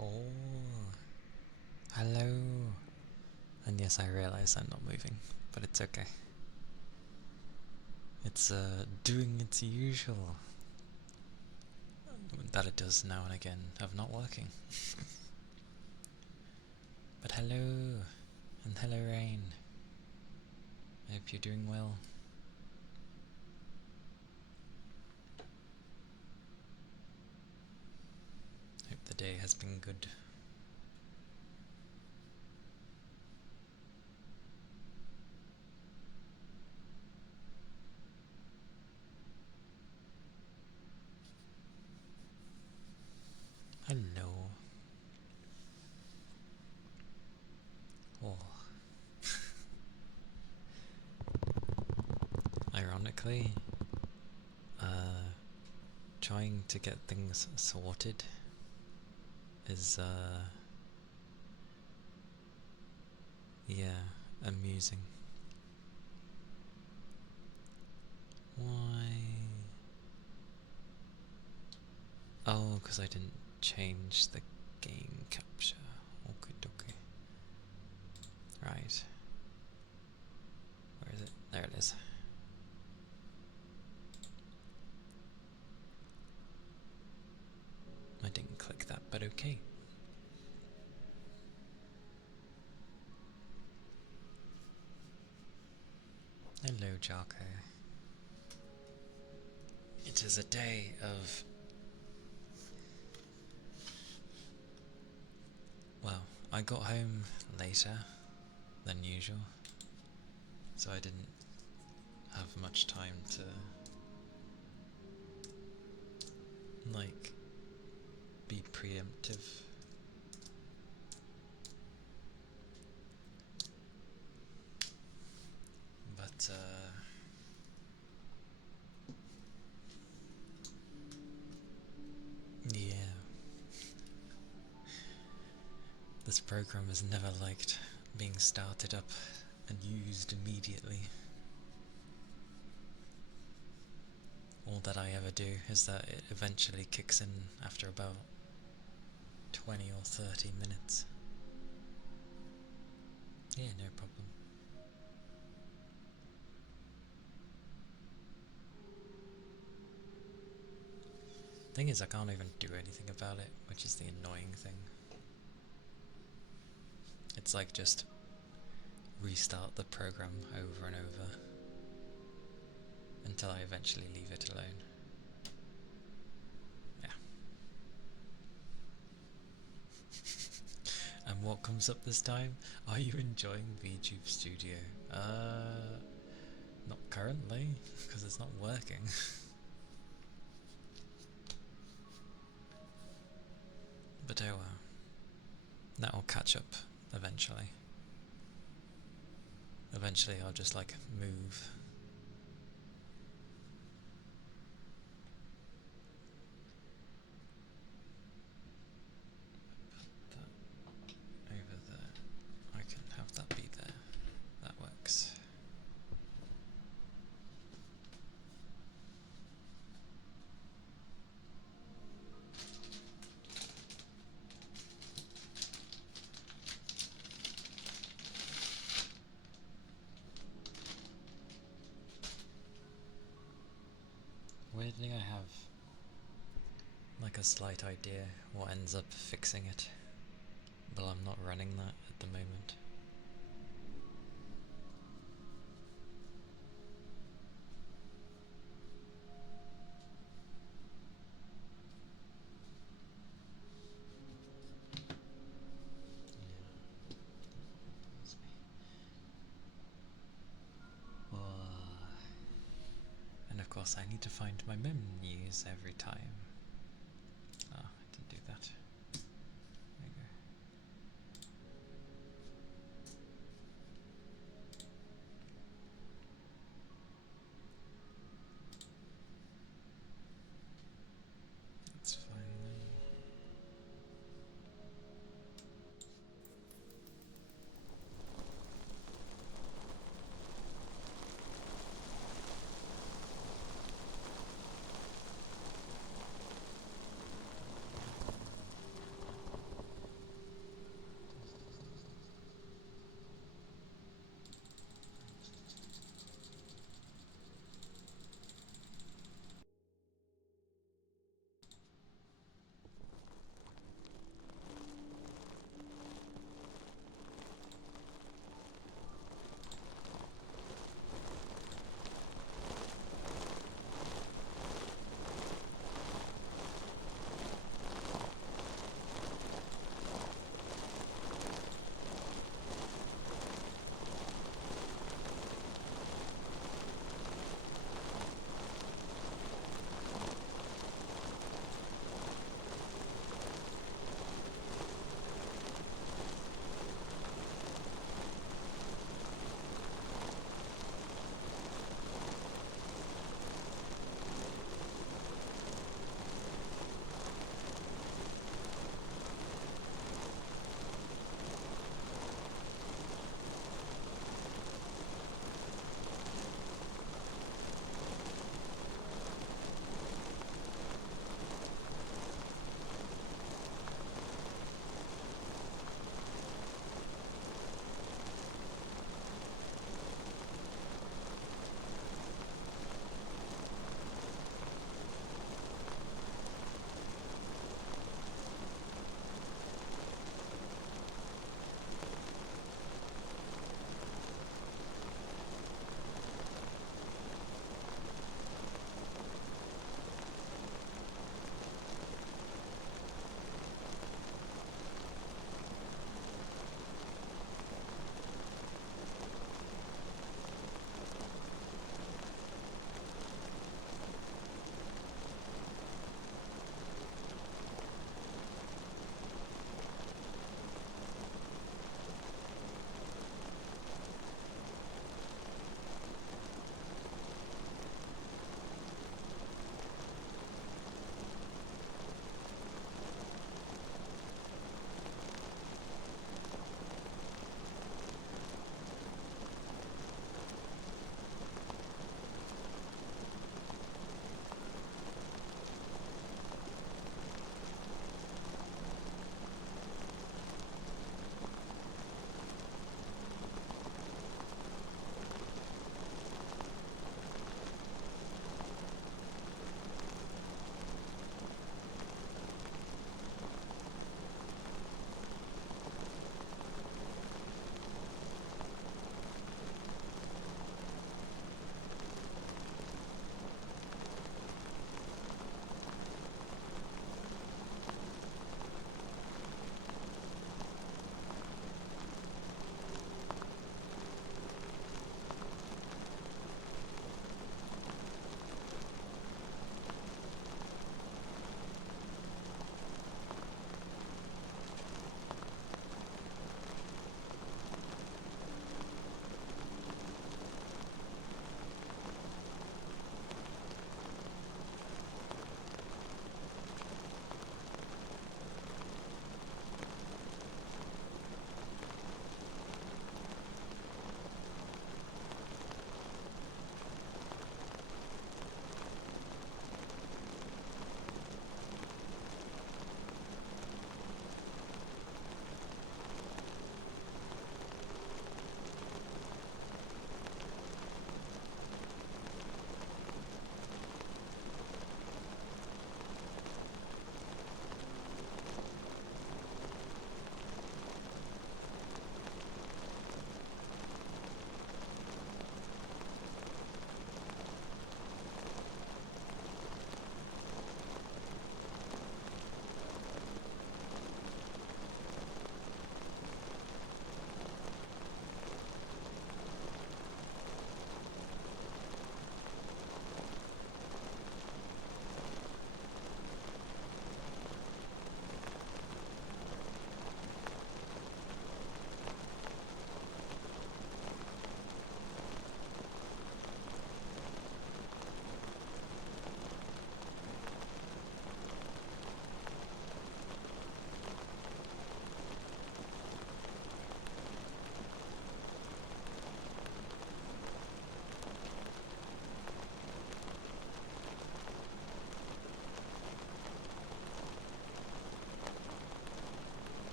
Oh, hello. And yes, I realize I'm not moving, but it's okay. It's doing its usual that it does now and again of not working. But hello, and hello Rain. I hope you're doing well. Hope the day has been good. Hello. Oh. Ironically, trying to get things sorted is, yeah, amusing. Why? Oh, because I didn't change the game capture. Okay, okay. Right. Where is it? There it is. I didn't click that, but okay. Hello, Jarko. It is a day of... Well, I got home later than usual, so I didn't have much time to, like, be preemptive. But, yeah. This program has never liked being started up and used immediately. All that I ever do is that it eventually kicks in after about 20 or 30 minutes. Yeah, no problem. Thing is, I can't even do anything about it, which is the annoying thing. It's like just restart the program over and over until I eventually leave it alone. Yeah. And what comes up this time? Are you enjoying VTube Studio? Not currently, because it's not working. But oh well. That'll catch up eventually. Eventually I'll just like move. Put that over there. I can have that be there. That works. Weirdly, I have like a slight idea what ends up fixing it, but I'm not running that at the moment. And of course I need to find my menus every time. Ah, I didn't do that. There you go. That's fine then.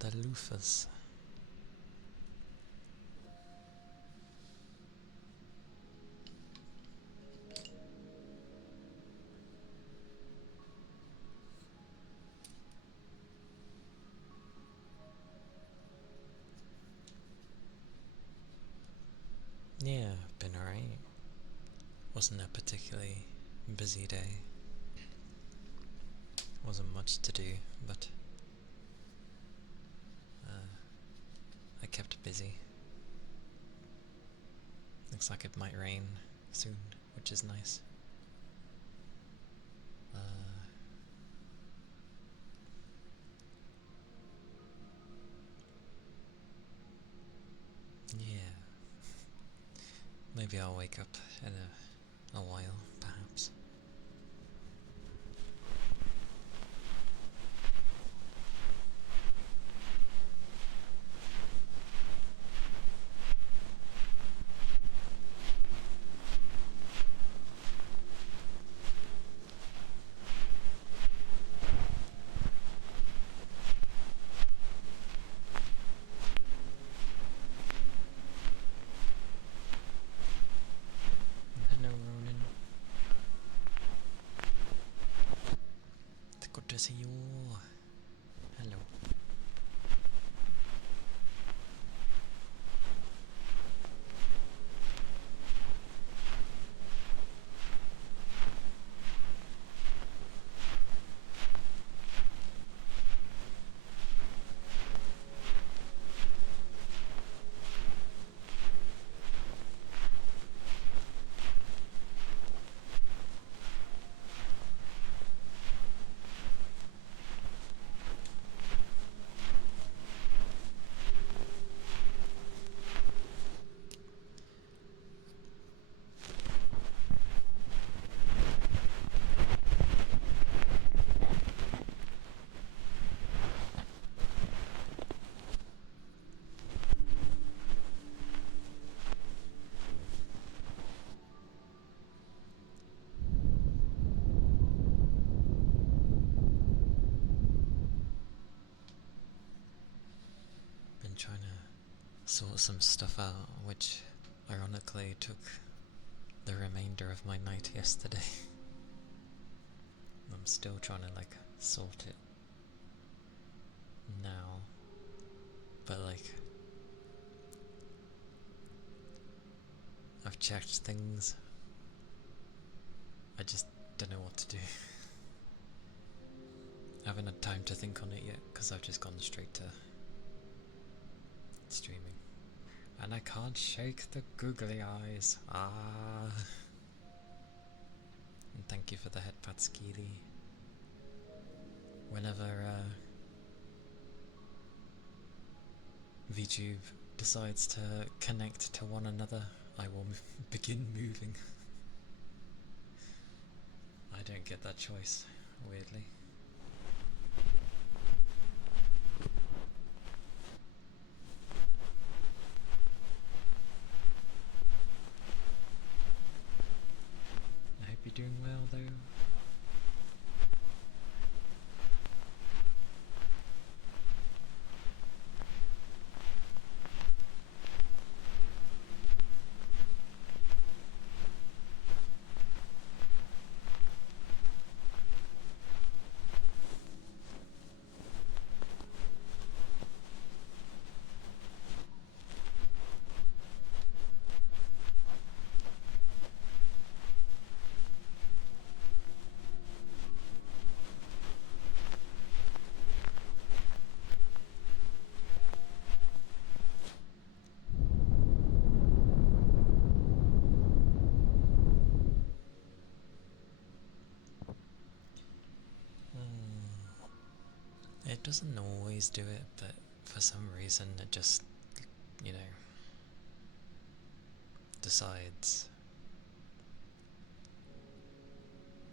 the loofahs. Yeah, been alright. Wasn't a particularly busy day. Wasn't much to do, but I kept busy. Looks like it might rain soon, which is nice. Yeah. Maybe I'll wake up in a while, perhaps. Hello, Ronan. It's good to see you all. Hello. Been trying to sort some stuff out, which ironically took the remainder of my night yesterday. I'm still trying to like sort it now, but like I've checked things, I just don't know what to do. I haven't had time to think on it yet because I've just gone straight to streaming. And I can't shake the googly eyes. And thank you for the head pat, Skeely. Whenever VTube decides to connect to one another, I will begin moving. I don't get that choice, weirdly. I hope you're doing well though. It doesn't always do it, but for some reason it just, you know, decides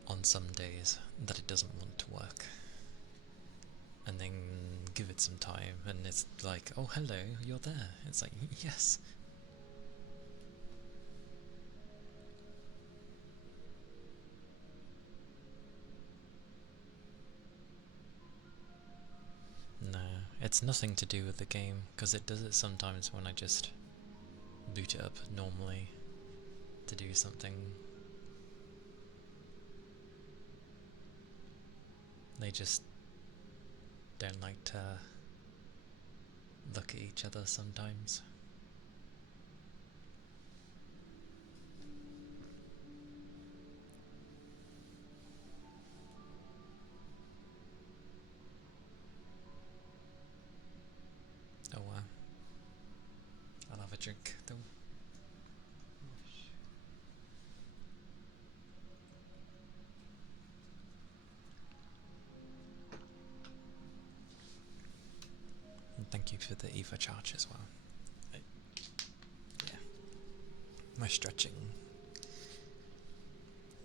on some days that it doesn't want to work. And then give it some time and it's like, oh hello, you're there. It's like, yes. No, It's nothing to do with the game, because it does it sometimes when I just boot it up normally to do something. They just don't like to look at each other sometimes. Oh wow. I'll have a drink though. And thank you for the EVA charge as well. Yeah. My stretching.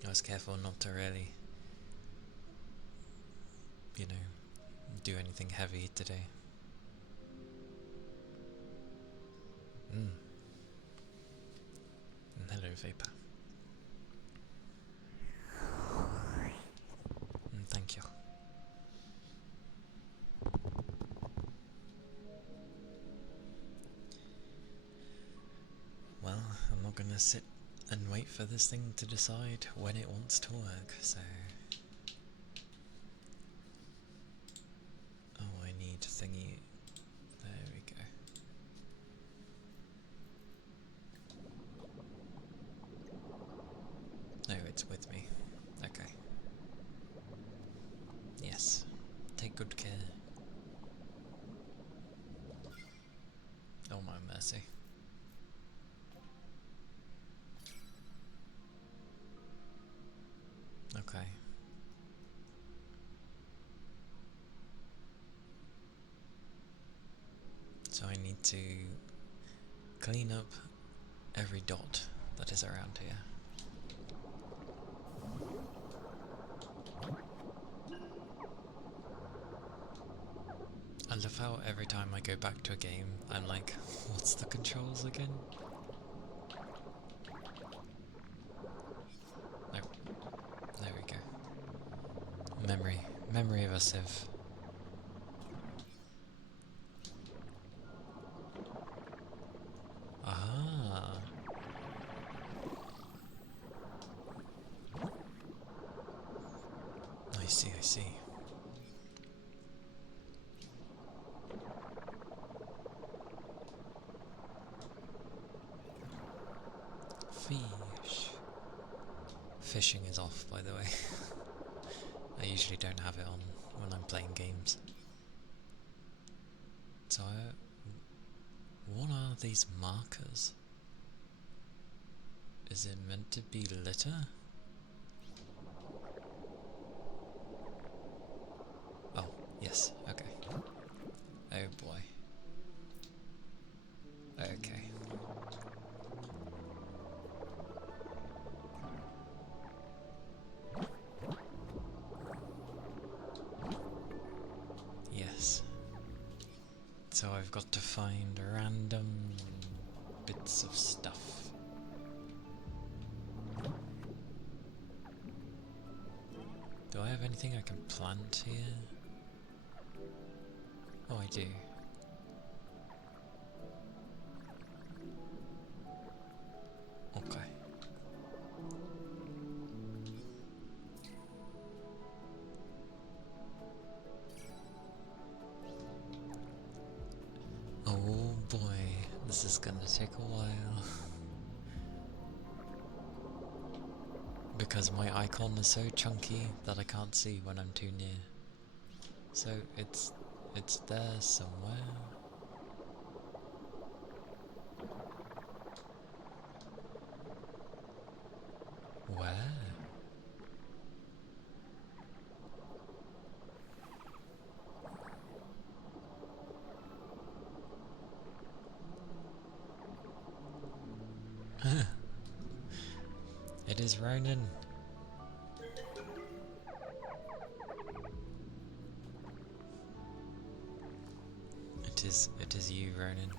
I was careful not to really, you know, do anything heavy today. And hello, Vapor. Thank you. Well, I'm not gonna sit and wait for this thing to decide when it wants to work, so... Oh, I need thingy... There we go. Oh, it's with me. Okay. Yes. Take good care. Oh my mercy. Okay. So I need to clean up every dot that is around here. I love how every time I go back to a game, I'm like, what's the controls again? Nope. There we go. Memory of a sieve. Ah. I see, I see. Fish. Fishing is off, by the way. I usually don't have it on when I'm playing games. So, what are these markers? Is it meant to be litter? Oh, yes, okay. Oh boy. Okay. Yes. So I've got to find random bits of stuff. Do I have anything I can plant here? Oh, I do. Okay. Oh boy, this is gonna take a while. Because my icon is so chunky that I can't see when I'm too near. So it's there somewhere. Where? It is Ronan. It is you, Ronan.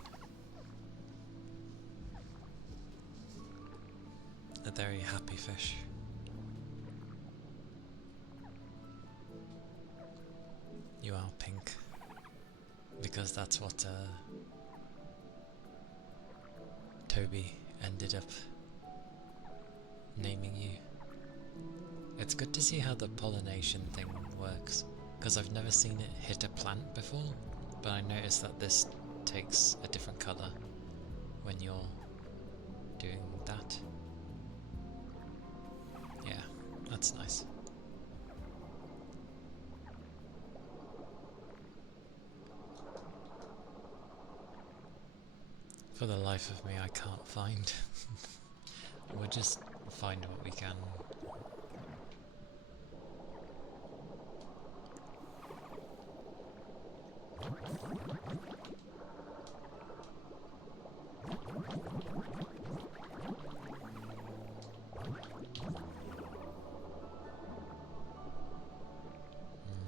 A very happy fish. You are pink. because that's what Toby ended up naming you. It's good to see how the pollination thing works, because I've never seen it hit a plant before, but I noticed that this takes a different colour when you're doing that. Yeah, that's nice. For the life of me, I can't find. We'll just find what we can.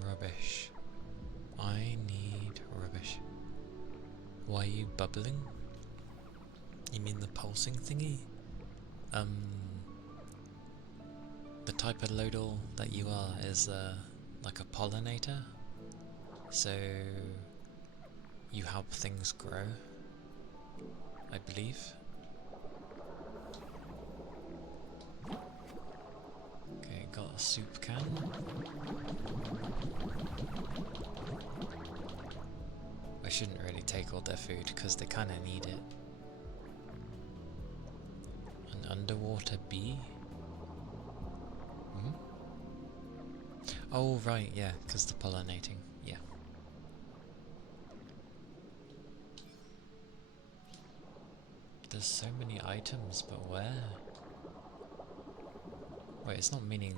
Rubbish. I need rubbish. Why are you bubbling? You mean the pulsing thingy? The type of Loddle that you are is like a pollinator, so you help things grow, I believe. Okay, got a soup can. I shouldn't really take all their food because they kinda need it. An underwater bee? Hmm? Oh right, yeah, because the pollinating, yeah. There's so many items, but where? Wait, it's not meaning...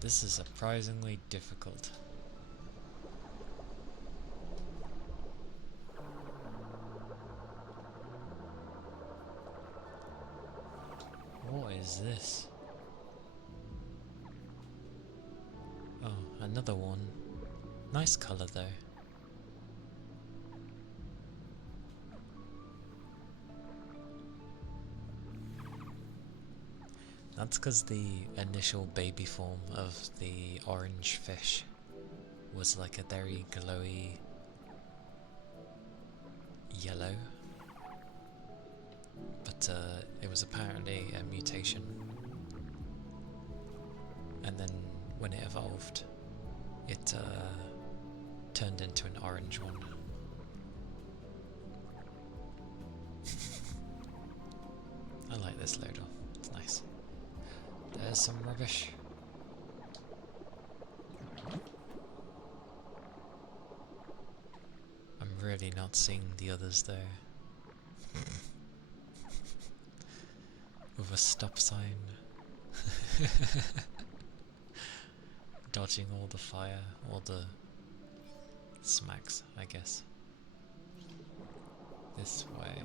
This is surprisingly difficult. What is this? Oh, another one. Nice colour though. That's because the initial baby form of the orange fish was like a very glowy yellow, but it was apparently a mutation, and then when it evolved it turned into an orange one. I like this Loddle, it's nice. There's some rubbish. I'm really not seeing the others though. With a stop sign. Dodging all the fire, all the smacks, I guess. This way.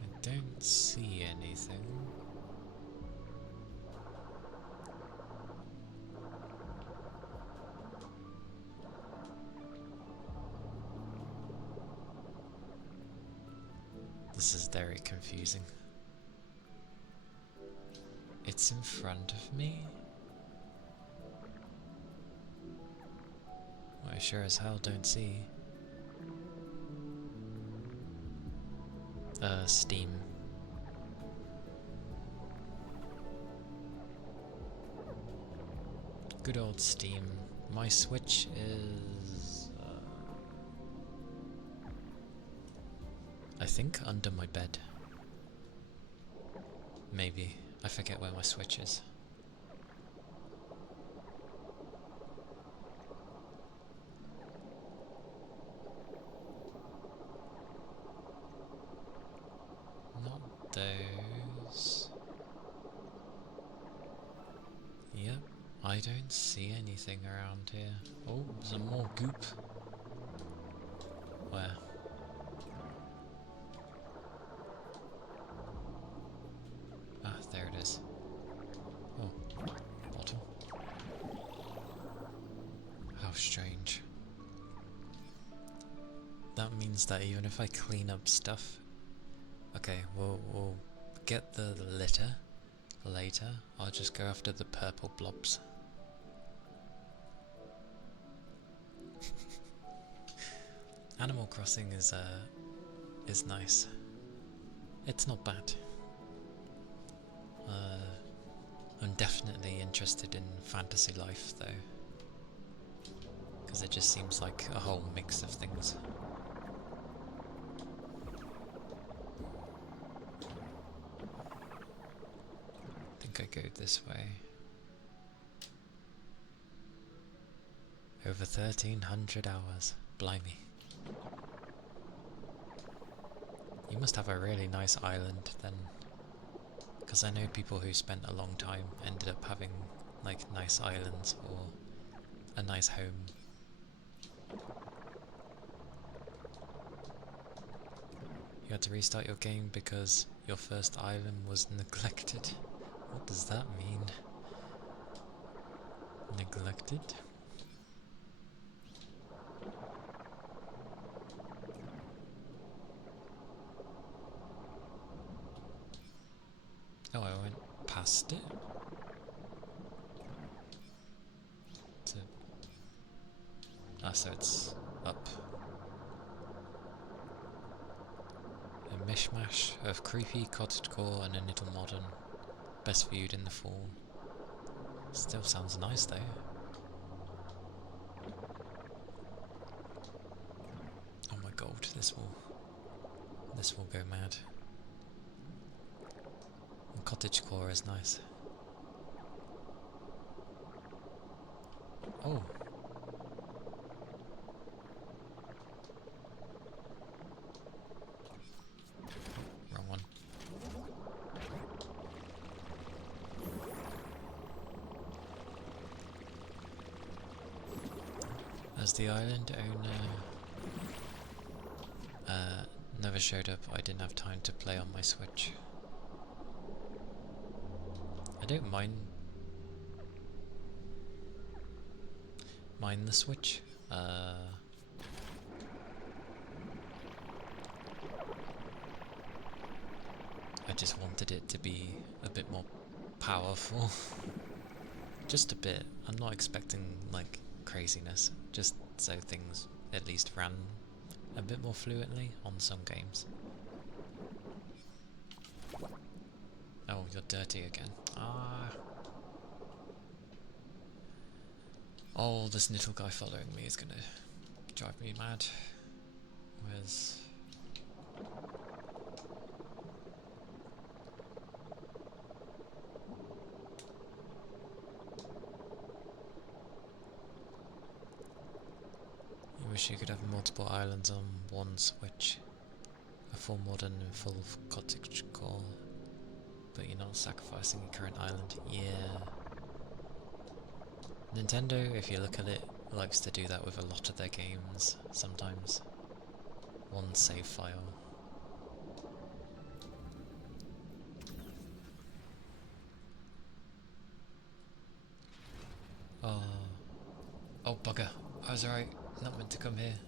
I don't see anything. This is very confusing. It's in front of me? Well, I sure as hell don't see. Steam. Good old Steam. My switch is... I think under my bed. Maybe. I forget where my switch is. Not those. Yep, I don't see anything around here. Oh, some more goop. Where? Ah, there it is. Oh, bottle. How strange. that means that even if I clean up stuff, okay, we'll get the litter later. I'll just go after the purple blobs. Animal Crossing is nice. It's not bad. I'm definitely interested in fantasy life though, because it just seems like a whole mix of things. I think I go this way. Over 1,300 hours. Blimey. You must have a really nice island then. Because I know people who spent a long time ended up having like nice islands or a nice home. You had to restart your game because your first island was neglected. What does that mean? Neglected? Oh, I went past it? So it's up. A mishmash of creepy cottagecore and a little modern. Best viewed in the fall. Still sounds nice though. Oh my god, this will go mad. And cottagecore is nice. Oh. Wrong one. As the island owner never showed up, I didn't have time to play on my Switch. I don't mind the Switch. I just wanted it to be a bit more powerful. Just a bit. I'm not expecting like craziness, just so things at least ran a bit more fluently on some games. Oh, you're dirty again. Ah. Oh, this little guy following me is gonna drive me mad. Where's... I wish you could have multiple islands on one Switch. A full modern and full cottagecore. But you're not sacrificing your current island. Yeah. Nintendo, if you look at it, likes to do that with a lot of their games, sometimes. One save file. Oh. Oh, bugger. I was alright. Not meant to come here.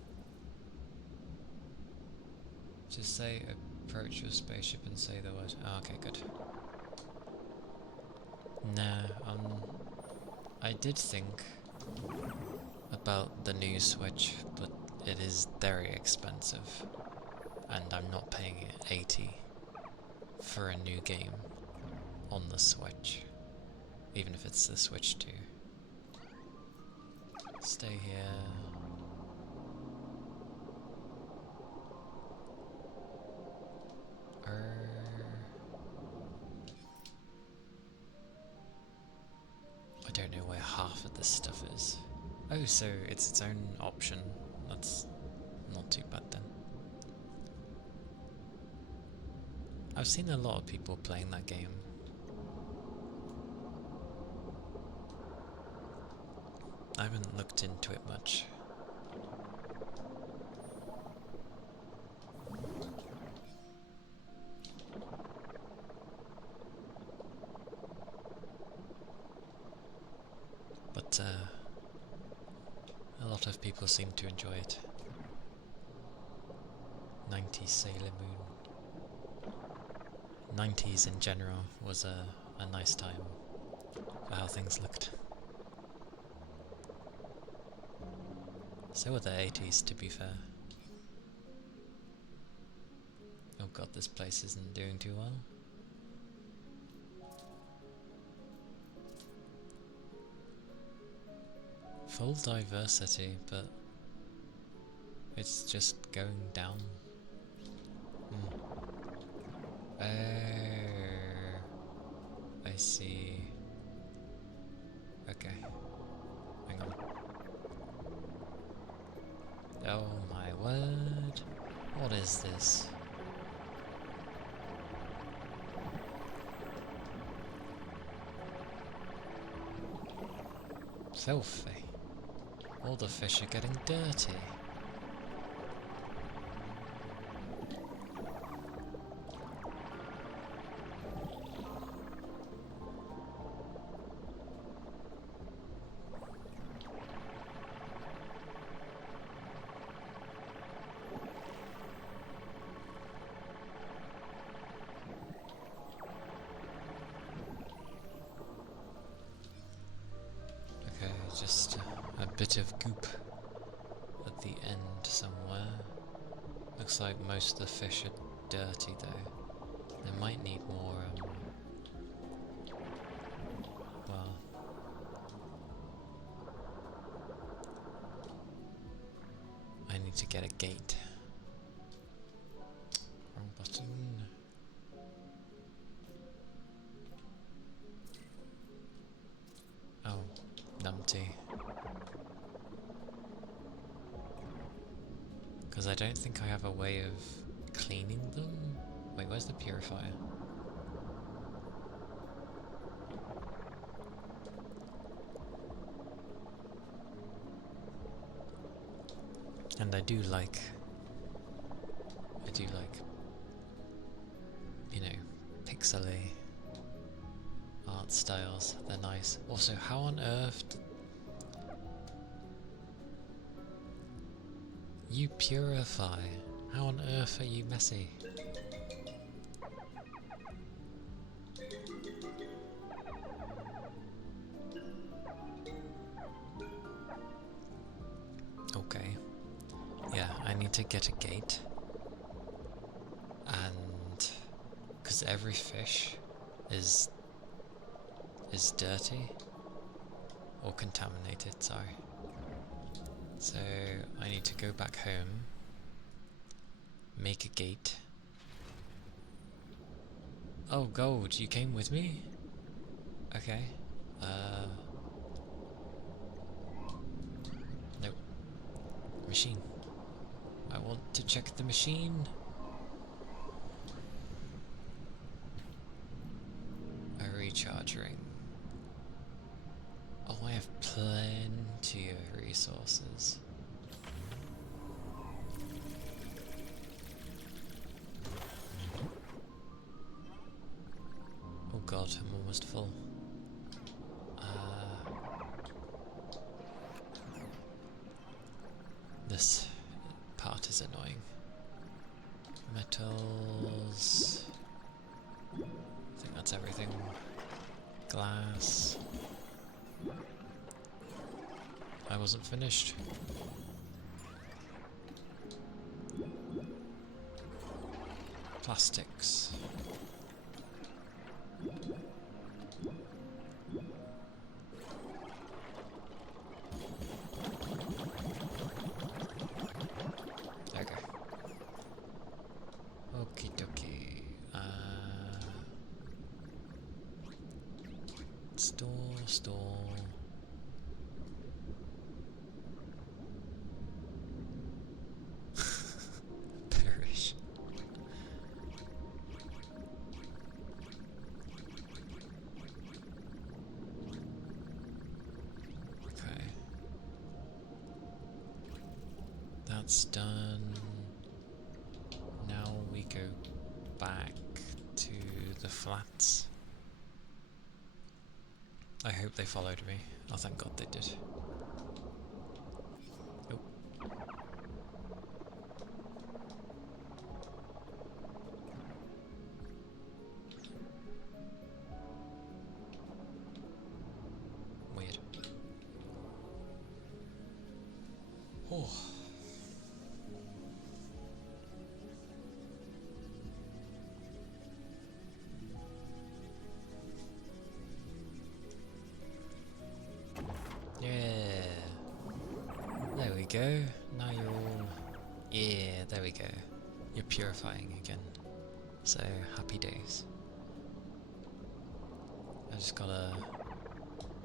Just say, approach your spaceship and say the word. Oh, okay, good. Nah, I did think about the new Switch, but it is very expensive, and I'm not paying it 80 for a new game on the Switch, even if it's the Switch 2. Stay here. I don't know where half of this stuff is. Oh, so it's its own option. That's not too bad then. I've seen a lot of people playing that game. I haven't looked into it much. But a lot of people seem to enjoy it. 90s Sailor Moon. 90s in general was a nice time for how things looked. So were the 80s, to be fair. Oh god, this place isn't doing too well. Full diversity, but it's just going down. Oh, I see. Okay, hang on. Oh my word, what is this? Filthy. All the fish are getting dirty. Okay, just a bit of goop at the end somewhere. Looks like most of the fish are dirty though. They might need more, well... I need to get a gate. Wrong button. Oh, numpty. Because I don't think I have a way of cleaning them. Wait, where's the purifier? And I do like, you know, pixely art styles. They're nice. Also, how on earth you purify? How on earth are you messy? Okay. Yeah, I need to get a gate. And... because every fish is dirty. Or contaminated, sorry. So, I need to go back home. Make a gate. Oh, gold, you came with me? Okay. Nope. Machine. I want to check the machine. A recharge ring. Oh, I have plenty of resources. Oh god, I'm almost full. This part is annoying. Metals... I think that's everything. Glass... I wasn't finished. Plastics. Okay. Okie dokie. Store. Perish. Okay. That's done. Now we go back to the flats. I hope they followed me. Oh, thank God they did. Oh. Oh. Yeah. There we go. Now you're all... Yeah, there we go. You're purifying again. So, happy days. I just gotta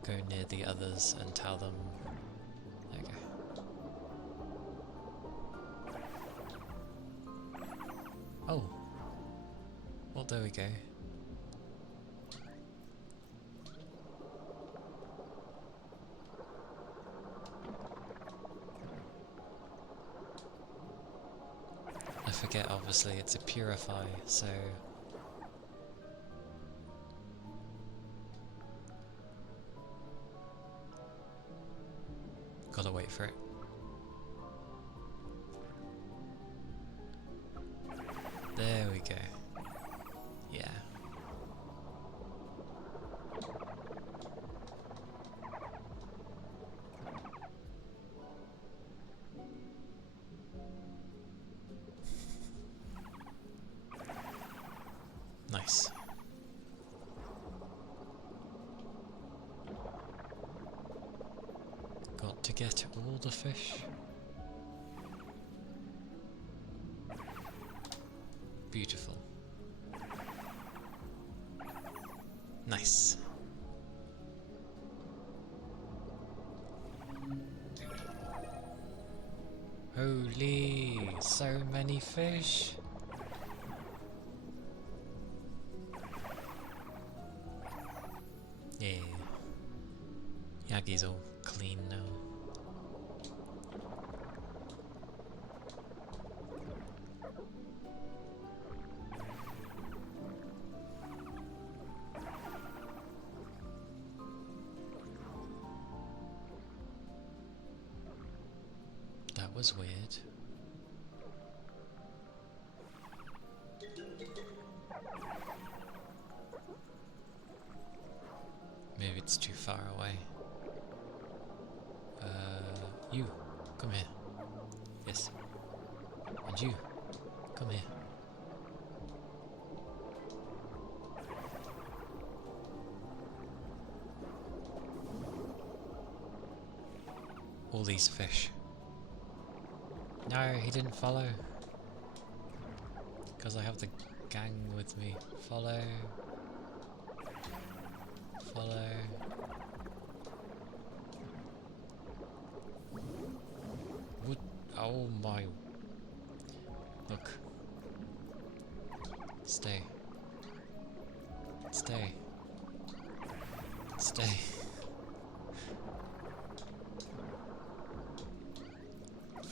go near the others and tell them... There we go. Oh! Well, there we go. I forget, obviously, it's a purify, so... Gotta wait for it. There we go. Yeah. Nice. Got to get all the fish. Beautiful. Nice. Holy, so many fish. Yeah. Yagi's all clean now. That was weird. Maybe it's too far away. You, come here. Yes. And you, come here. All these fish. No, he didn't follow. Because I have the gang with me. Follow. Follow. What? Oh my. Look. Stay. Stay. Stay.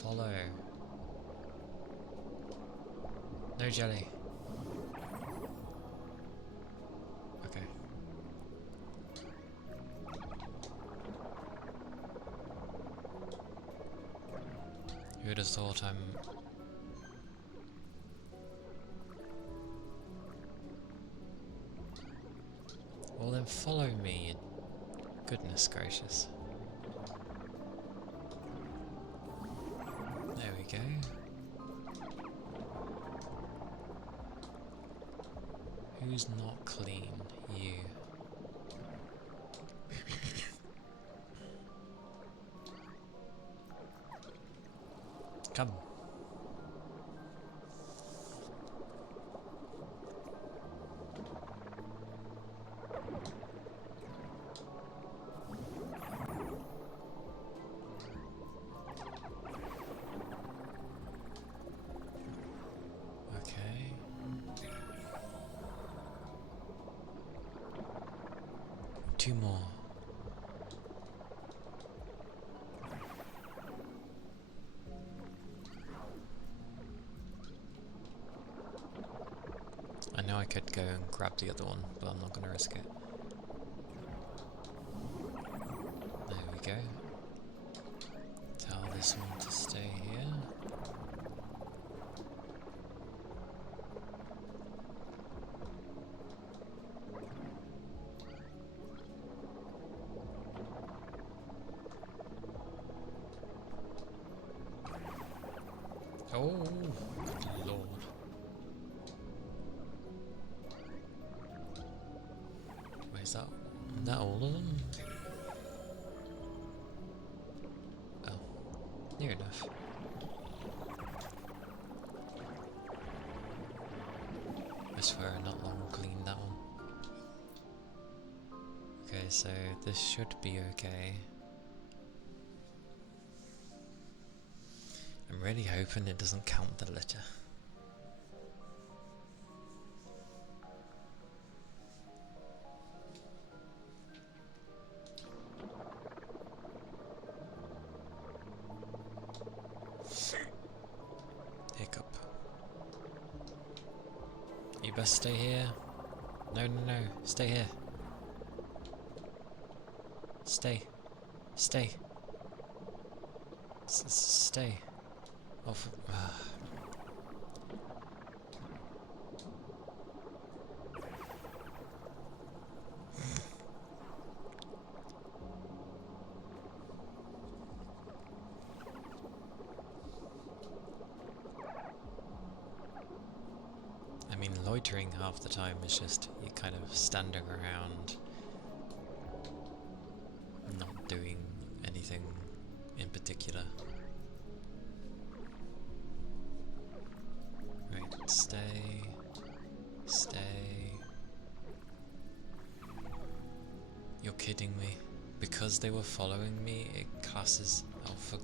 Follow. No jelly. Okay. Who would have thought I'm... Well then follow me. Goodness gracious. There we go. Who's not clean? You. Come. Two more. I know I could go and grab the other one, but I'm not going to risk it. There we go. Tell this one to stay here. Oh, Lord. Wait, is that all of them? Oh, near enough. I swear I not long cleaned that one. Okay, so this should be okay. I'm really hoping it doesn't count the litter. Hiccup. You best stay here. No, no, no. Stay here. Stay. Stay. Stay. Oh, I mean, loitering half the time is just you kind of standing around, not doing anything in particular. Right, stay. Stay. You're kidding me. Because they were following me, it classes... Oh, for...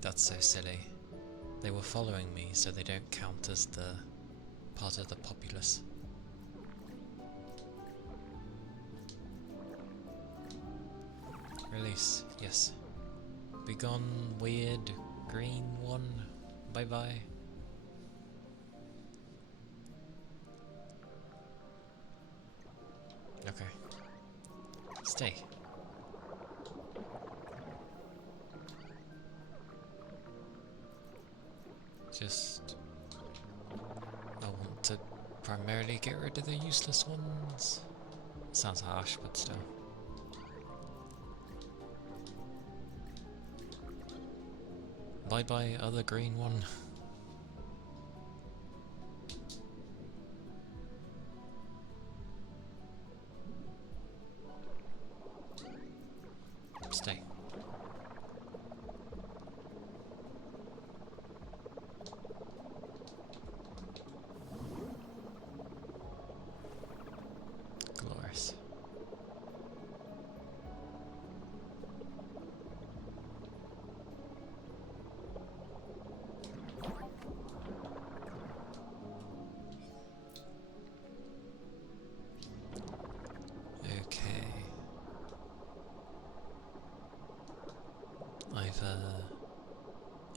That's so silly. They were following me, so they don't count as the part of the populace. Release, yes. Be gone, weird green one. Bye bye. Okay. Stay. Just... I want to primarily get rid of the useless ones. Sounds harsh, but still. Bye bye, other green one. Stay. Glorious.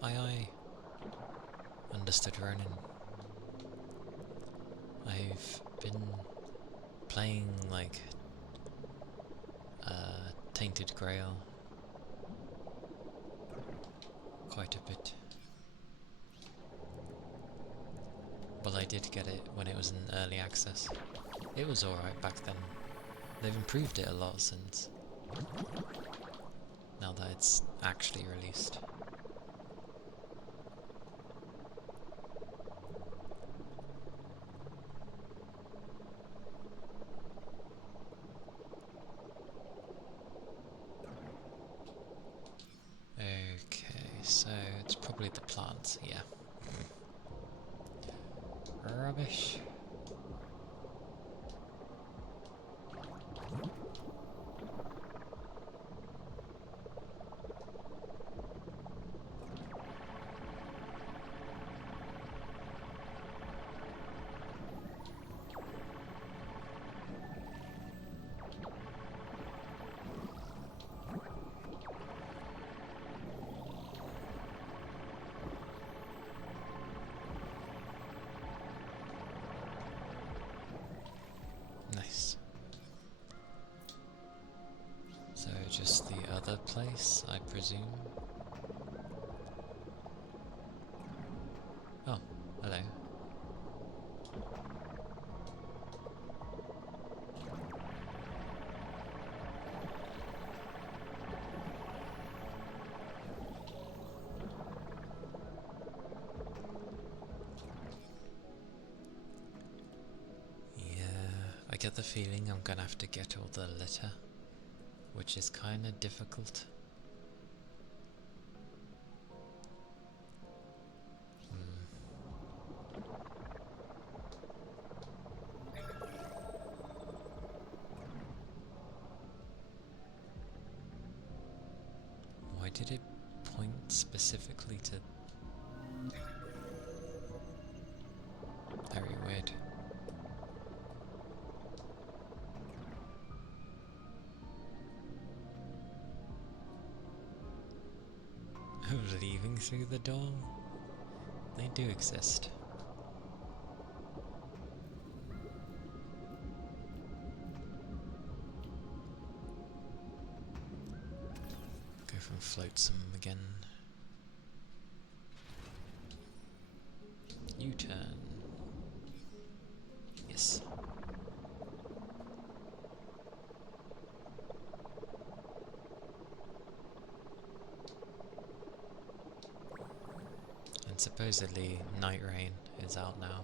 Aye. Understood, Ronan. I've been playing, like, Tainted Grail quite a bit. Well, I did get it when it was in early access. It was alright back then. They've improved it a lot since. Now that it's actually released. Okay, so it's probably the plants, yeah. Rubbish. Nice. So just the other place, I presume? Oh, hello. get the feeling I'm gonna have to get all the litter, which is kinda difficult. Why did it point specifically to... Very weird. Leaving through the door? They do exist. Go from flotsam again. U-turn. Yes. And supposedly Night Rain is out now,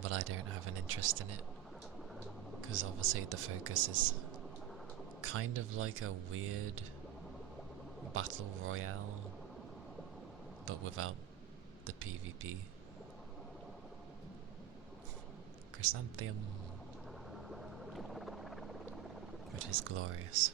but I don't have an interest in it, because obviously the focus is kind of like a weird battle royale, but without the PvP. Chrysanthemum, which is glorious.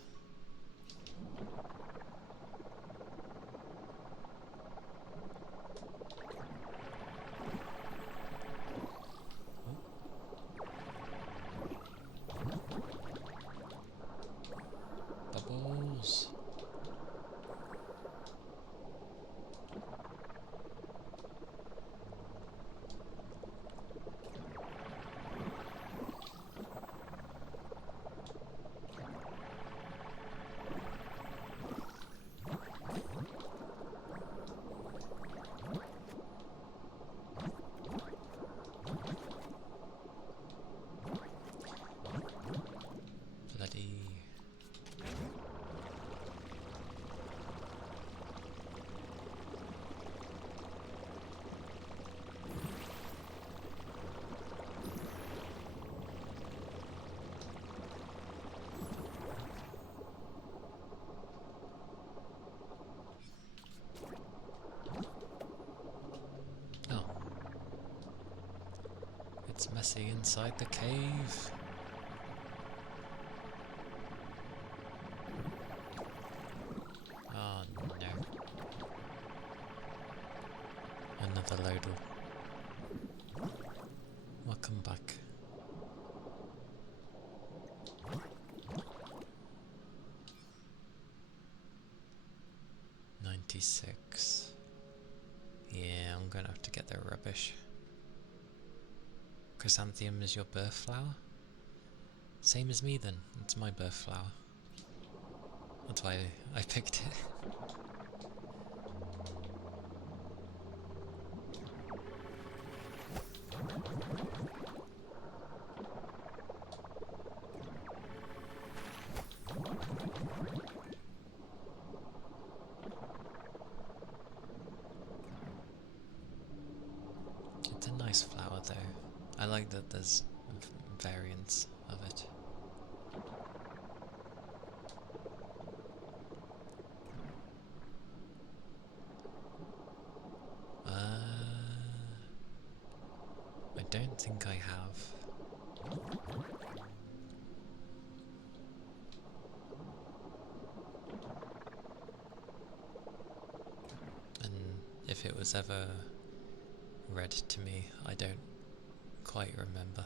Bubbles. Bloody. Oh. It's messy inside the cave. Oh no. Another Loddle. Welcome back. $96. Yeah, I'm gonna have to get their rubbish. Chrysanthemum is your birth flower? Same as me then, it's my birth flower. That's why I picked it. It's a nice flower though. I like that there's variants of it. I don't think I have. And if it was ever read to me, I don't quite remember.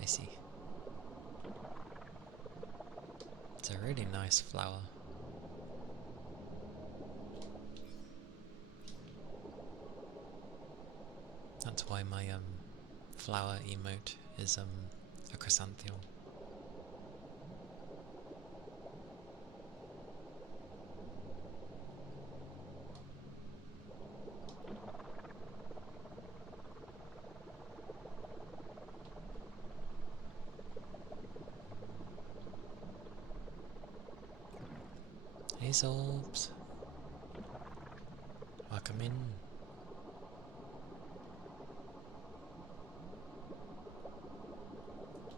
I see. It's a really nice flower. That's why my flower emote is a chrysanthemum. Ice orbs. Welcome in.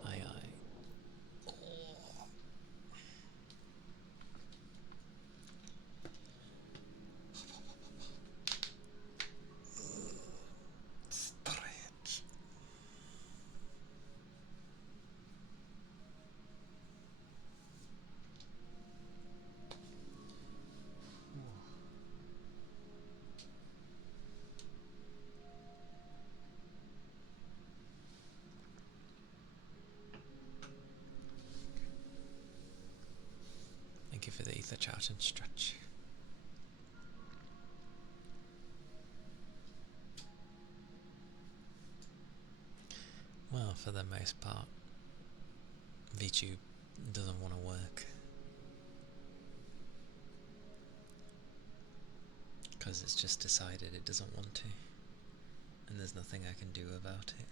Aye aye. Oh. Stretch. Thank you for the ether charge and stretch. Well, for the most part, VTube doesn't want to work. Because it's just decided it doesn't want to. And there's nothing I can do about it.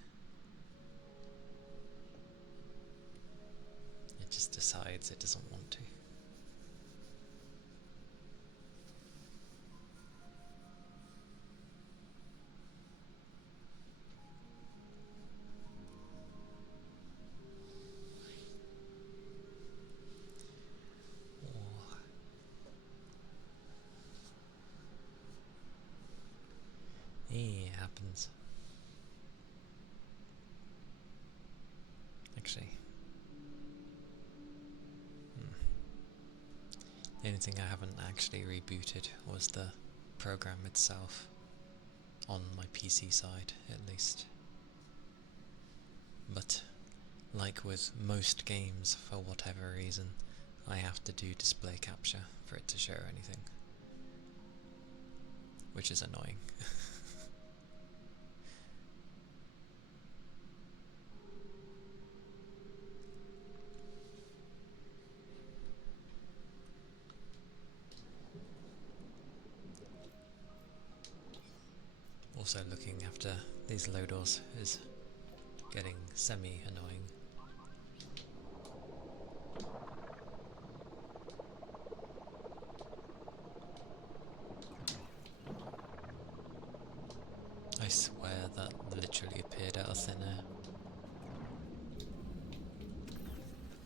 It just decides it doesn't want to. It happens. Actually, the only thing I haven't actually rebooted was the program itself, on my PC side at least. But like with most games, for whatever reason, I have to do display capture for it to show anything, which is annoying. Also, looking after these loaders is getting semi-annoying. I swear that literally appeared out of thin air.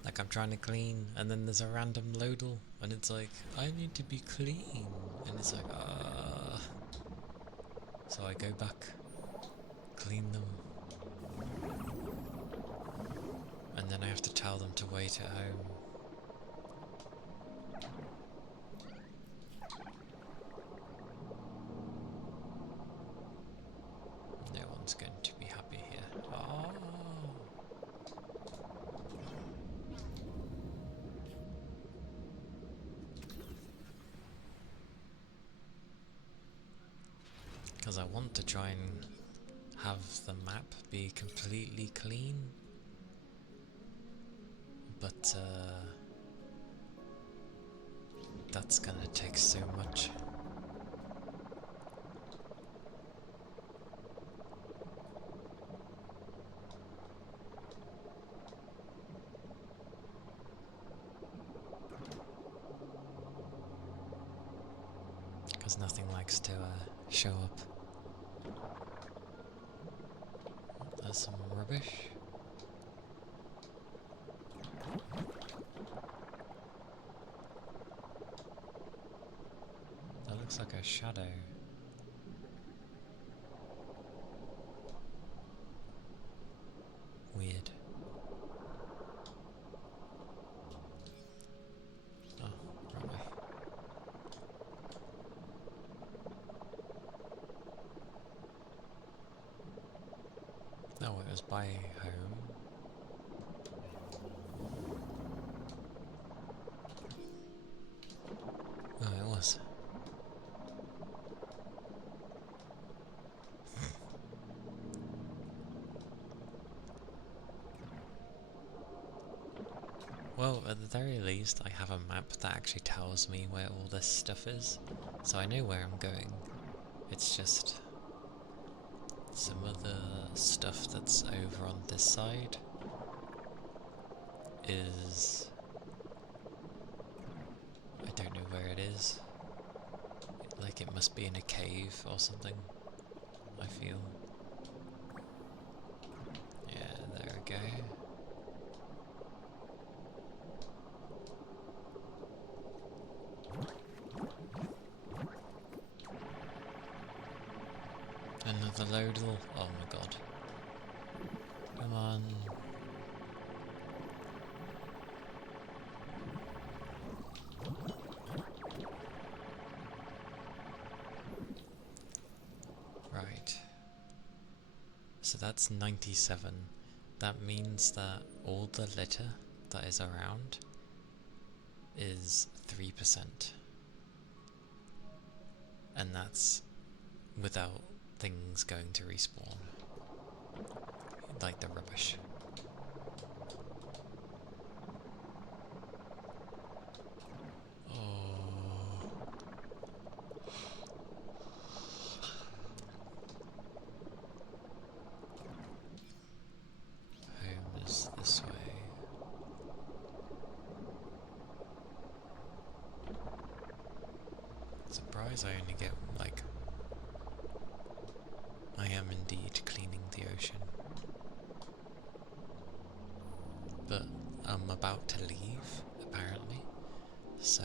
Like I'm trying to clean, and then there's a random Lodel, and it's like, I need to be clean, and it's like, So I go back, clean them, and then I have to tell them to wait at home. No one's going to be happy here. Oh. Because I want to try and have the map be completely clean, but that's gonna take so much. Because nothing likes to show up. There's some rubbish. That looks like a shadow. Weird. Oh, wrong way. No, it was by home. Oh, it was. Well, at the very least, I have a map that actually tells me where all this stuff is, so I know where I'm going. It's just some of the stuff that's over on this side is... I don't know where it Like it must be in a cave or something, I feel. Yeah, there we go. Another Loddle. Oh my god. Come on. Right. So that's 97. That means that all the litter that is around is 3%. And that's without things going to respawn. Like the rubbish. Oh. Home is this way. Surprise, I only get, like... I am indeed cleaning the ocean. But I'm about to leave, apparently. So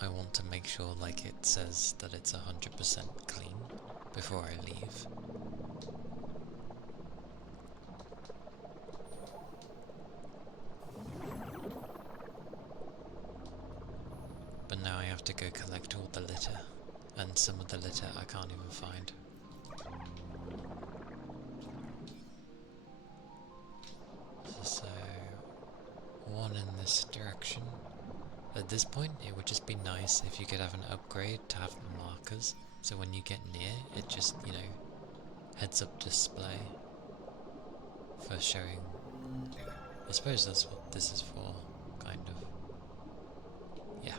I want to make sure, like, it says that it's 100% clean before I leave. But now I have to go collect all the litter, and some of the litter I can't even find. So, one in this direction. At this point, it would just be nice if you could have an upgrade to have markers, so when you get near, it just, you know, heads up display for showing. I suppose that's what this is for, kind of. Yeah.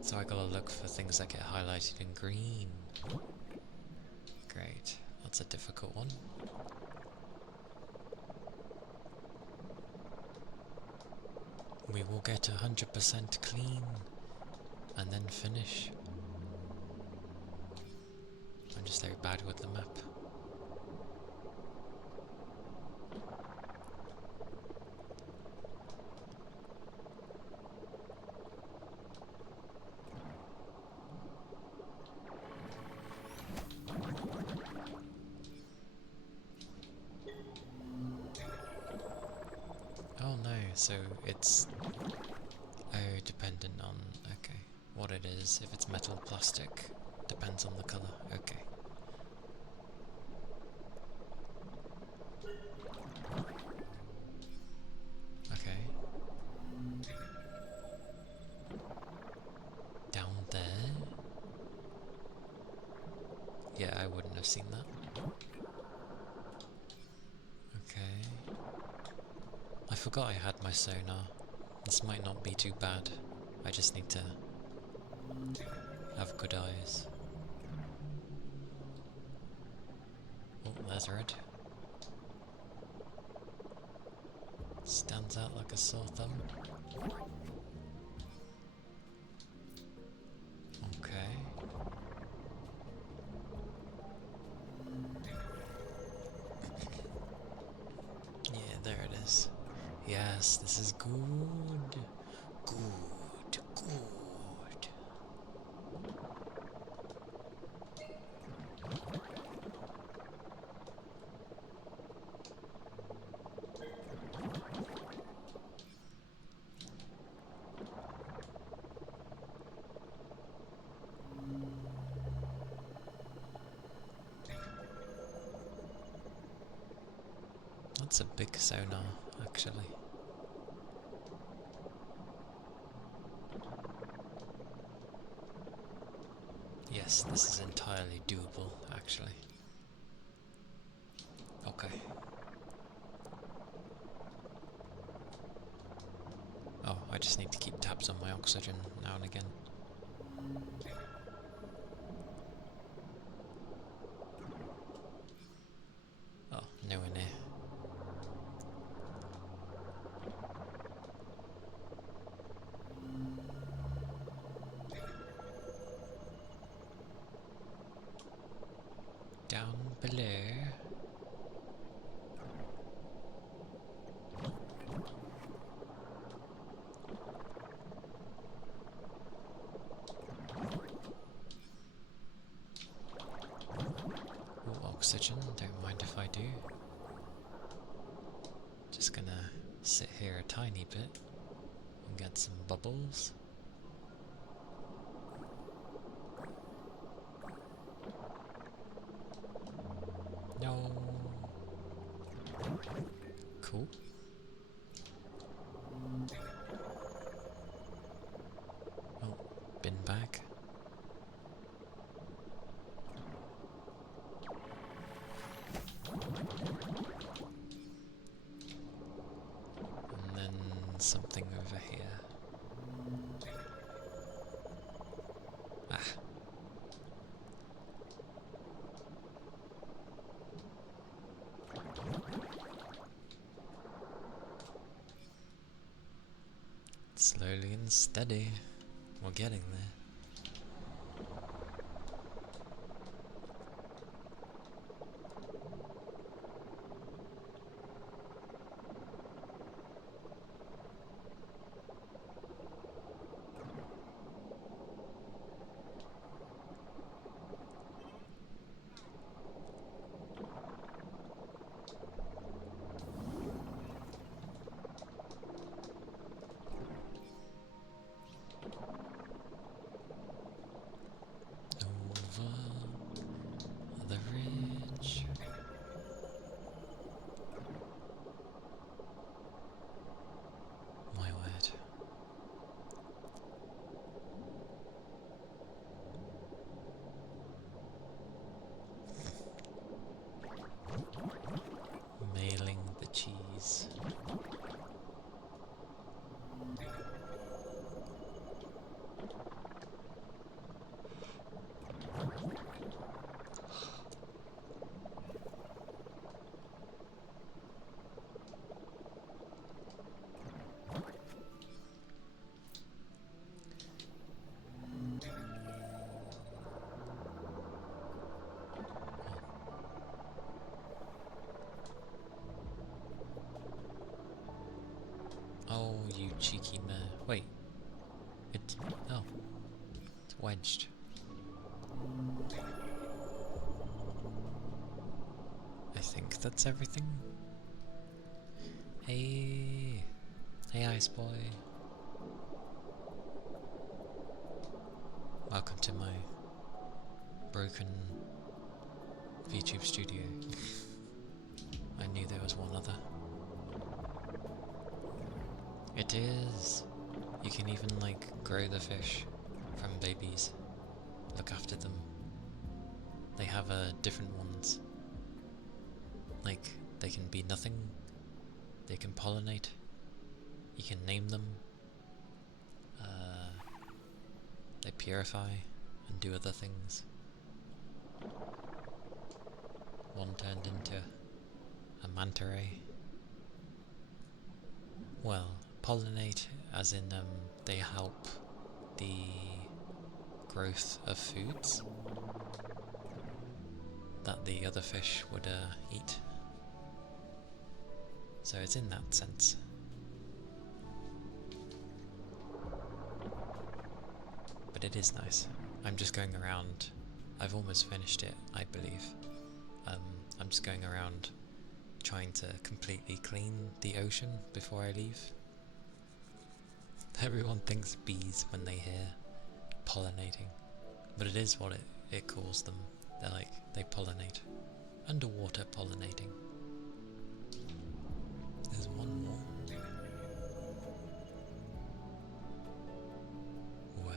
So I gotta look for things that get highlighted in green. Great. That's a difficult one. We will get 100% clean and then finish. I'm just very bad with the map. Oh no, so it's dependent on, okay, what it is. If it's metal or plastic, depends on the colour, okay. Okay. Down there? Yeah, I wouldn't have seen that. Okay. I forgot I had my sonar. This might not be too bad. I just need to have good eyes. Oh, there's red. Stands out like a sore thumb. Okay. Yeah, there it is. Yes, this is good. Good, good. That's a big sonar, actually. Yes, this is entirely doable, actually. Okay. Oh, I just need to keep tabs on my oxygen now and again. Oh, nowhere near. below. Ooh, oxygen, don't mind if I do. Just gonna sit here a tiny bit and get some bubbles. No. Cool. Oh, bin bag. And then something over here. Ah. Slowly and steady. We're getting there. Over the ridge. My word. Mailing the cheese. Oh, you cheeky mare. Wait. Oh. It's wedged. I think that's everything. Hey. Hey, Ice Boy. Welcome to my broken VTube studio. I knew there was one other. It is. You can even like grow the fish from babies. Look after them. They have different ones. Like they can be nothing. They can pollinate. You can name them. They purify and do other things. One turned into a manta ray. Well, pollinate as in they help the growth of foods that the other fish would eat. So it's in that sense. But it is nice. I'm just going around. I've almost finished it, I believe. I'm just going around trying to completely clean the ocean before I leave. Everyone thinks bees when they hear pollinating, but it is what it calls them. They pollinate. Underwater pollinating. There's one more. Where?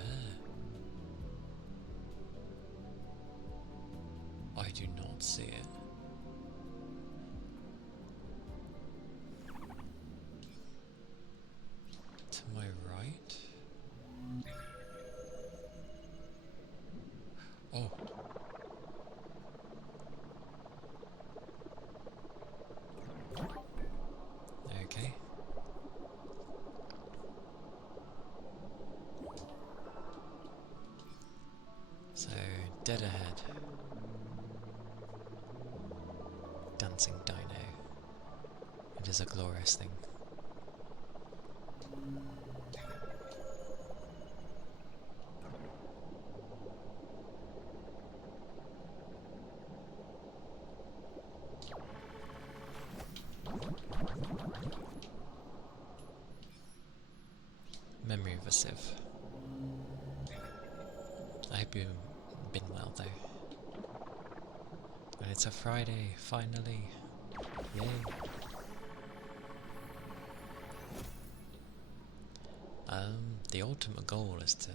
I do not see it. To my right? Oh. Okay. So, dead ahead. Dancing dino. It is a glorious thing. Memory of a sieve. I hope you've been well though. And it's a Friday, finally. Yay. The ultimate goal is to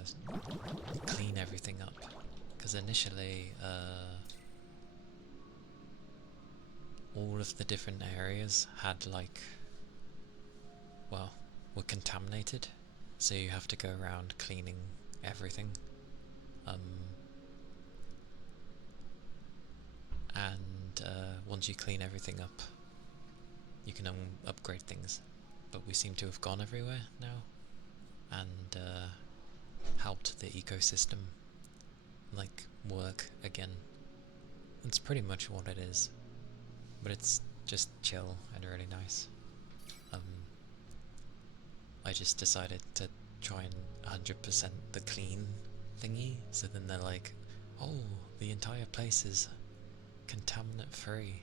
clean everything up. Because initially, all of the different areas had like, well, were contaminated. So you have to go around cleaning everything. And once you clean everything up, you can upgrade things. But we seem to have gone everywhere now, and helped the ecosystem like work again. That's pretty much what it is, but it's just chill and really nice. I just decided to try and 100% the clean thingy, so then they're like, oh, the entire place is contaminant free.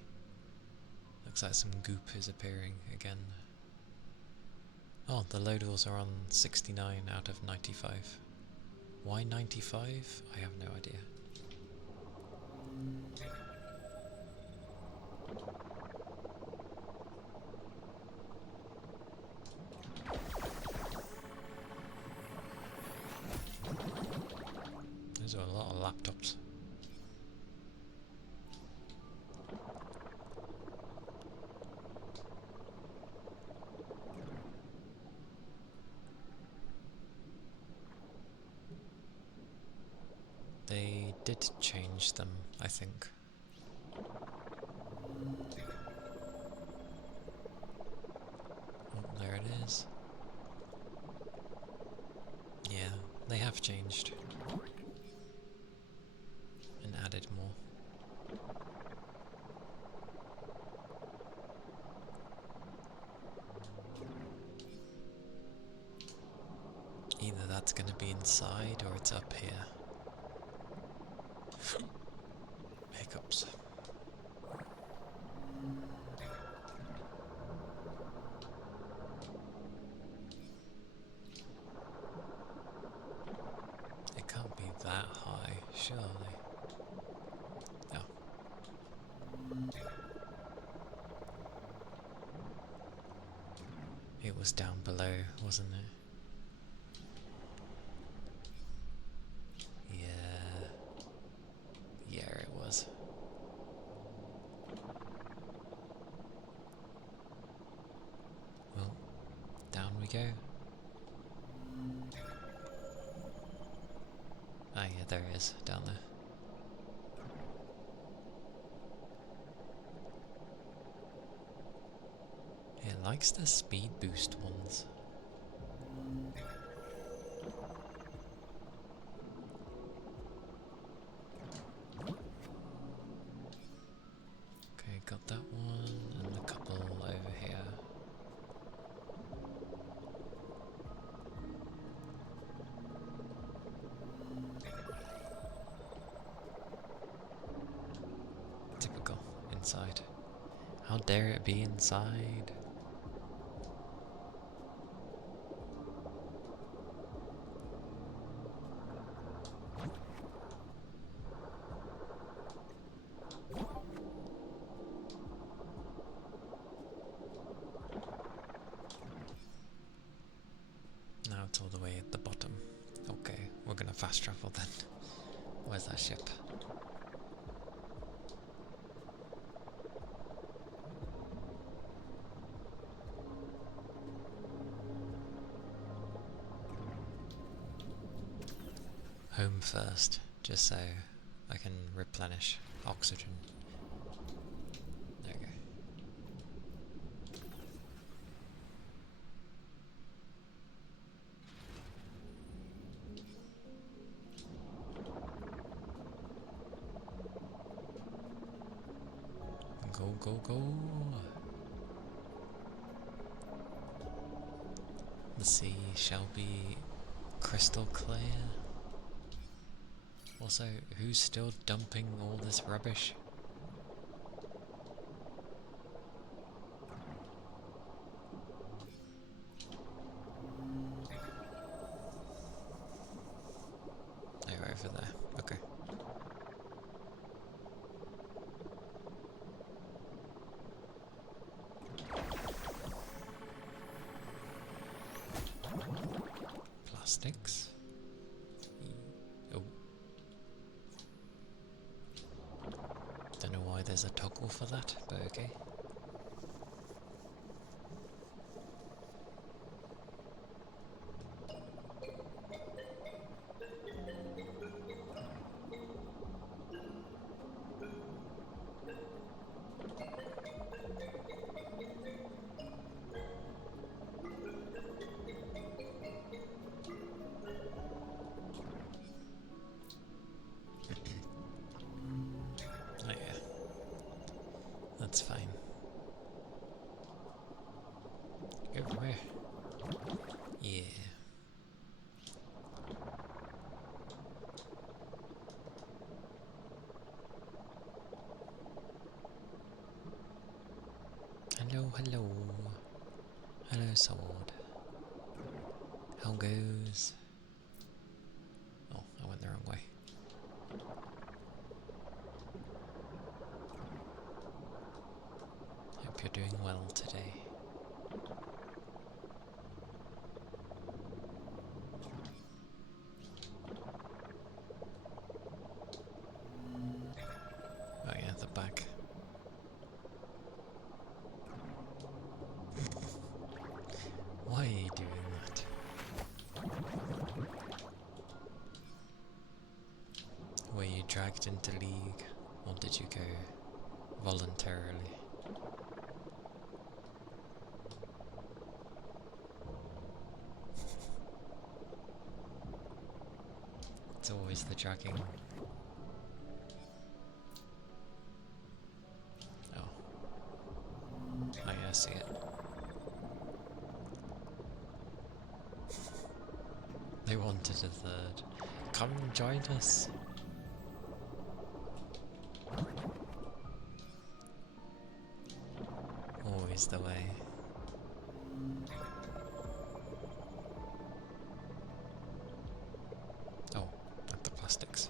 Looks like some goop is appearing again. Oh, the loadals are on 69 out of 95. Why 95? I have no idea. Those are a lot of laptops. They did change them, I think. Oh, there it is. Yeah, they have changed. And added more. Either that's going to be inside or it's up here. Hiccups. It can't be that high, surely. Oh. It was down below, wasn't it? Yeah, it was. Well, down we go. Ah, yeah, there it is, down there. It likes the speed boost ones. Okay, got that one, and a couple over here. Typical. Inside. How dare it be inside? Now it's all the way at the bottom. Okay, we're gonna fast travel then. Where's that ship? Home first, just so I can replenish oxygen. There we go. Go, go, go! The sea shall be crystal clear. Also, who's still dumping all this rubbish? They're over there. Okay. Plastics. Oh. Don't know why there's a toggle for that, but okay. Oh yeah. That's fine. Over where? Yeah. Hello, hello. Hello, sword. How goes? Oh, I went the wrong way. Hope you're doing well today. Oh yeah, the back. Why are you doing that? Were you dragged into League, or did you go voluntarily? It's always the dragging. Oh. Oh yeah, I see it. They wanted a third. Come and join us. Always the way. Oh, not the plastics.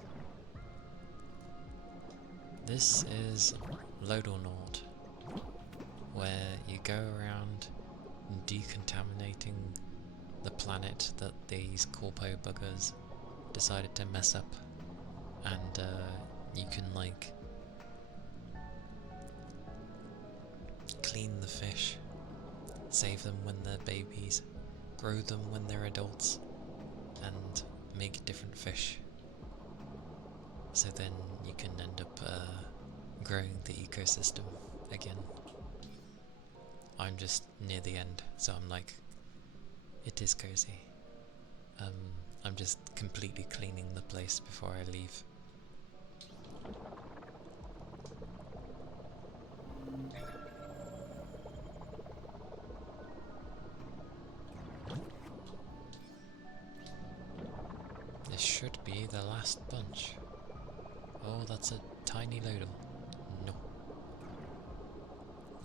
This is Loddlenaut, where you go around decontaminating the planet that these corpo buggers decided to mess up, and you can like clean the fish, save them when they're babies, grow them when they're adults, and make different fish. So then you can end up growing the ecosystem again. I'm just near the end, so I'm like, it is cozy. I'm just completely cleaning the place before I leave. This should be the last bunch. Oh, that's a tiny Loddle. No.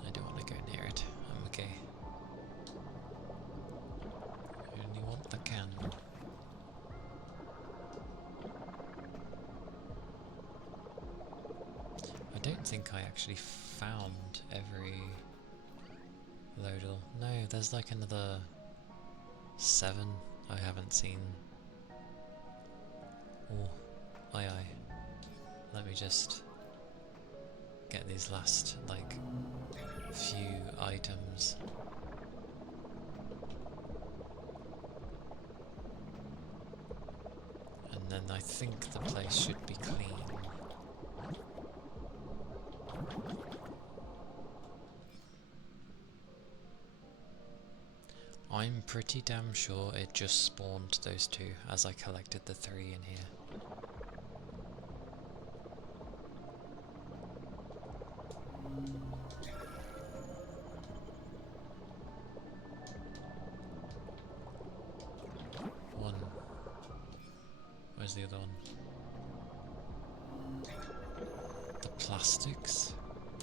I don't want to go near it. I'm okay. I only want the can. I don't think I actually found every Loddle. No, there's like another 7 I haven't seen. Oh, aye. Let me just get these last, like, few items. And then I think the place should be clean. I'm pretty damn sure it just spawned those 2 as I collected the 3 in here. One. Where's the other one? The plastics?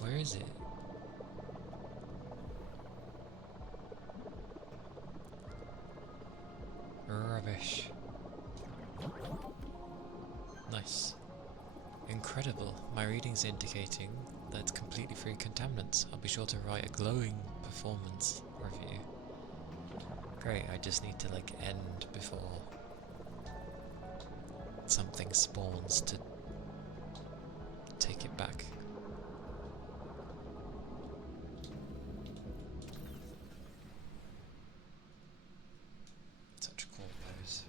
Where is it? Rubbish. Nice. Incredible. My reading's indicating that it's completely free of contaminants. I'll be sure to write a glowing performance review. Great, I just need to like end before something spawns to take it back. Such cool pose.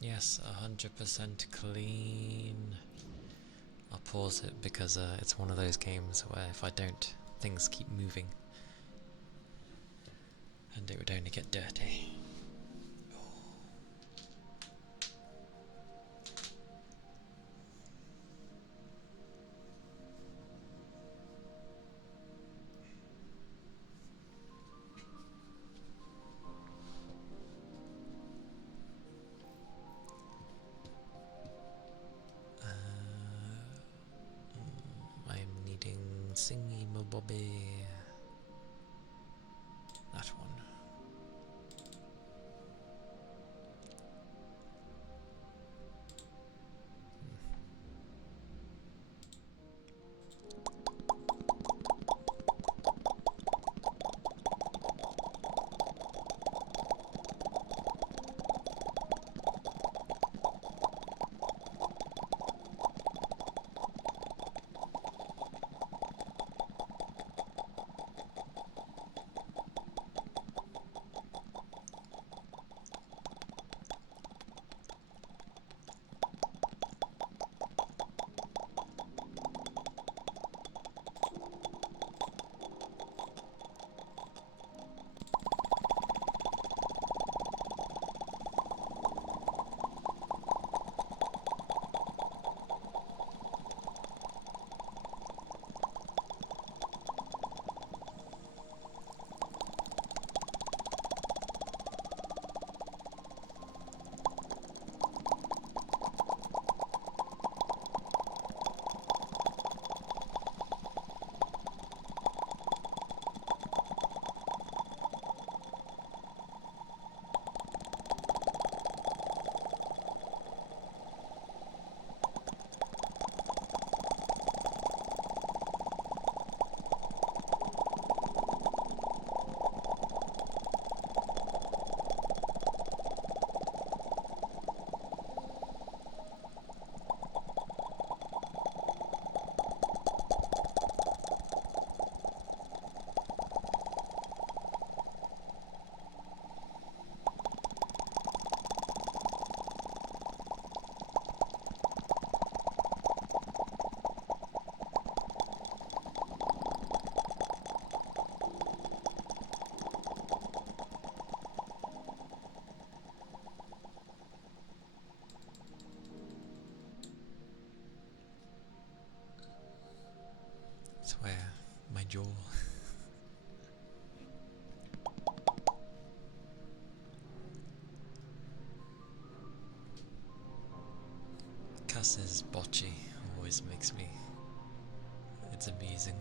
Yes, 100% clean. I'll pause it because it's one of those games where if I don't, things keep moving. And it would only get dirty. I'm needing Singy Mobobby. That one. Where my jaw. Cass's bocce always makes me. It's amusing.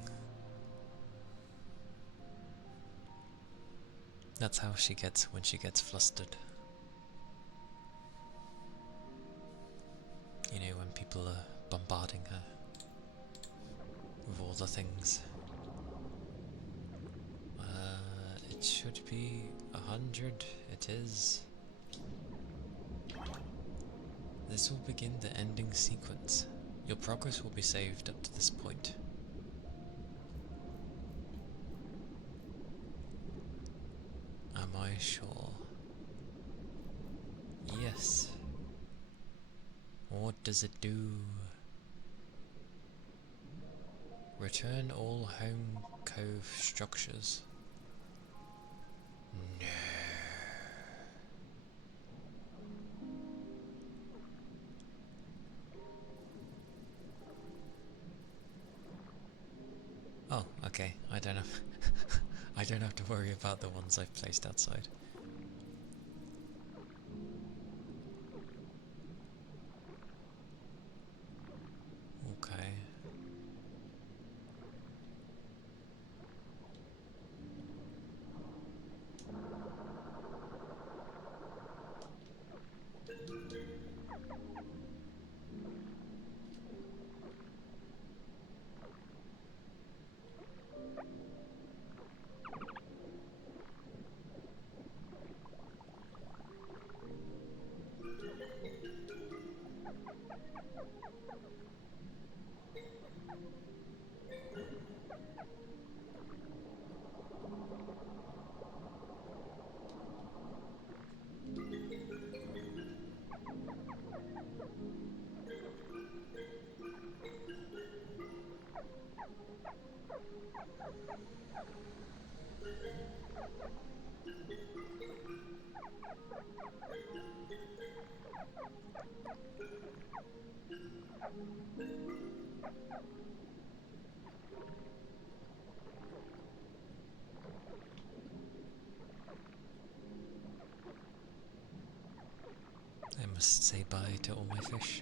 That's how she gets when she gets flustered. You know, when people are bombarding her with all the things. It should be 100. It is. This will begin the ending sequence. Your progress will be saved up to this point. Am I sure? Yes. What does it do? Return all home cove structures. No. okay, I don't have I don't have to worry about the ones I've placed outside. Okay. I must say bye to all my fish.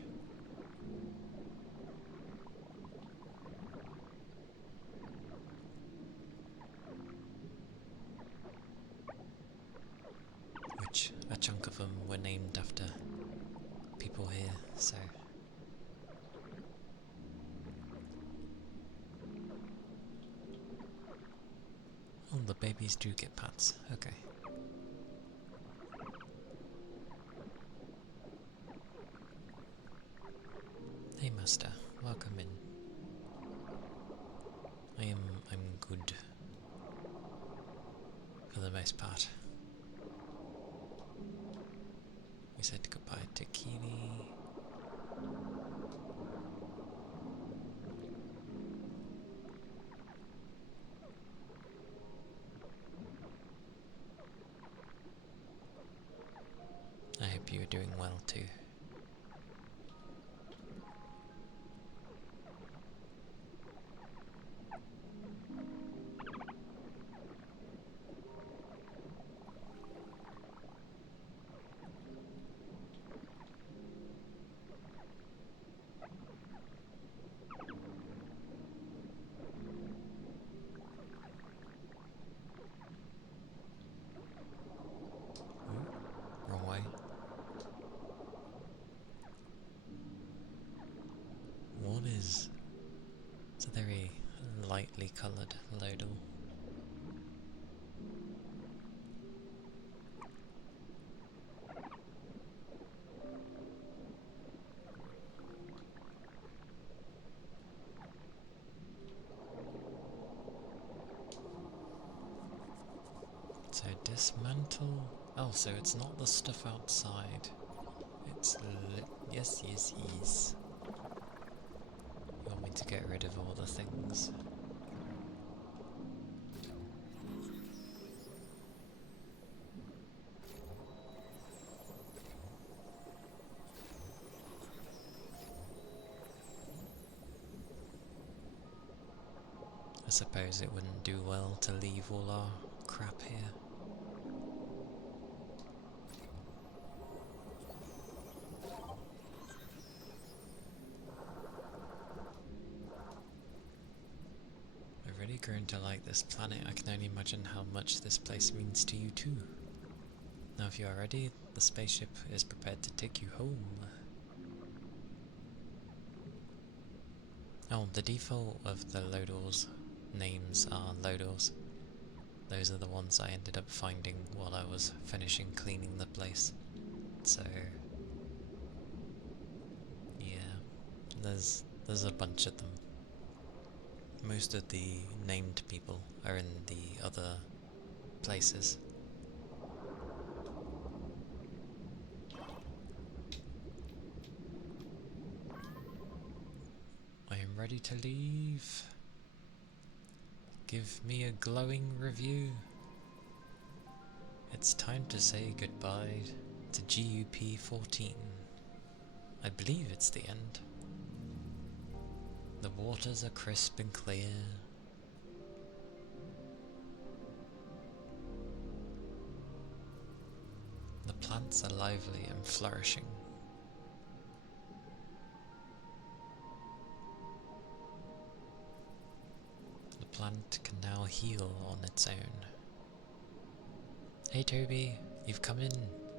Which, a chunk of them were named after people here, so... Oh, the babies do get pats, okay. Hey Master, welcome in. I'm good. For the most part. We said goodbye to Kini. I hope you're doing well too. Wrong way. What is... It's a very lightly coloured Loddle. So dismantle... Oh, so it's not the stuff outside. It's yes, yes, yes. You want me to get rid of all the things? I suppose it wouldn't do well to leave all our crap here. I've really grown to like this planet. I can only imagine how much this place means to you too. Now if you are ready, the spaceship is prepared to take you home. Oh, the default of the Loddles names are Loddles. Those are the ones I ended up finding while I was finishing cleaning the place. So yeah, there's a bunch of them. Most of the named people are in the other places. I am ready to leave. Give me a glowing review. It's time to say goodbye to GUP 14. I believe it's the end. The waters are crisp and clear. plants are lively and flourishing. The plant can now heal on its own. Hey Toby, you've come in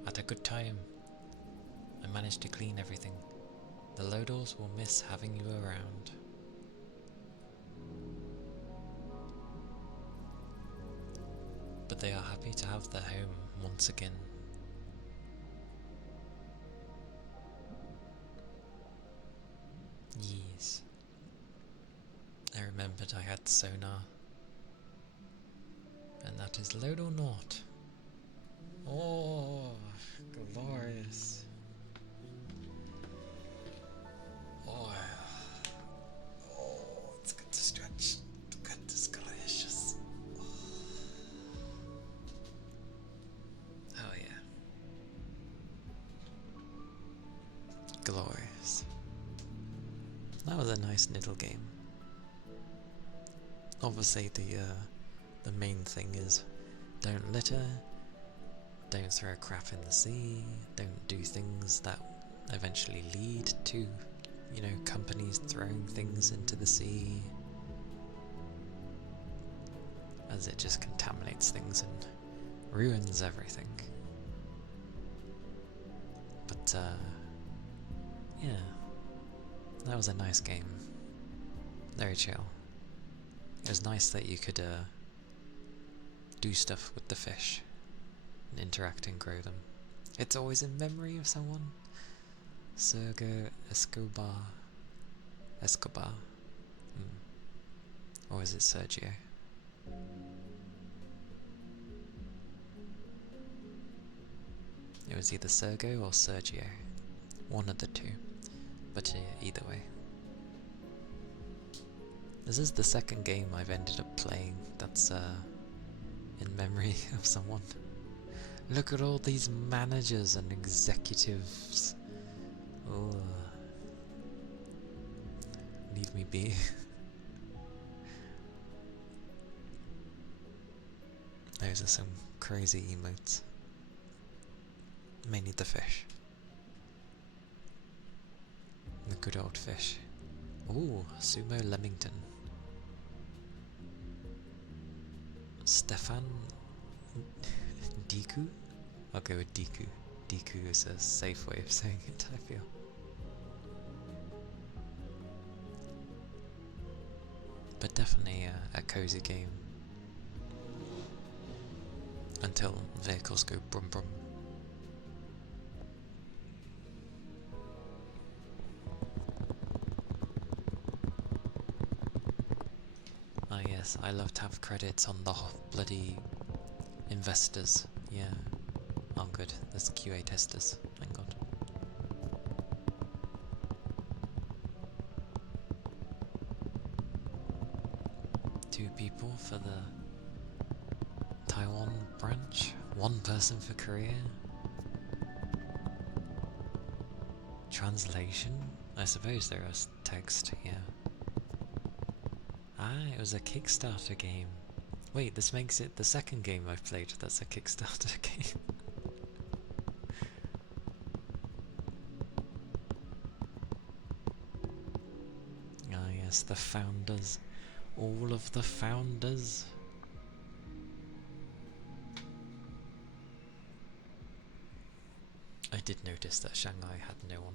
at a good time. I managed to clean everything. The Loddles will miss having you around. But they are happy to have their home once again. Yes. I remembered I had sonar. And that is Loddlenaut. Oh, glorious. Oh, it's good to stretch. Goodness gracious. Oh yeah. Glorious. That was a nice little game. Obviously the main thing is don't litter, don't throw crap in the sea, don't do things that eventually lead to, you know, companies throwing things into the sea, as it just contaminates things and ruins everything. But yeah, that was a nice game. Very chill. It was nice that you could do stuff with the fish and interact and grow them. It's always in memory of someone. Sergio Escobar. Or is it Sergio? It was either Sergio or Sergio. One of the two. But either way. This is the second game I've ended up playing that's in memory of someone. Look at all these managers and executives. Oh, leave me be. Those are some crazy emotes. Mainly the fish. The good old fish. Ooh, Sumo Leamington. Stefan Diku? I'll go with Diku. Diku is a safe way of saying it, I feel. But definitely a cozy game. Until vehicles go brum brum. Ah yes, I love to have credits on the bloody investors. Yeah. Oh good, there's QA testers, thank god. Two people for the Taiwan branch, one person for Korea. Translation? I suppose there was text, yeah. Ah, it was a Kickstarter game. Wait, this makes it the second game I've played that's a Kickstarter game. Ah yes, the founders. All of the founders. I did notice that Shanghai had no one.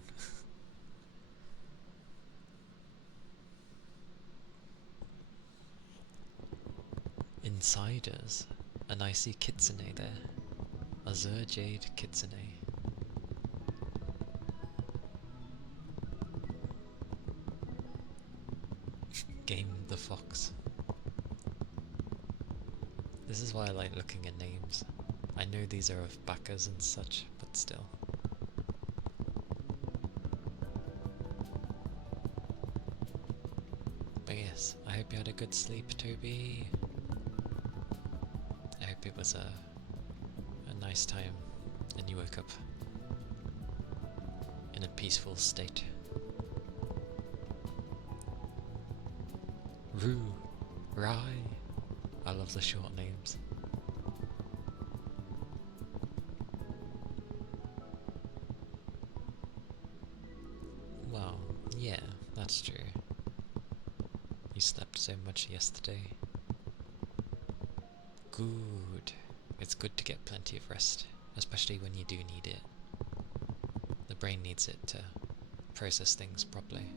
Insiders, and I see Kitsune there. Azure Jade Kitsune. Game the Fox. This is why I like looking at names. I know these are of backers and such, but still. But yes, I hope you had a good sleep, Toby. I hope it was a nice time and you woke up in a peaceful state. Roo, Rai. I love the short names. That's true. You slept so much yesterday. Good. It's good to get plenty of rest, especially when you do need it. The brain needs it to process things properly.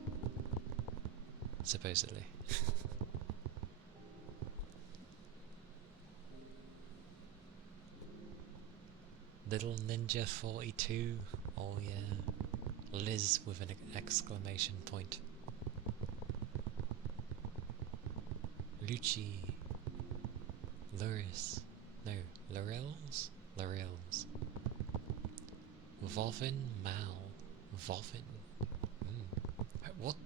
Supposedly. Little Ninja 42. Oh yeah. Liz with an exclamation point. Lucci. Luris. No, Laurels? Laurels. Vovin Mal. Vovin. What?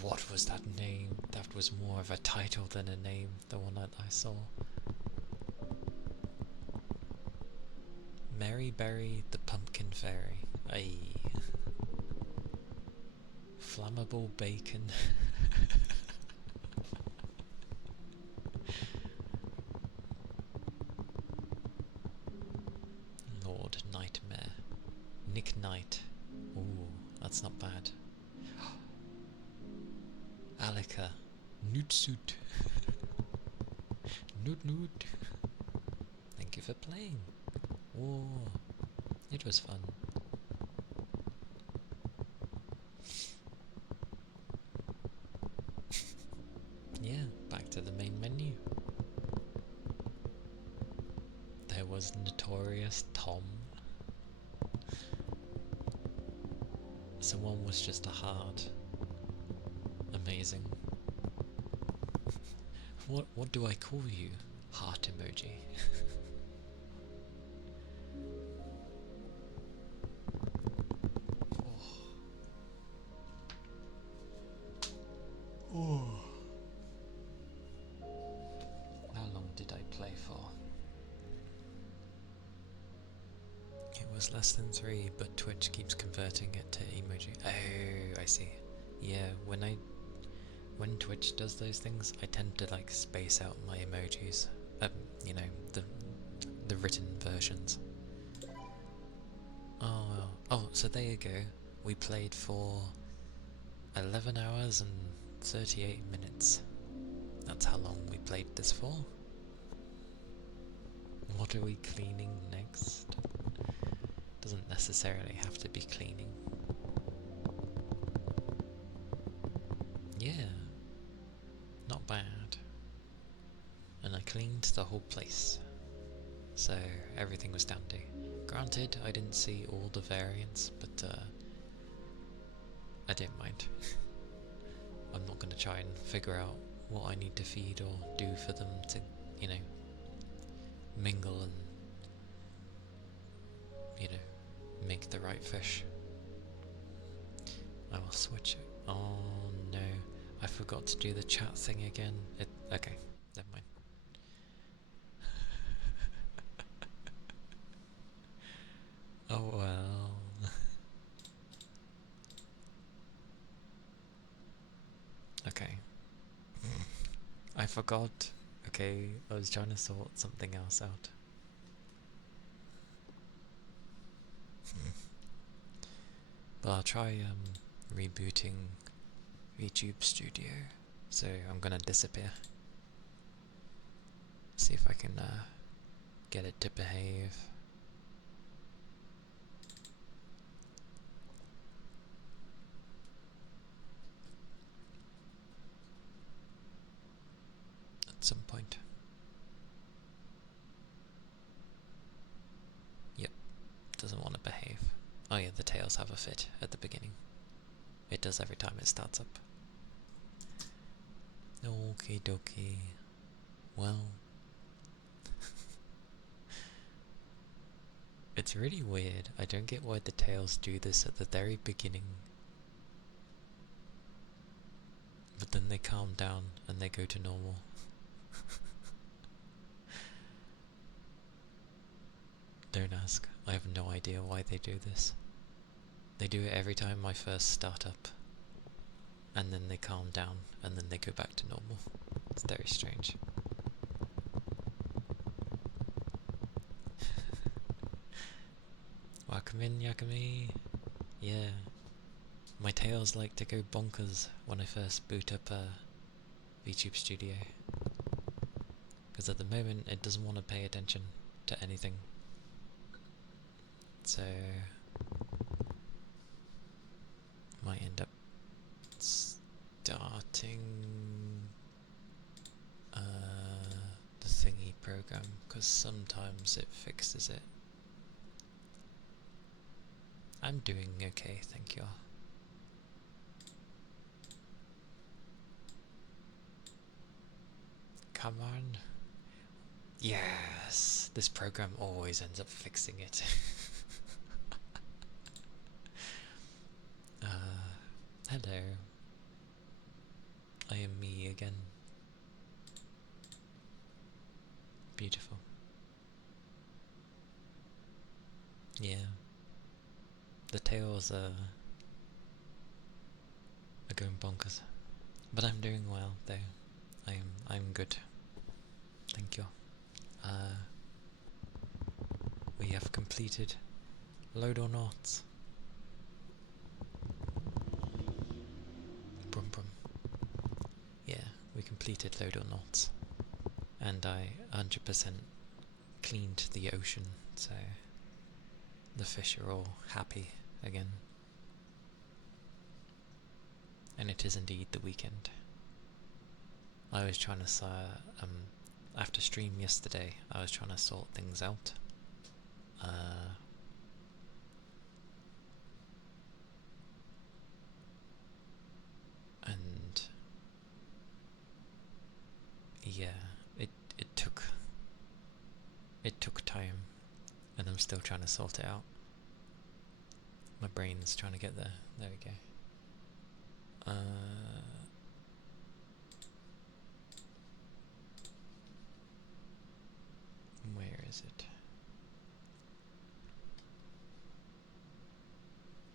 What was that name? That was more of a title than a name, the one that I saw. Mary Berry the Pumpkin Fairy. Aye. Flammable Bacon. Lord Nightmare. Nick Knight. Ooh, that's not bad. Alika. Newtsuit. Noot. Thank you for playing. Whoa, it was fun. Yeah, back to the main menu. There was Notorious Tom. Someone was just a heart. Amazing. What do I call you? Heart emoji. Oh. How long did I play for? It was less than 3, but Twitch keeps converting it to emoji. Oh, I see. Yeah, when Twitch does those things, I tend to like space out my emojis. You know, the written versions. Oh, so there you go. We played for 11 hours and 38 minutes. That's how long we played this for. What are we cleaning next? Doesn't necessarily have to be cleaning. Yeah, not bad. And I cleaned the whole place, so everything was dandy. Granted, I didn't see all the variants, but I didn't mind. I'm not going to try and figure out what I need to feed or do for them to, you know, mingle and, you know, make the right fish. I will switch it. Oh no, I forgot to do the chat thing again. Okay, never mind. Oh well. Okay. I forgot. Okay, I was trying to sort something else out. But I'll try rebooting YouTube Studio. So I'm gonna disappear. See if I can get it to behave. At some point. Yep, doesn't want to behave. Oh yeah, the tails have a fit at the beginning. It does every time it starts up. Okie dokie. Well. It's really weird. I don't get why the tails do this at the very beginning. But then they calm down and they go to normal. Don't ask. I have no idea why they do this. They do it every time I first start up. And then they calm down and then they go back to normal. It's very strange. Welcome in, Yakami. Yeah. My tails like to go bonkers when I first boot up VTube Studio, because at the moment it doesn't want to pay attention to anything. So might end up starting the thingy program, because sometimes it fixes it. I'm doing okay, thank you. Come on. Yes! This program always ends up fixing it. Hello. I am me again. Beautiful. Yeah. The tails are going bonkers. But I'm doing well though. I'm good. Thank you. We have completed Loddlenaut. Brum brum. Yeah, we completed Loddlenaut. And I 100% cleaned the ocean, so the fish are all happy again. And it is indeed the weekend. I was trying to after stream yesterday, I was trying to sort things out. And yeah, it took time, and I'm still trying to sort it out. My brain's trying to get there. There we go. Where is it?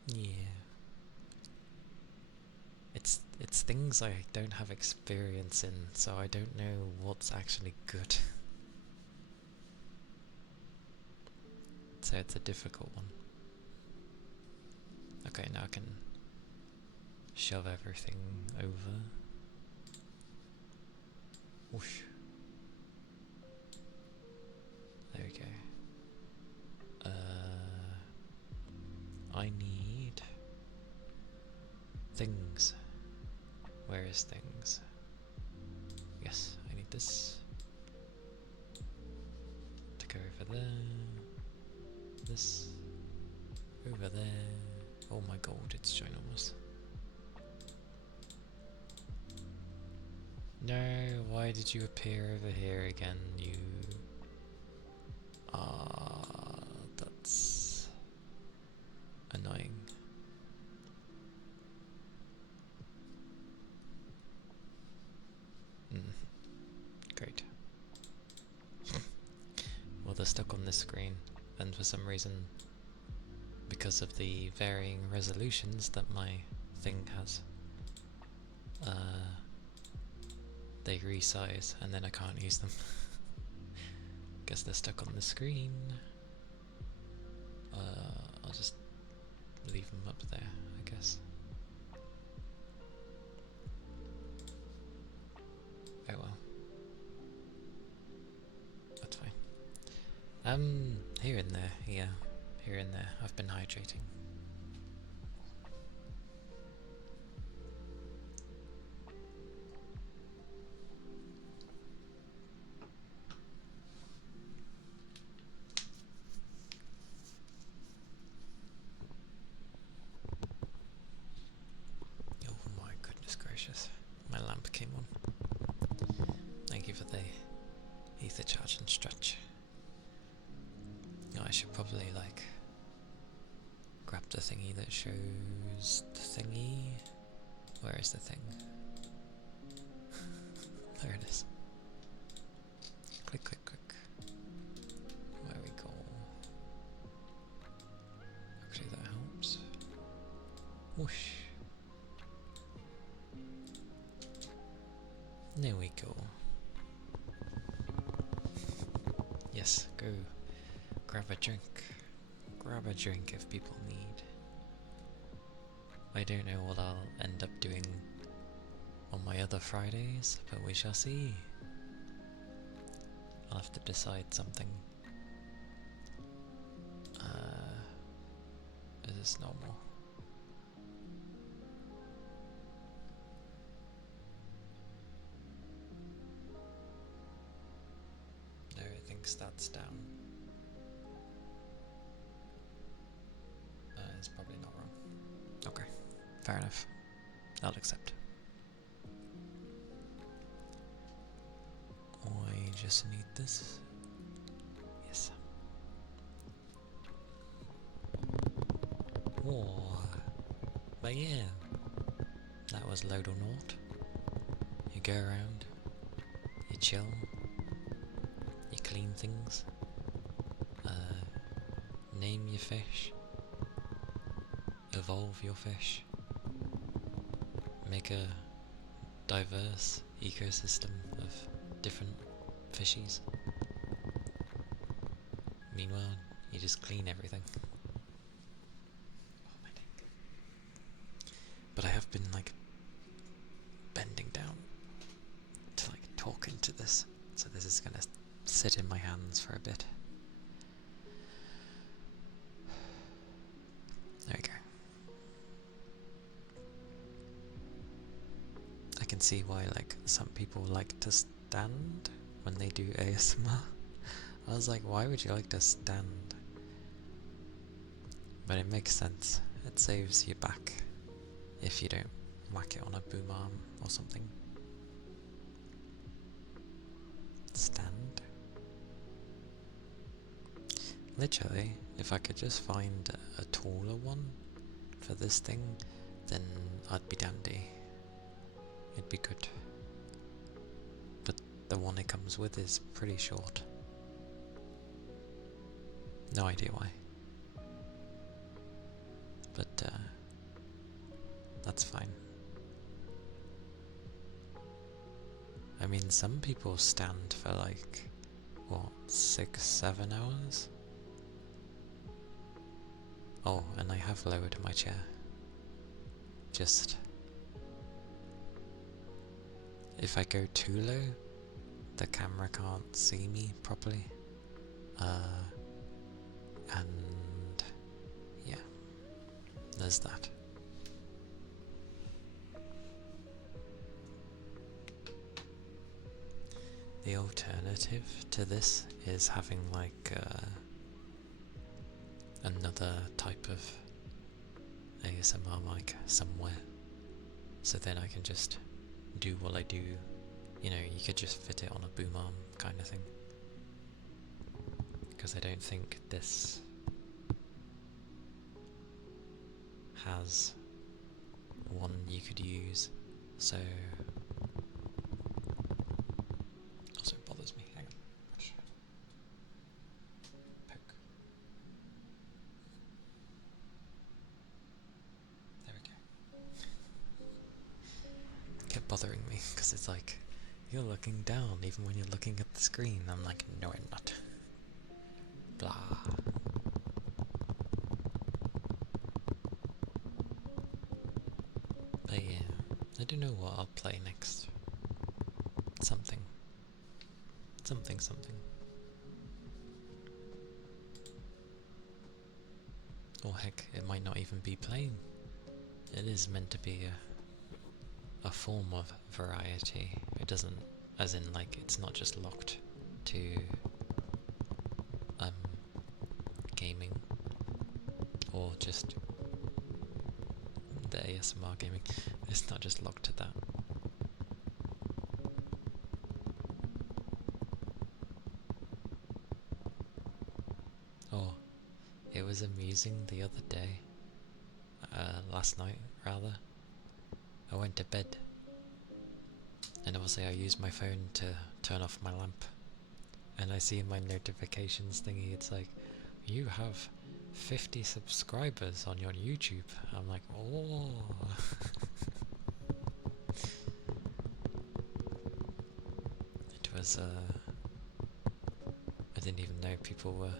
Yeah. It's things I don't have experience in, so I don't know what's actually good. So it's a difficult one. Okay, now I can shove everything over. Whoosh. There we go. I need things. Where is things? Yes, I need this to go over there. This over there. Oh my god, it's ginormous. No, why did you appear over here again, you... that's annoying. Great. Well, they're stuck on this screen, and for some reason, because of the varying resolutions that my thing has, they resize, and then I can't use them. Guess they're stuck on the screen. I'll just leave them up there, I guess. Oh well. That's fine. Here and there, yeah. Here and there. I've been hydrating. Oh my goodness gracious. My lamp came on. Thank you for the ether charge and stretch. No, I should probably like grab the thingy that shows the thingy. Where is the thing? There it is. Click, click, click. There we go. Actually, that helps. Whoosh. There we go. Yes, go grab a drink. Grab a drink if people need. I don't know what I'll end up doing on my other Fridays, but we shall see. I'll have to decide something. Is this normal? No, I think stats down. It's probably not wrong. Okay, fair enough. I'll accept. I just need this. Yes. Oh, but yeah, that was Loddlenaut. You go around, you chill, you clean things, name your fish, evolve your fish, make a diverse ecosystem of different fishies. Meanwhile, you just clean everything. Oh, my neck. But I have been like bending down to like talk into this, so this is gonna sit in my hands for a bit. There we go. I can see why like some people like to stand when they do ASMR. I was like, why would you like to stand? But it makes sense. It saves your back if you don't whack it on a boom arm or something. Stand. Literally, if I could just find a taller one for this thing, then I'd be dandy. It'd be good. But the one it comes with is pretty short. No idea why. But that's fine. I mean, some people stand for like, what, 6-7 hours? Oh, and I have lowered my chair. Just... if I go too low, the camera can't see me properly. And... yeah. There's that. The alternative to this is having like another type of ASMR mic somewhere, so then I can just do what I do. You know, you could just fit it on a boom arm kind of thing, because I don't think this has one you could use, so also it bothers me. Hang on. Poke. There we go. Kept bothering me because it's like, you're looking down even when you're looking at the screen. I'm like, no, I'm not. Blah. But yeah, I don't know what I'll play next. Something. Or heck, it might not even be playing. It is meant to be a form of variety. It doesn't, as in like, it's not just locked to gaming or just the ASMR gaming. It's not just locked to that. Oh, it was amusing the other day, last night rather. I went to bed and obviously I used my phone to turn off my lamp, and I see in my notifications thingy it's like, you have 50 subscribers on your YouTube. I'm like, oh. It was I didn't even know people were,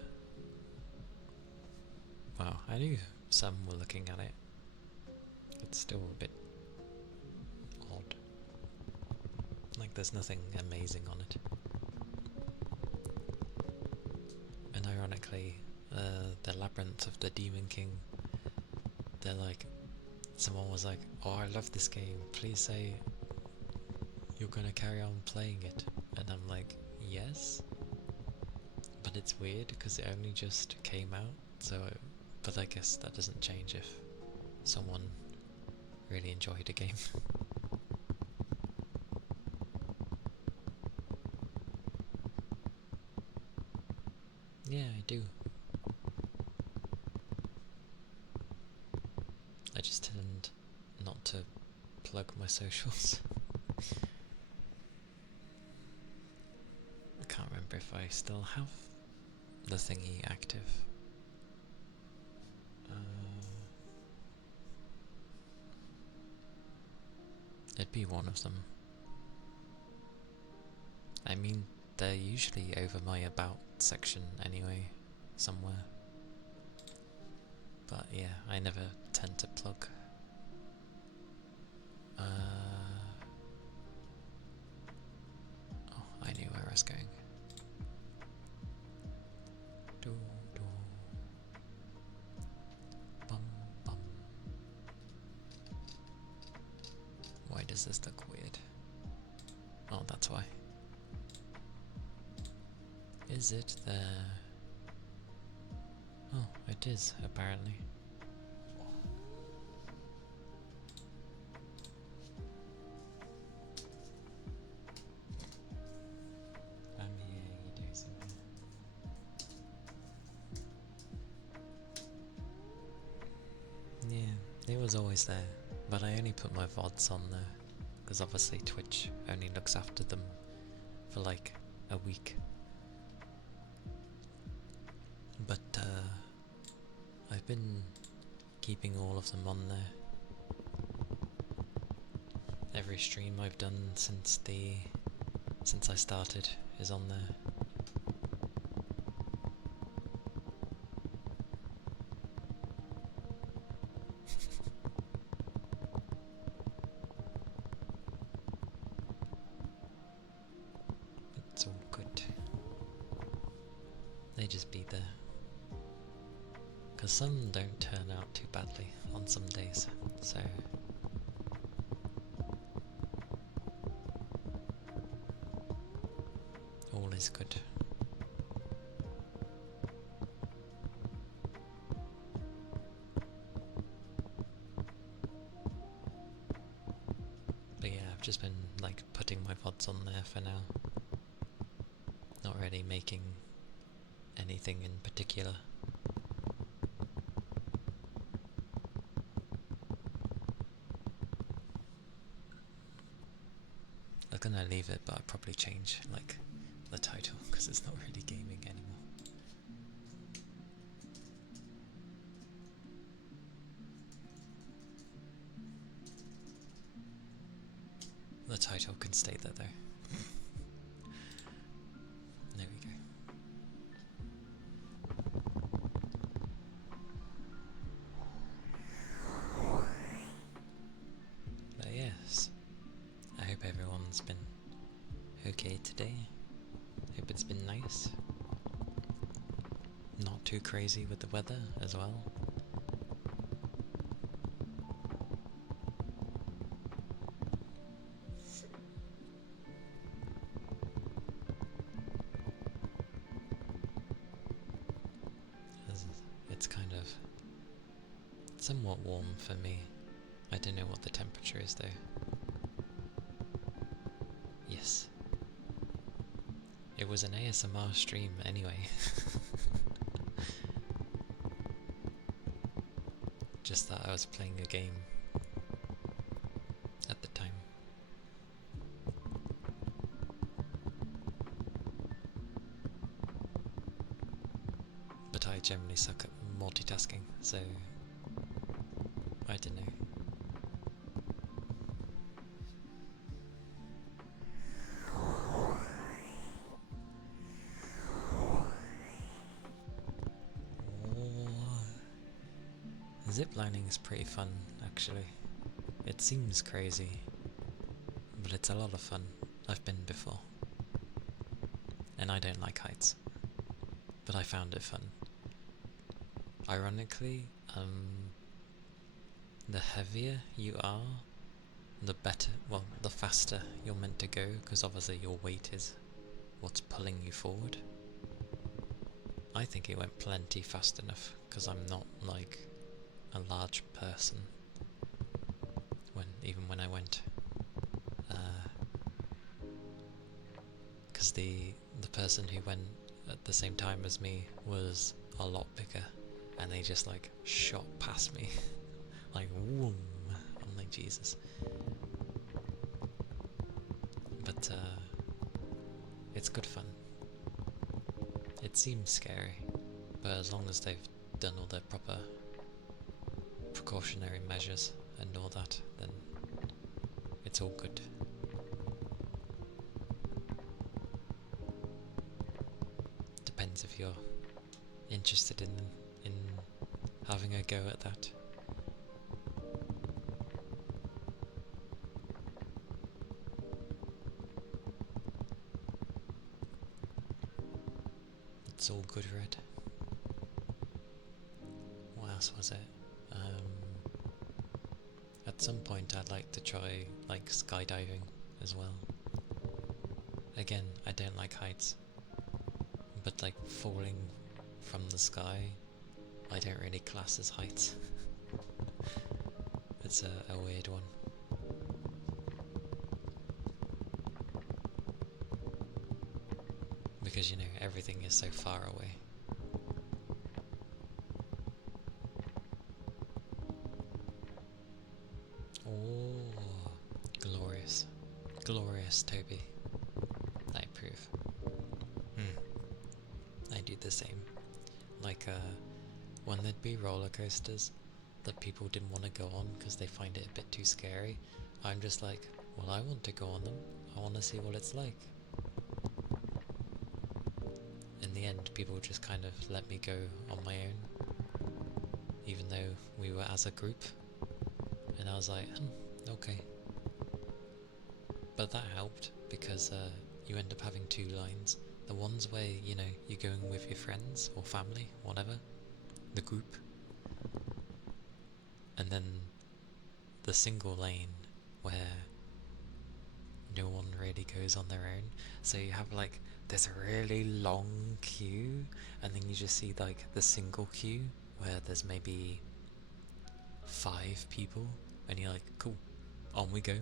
well, I knew some were looking at it, It's still a bit odd. Like there's nothing amazing on it. And ironically, the Labyrinth of the Demon King, they're like, someone was like, oh, I love this game, please say you're gonna carry on playing it. And I'm like, yes, but it's weird because it only just came out, so, but I guess that doesn't change if someone really enjoyed a game. Yeah, I do. I just tend not to plug my socials. I can't remember if I still have the thingy active. It'd be one of them. I mean, they're usually over my about section anyway, somewhere. But yeah, I never tend to plug. Oh, I knew where I was going. Bum, bum. Why does this look weird? Oh, that's why. Is it there? Oh, it is, apparently. I'm here, you do something. Yeah, it was always there, but I only put my VODs on there, because obviously Twitch only looks after them for like a week. But I've been keeping all of them on there. Every stream I've done since I started is on there. It's all good. They just be there. Because some don't turn out too badly on some days, so... all is good. But yeah, I've just been like putting my VODs on there for now. Not really making anything in particular. I'm gonna leave it, but I'll probably change like the title because it's not really gaming anymore. The title can stay there though. There we go. But yes, I hope everyone's been okay today. Hope it's been nice. Not too crazy with the weather as well. It's kind of somewhat warm for me. I don't know what the temperature is though. Yes. It was an ASMR stream anyway. Just that I was playing a game at the time. But I generally suck at multitasking, so I don't know. Ziplining is pretty fun, actually. It seems crazy, but it's a lot of fun. I've been before. And I don't like heights, but I found it fun. Ironically, the heavier you are, the better, well, the faster you're meant to go, because obviously your weight is what's pulling you forward. I think it went plenty fast enough, because I'm not like a large person even when I went. Because the person who went at the same time as me was a lot bigger, and they just like shot past me. Like, whoom. I'm like, Jesus. But it's good fun. It seems scary, but as long as they've done all their proper precautionary measures and all that, then it's all good. Depends if you're interested in having a go at that. It's all good, Red. What else was it? At some point I'd like to try like skydiving as well. Again, I don't like heights, but like falling from the sky, I don't really class as heights. It's a weird one. Because, you know, everything is so far away. Oh, glorious. Glorious, Toby. I approve. I do the same. Like, when there'd be roller coasters that people didn't want to go on because they find it a bit too scary, I'm just like, well, I want to go on them. I want to see what it's like. In the end, people just kind of let me go on my own, even though we were as a group, and I was like, okay. But that helped, because you end up having two lines. The ones where, you know, you're going with your friends or family, whatever, the group, and then the single lane where no one really goes on their own. So you have like this really long queue, and then you just see like the single queue where there's maybe 5 people, and you're like, cool, on we go,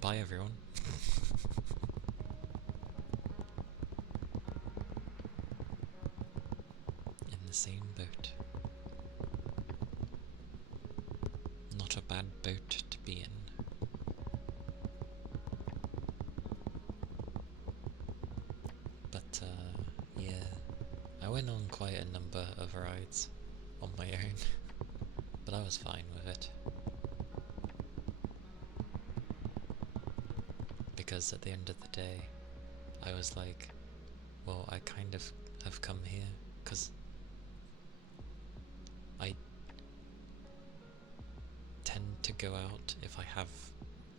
bye everyone. In the same boat. Not a bad boat to be in. But yeah, I went on quite a number of rides on my own, but I was fine with it. Because at the end of the day, I was like, well, I kind of have come here because I tend to go out if I have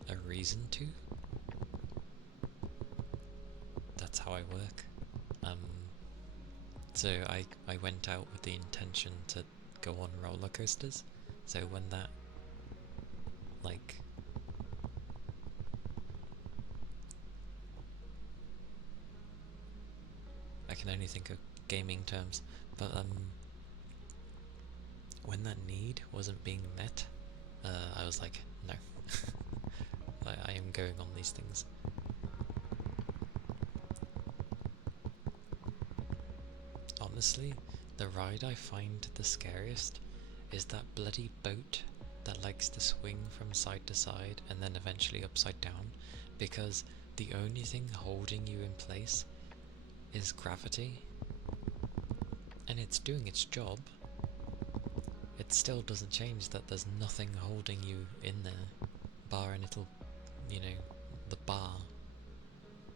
a reason to. That's how I work. So I went out with the intention to go on roller coasters. So when that, like, I can only think of gaming terms, but when that need wasn't being met, I was like, no. I am going on these things. Honestly, the ride I find the scariest is that bloody boat that likes to swing from side to side and then eventually upside down, because the only thing holding you in place is gravity, and it's doing its job. It still doesn't change that there's nothing holding you in there, bar a little, you know, the bar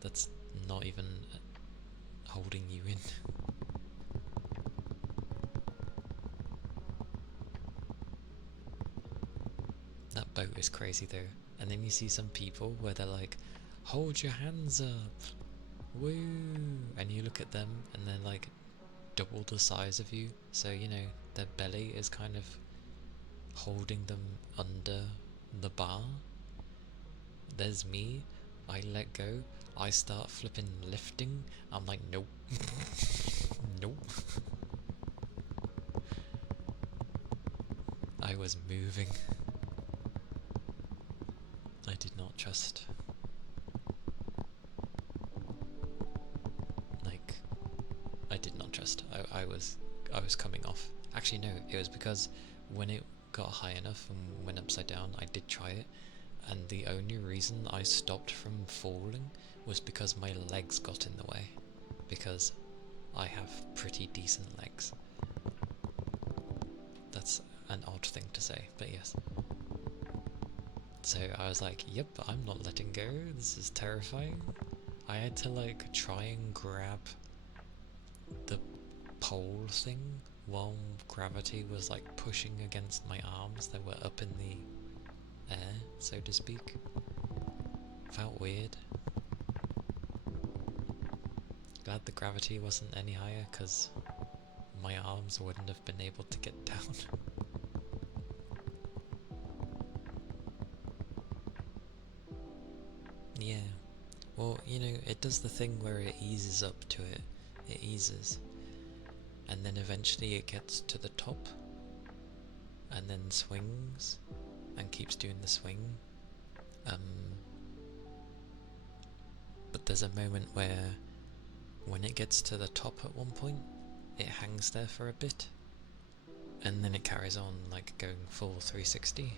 that's not even holding you in. That boat is crazy though. And then you see some people where they're like, hold your hands up, woo, and you look at them and they're like double the size of you, so you know their belly is kind of holding them under the bar. There's me, I let go, I start flipping lifting, I'm like nope. Nope. I was moving. I did not trust. Like, I did not trust. I was coming off. Actually no, it was because when it got high enough and went upside down, I did try it, and the only reason I stopped from falling was because my legs got in the way, because I have pretty decent legs. That's an odd thing to say, but yes. So I was like, yep, I'm not letting go, this is terrifying. I had to like try and grab the pole thing while gravity was like pushing against my arms that were up in the air, so to speak. Felt weird. Glad the gravity wasn't any higher, because my arms wouldn't have been able to get down. Yeah, well, you know, it does the thing where it eases up to it. It eases. And then eventually it gets to the top. And then swings. And keeps doing the swing. But there's a moment where when it gets to the top at one point, it hangs there for a bit. And then it carries on like going full 360.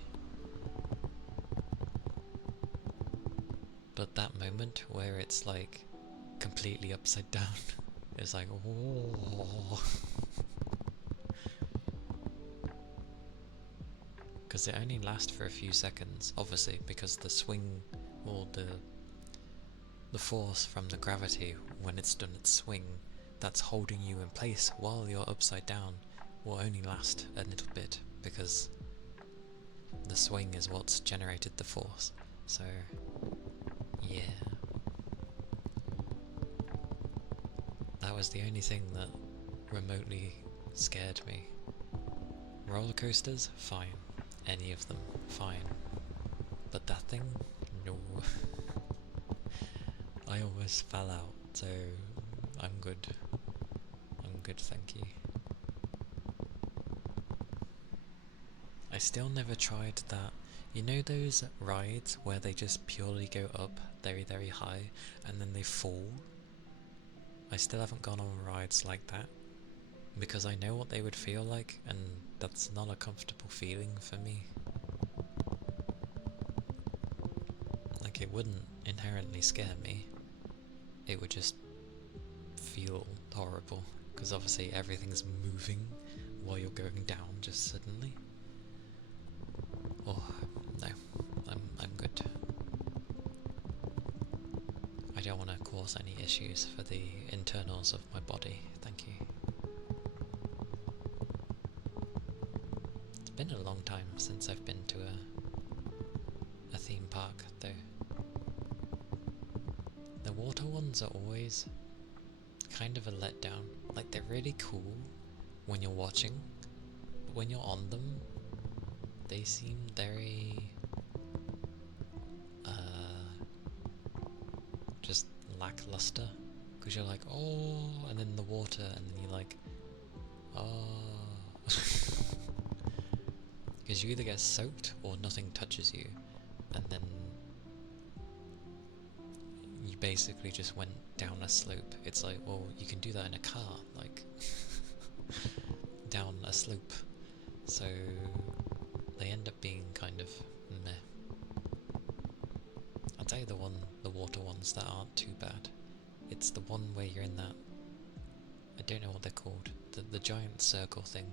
But that moment where it's like completely upside down is like, oh. Because it only lasts for a few seconds, obviously, because the swing, or the force from the gravity, when it's done its swing, that's holding you in place while you're upside down, will only last a little bit, because the swing is what's generated the force. So yeah, that was the only thing that remotely scared me. Roller coasters, fine. Any of them, fine. But that thing, no. I almost fell out, so I'm good. I'm good, thank you. I still never tried that. You know those rides where they just purely go up very, very high and then they fall? I still haven't gone on rides like that, because I know what they would feel like, and that's not a comfortable feeling for me. Like, it wouldn't inherently scare me, it would just feel horrible, because obviously everything's moving while you're going down just suddenly. Oh, no, I'm good. I don't want to cause any issues for the internals of my body, thank you. It's been a long time since I've been to a theme park, though. The water ones are always kind of a letdown. Like, they're really cool when you're watching, but when you're on them, they seem very just lackluster, because you're like, oh, and then the water, and then you're like, oh. Because you either get soaked or nothing touches you, and then you basically just went down a slope. It's like, well, you can do that in a car, like down a slope. So they end up being kind of meh. I'll tell you the water ones that aren't too bad. It's the one where you're in that, I don't know what they're called, the giant circle thing,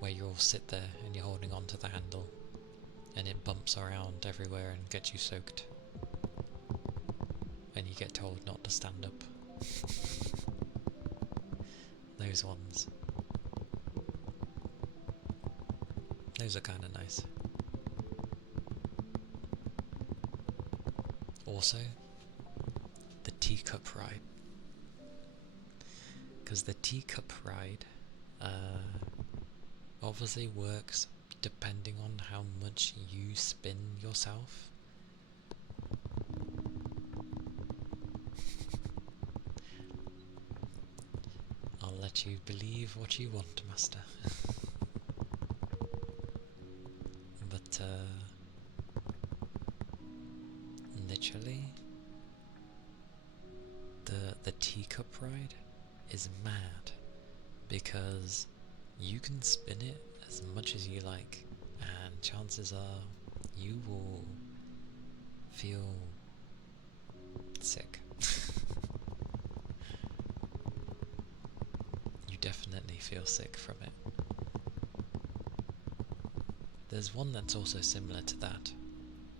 where you all sit there and you're holding onto the handle, and it bumps around everywhere and gets you soaked, and you get told not to stand up. Those ones. Those are kind of nice. Also, the teacup ride. Because the teacup ride obviously works depending on how much you spin yourself. I'll let you believe what you want, Master. But literally, the teacup ride is mad because you can spin it as much as you like, and chances are you will feel sick. You definitely feel sick from it. There's one that's also similar to that,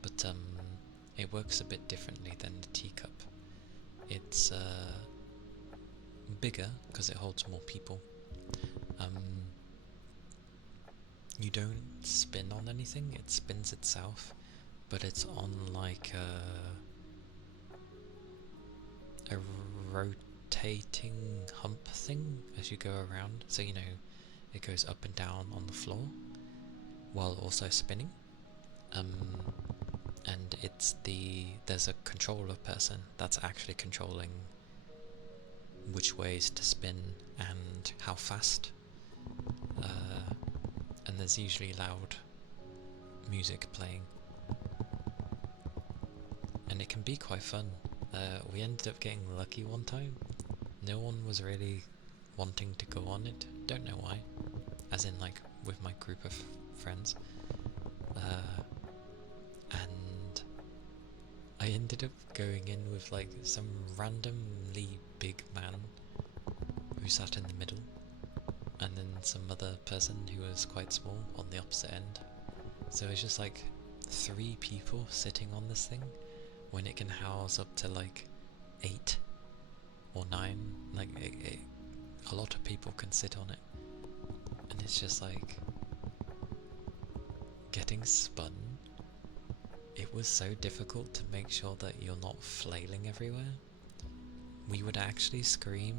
but it works a bit differently than the teacup. It's bigger because it holds more people. You don't spin on anything, it spins itself, but it's on like a rotating hump thing as you go around, so you know it goes up and down on the floor while also spinning. And there's a controller person that's actually controlling which ways to spin and how fast. And there's usually loud music playing, and it can be quite fun. We ended up getting lucky one time. No one was really wanting to go on it, don't know why, as in like with my group of friends, and I ended up going in with like some randomly big man who sat in the middle, and then some other person who was quite small on the opposite end. So it's just like 3 people sitting on this thing when it can house up to like 8 or 9. Like a lot of people can sit on it, and it's just like getting spun. It was so difficult to make sure that you're not flailing everywhere. We would actually scream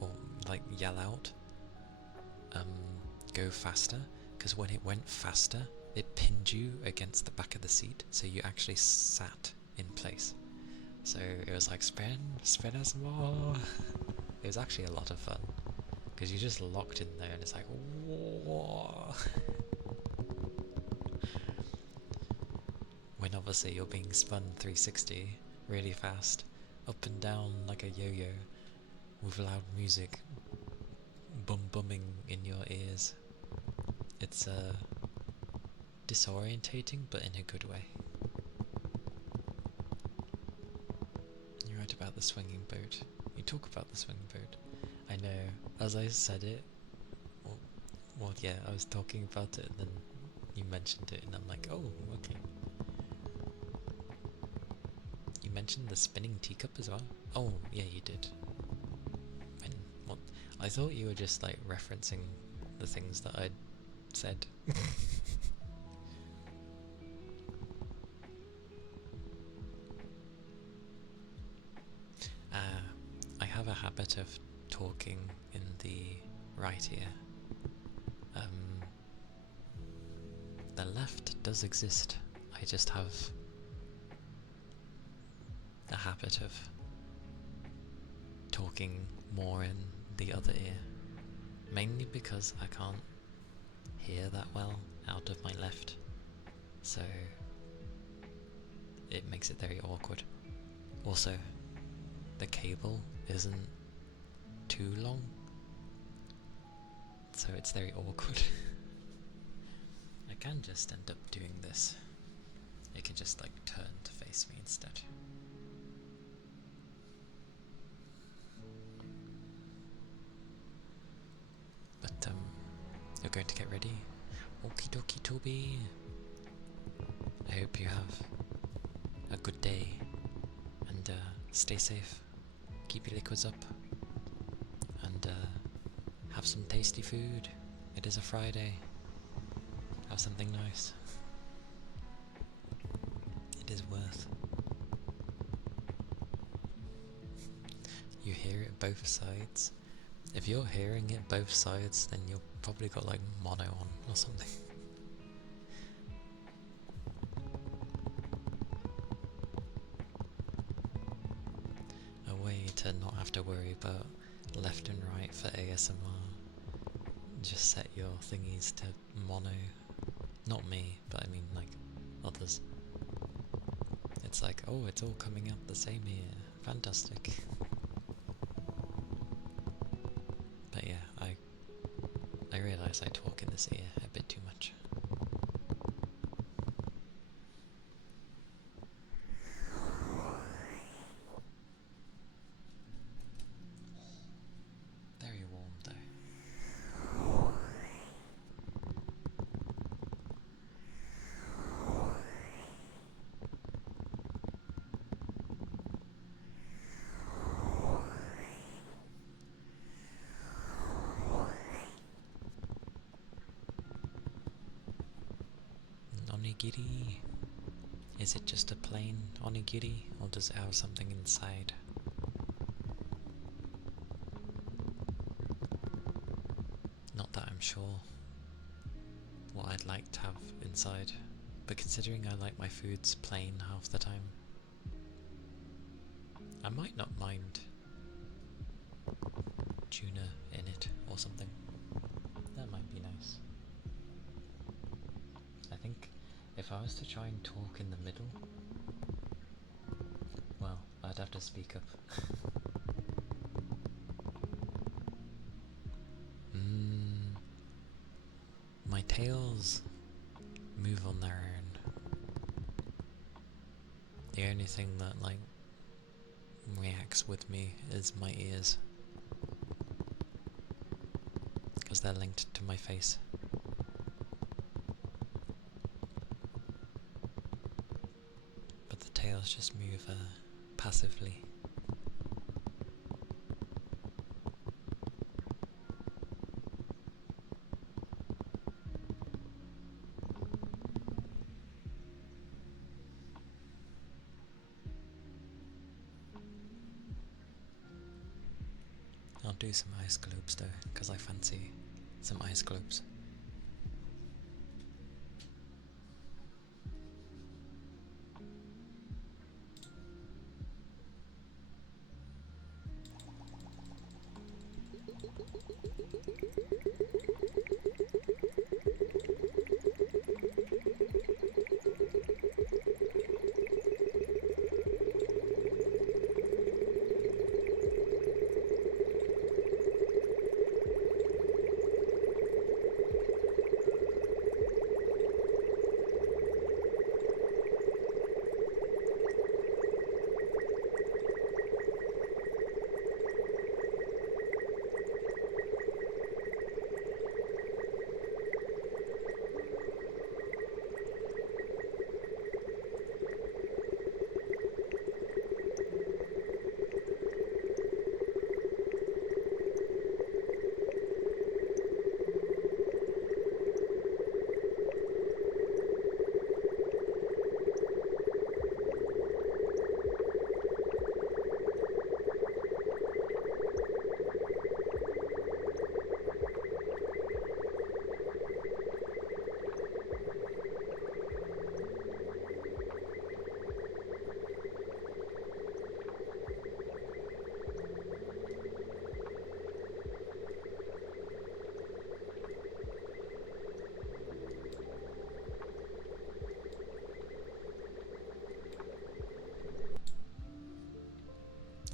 or like yell out, go faster, because when it went faster it pinned you against the back of the seat, so you actually sat in place. So it was like spin us more. It was actually a lot of fun because you're just locked in there and it's like whoa. When obviously you're being spun 360 really fast, up and down like a yo-yo, with loud music bumming in your ears. It's disorientating, but in a good way. You're right about the swinging boat. You talk about the swinging boat. I know, as I said it, well yeah, I was talking about it and then you mentioned it and I'm like, oh, okay. You mentioned the spinning teacup as well? Oh, yeah, you did. I thought you were just like referencing the things that I'd said. I have a habit of talking in the right ear. The left does exist. I just have a habit of talking more in the other ear, mainly because I can't hear that well out of my left, so it makes it very awkward. Also, the cable isn't too long, so it's very awkward. I can just end up doing this. It can just like turn to face me instead. But you're going to get ready. Okie dokie Toby. I hope you have a good day and stay safe. Keep your liquids up and have some tasty food. It is a Friday. have something nice. It is worth. You hear it both sides. If you're hearing it both sides, then you've probably got like mono on or something. A way to not have to worry about left and right for ASMR. Just set your thingies to mono. Not me, but I mean like others. It's like, oh, it's all coming out the same here. Fantastic. But yeah, I realise I talk in this ear a bit too much. Very warm though. Onigiri. Is it just a plain onigiri, or does it have something inside? Not that I'm sure what I'd like to have inside, but considering I like my foods plain half the time, I might not mind tuna in it or something. That might be nice. I think if I was to try and talk in the middle, well, I'd have to speak up. My tails move on their own. The only thing that like reacts with me is my ears, because they're linked to my face. But the tails just move passively. I'll do some ice globes though, because I fancy some ice globes.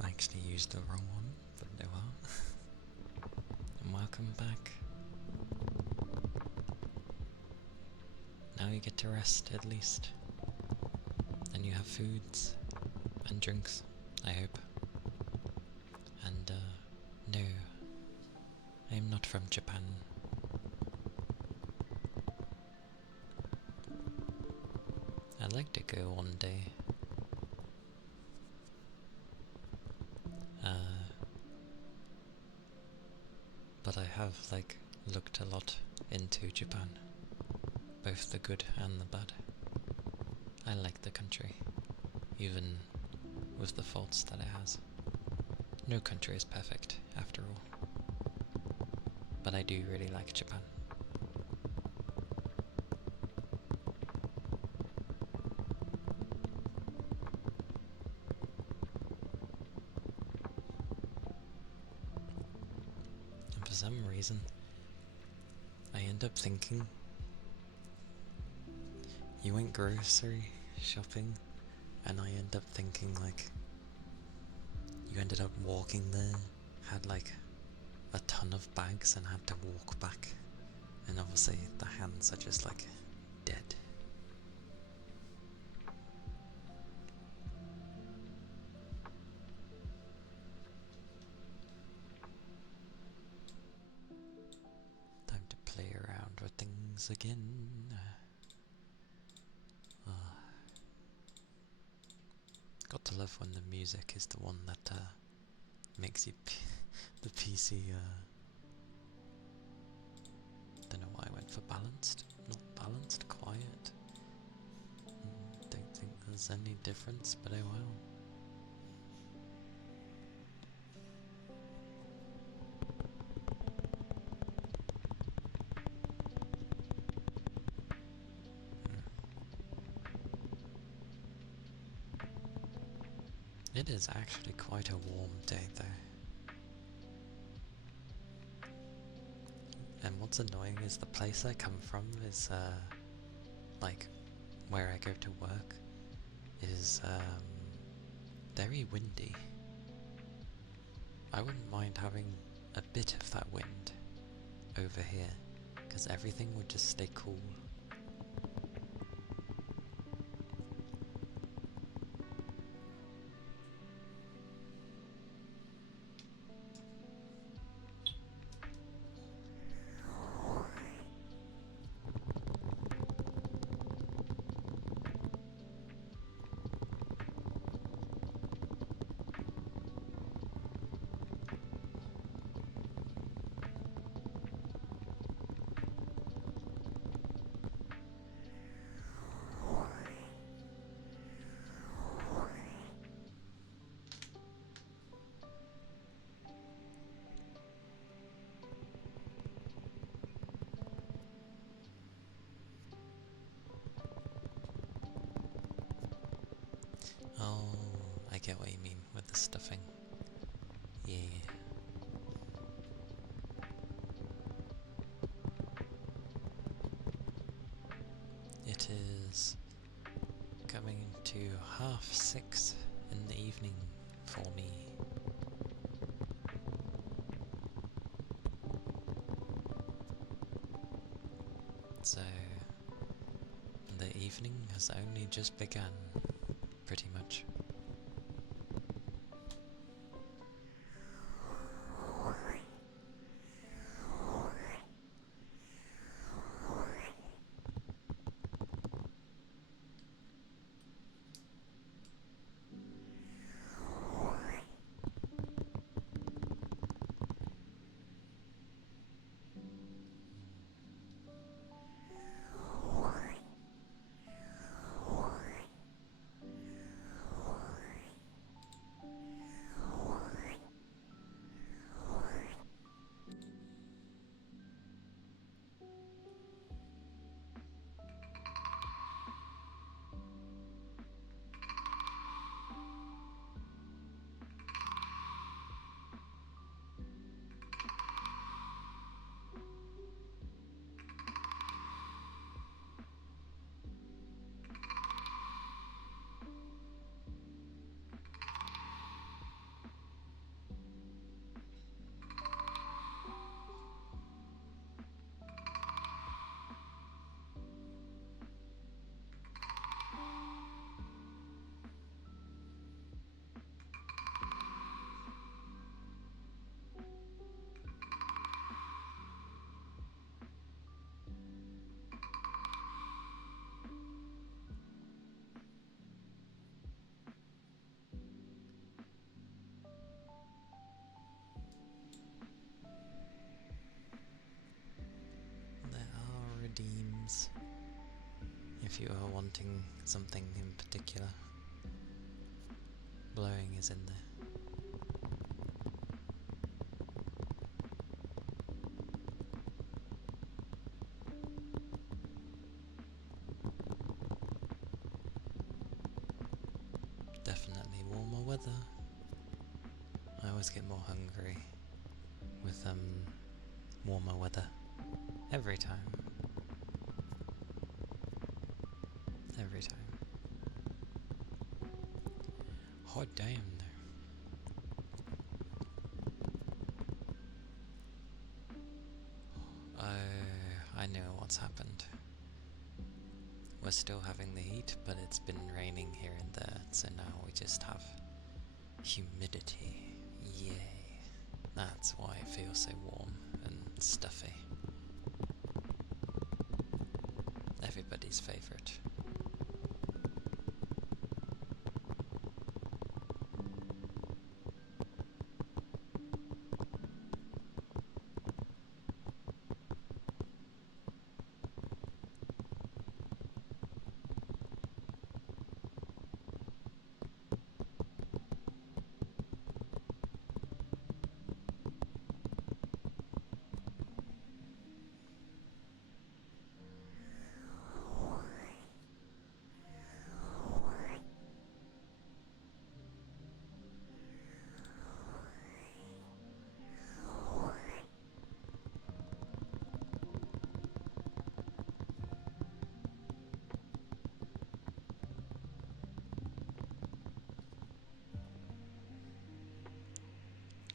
I actually used the wrong one, but no well. And welcome back. Now you get to rest at least. And you have foods and drinks, I hope. And no, I am not from Japan. I'd like to go one day. But I have like looked a lot into Japan. both the good and the bad. I like the country, even with the faults that it has. No country is perfect, after all. But I do really like Japan. And for some reason, I end up thinking you went grocery shopping, and I end up thinking like you ended up walking there, had like a ton of bags and had to walk back, and obviously the hands are just like dead. Time to play around with things again. Got to love when the music is the one that makes you the PC. Don't know why I went for balanced. Not balanced, quiet. Don't think there's any difference, but oh well. It is actually quite a warm day though. And what's annoying is the place I come from is, like, where I go to work is, very windy. I wouldn't mind having a bit of that wind over here, because everything would just stay cool. Oh, I get what you mean with the stuffing. Yeah. It is coming to 6:30 in the evening for me. So, the evening has only just begun, pretty much. if you are wanting something in particular. Blowing is in there. Definitely warmer weather. I always get more hungry with warmer weather. Every time. Every time. Hot damn though. I know what's happened. We're still having the heat, but it's been raining here and there, so now we just have humidity. Yay. That's why it feels so warm and stuffy. Everybody's favourite.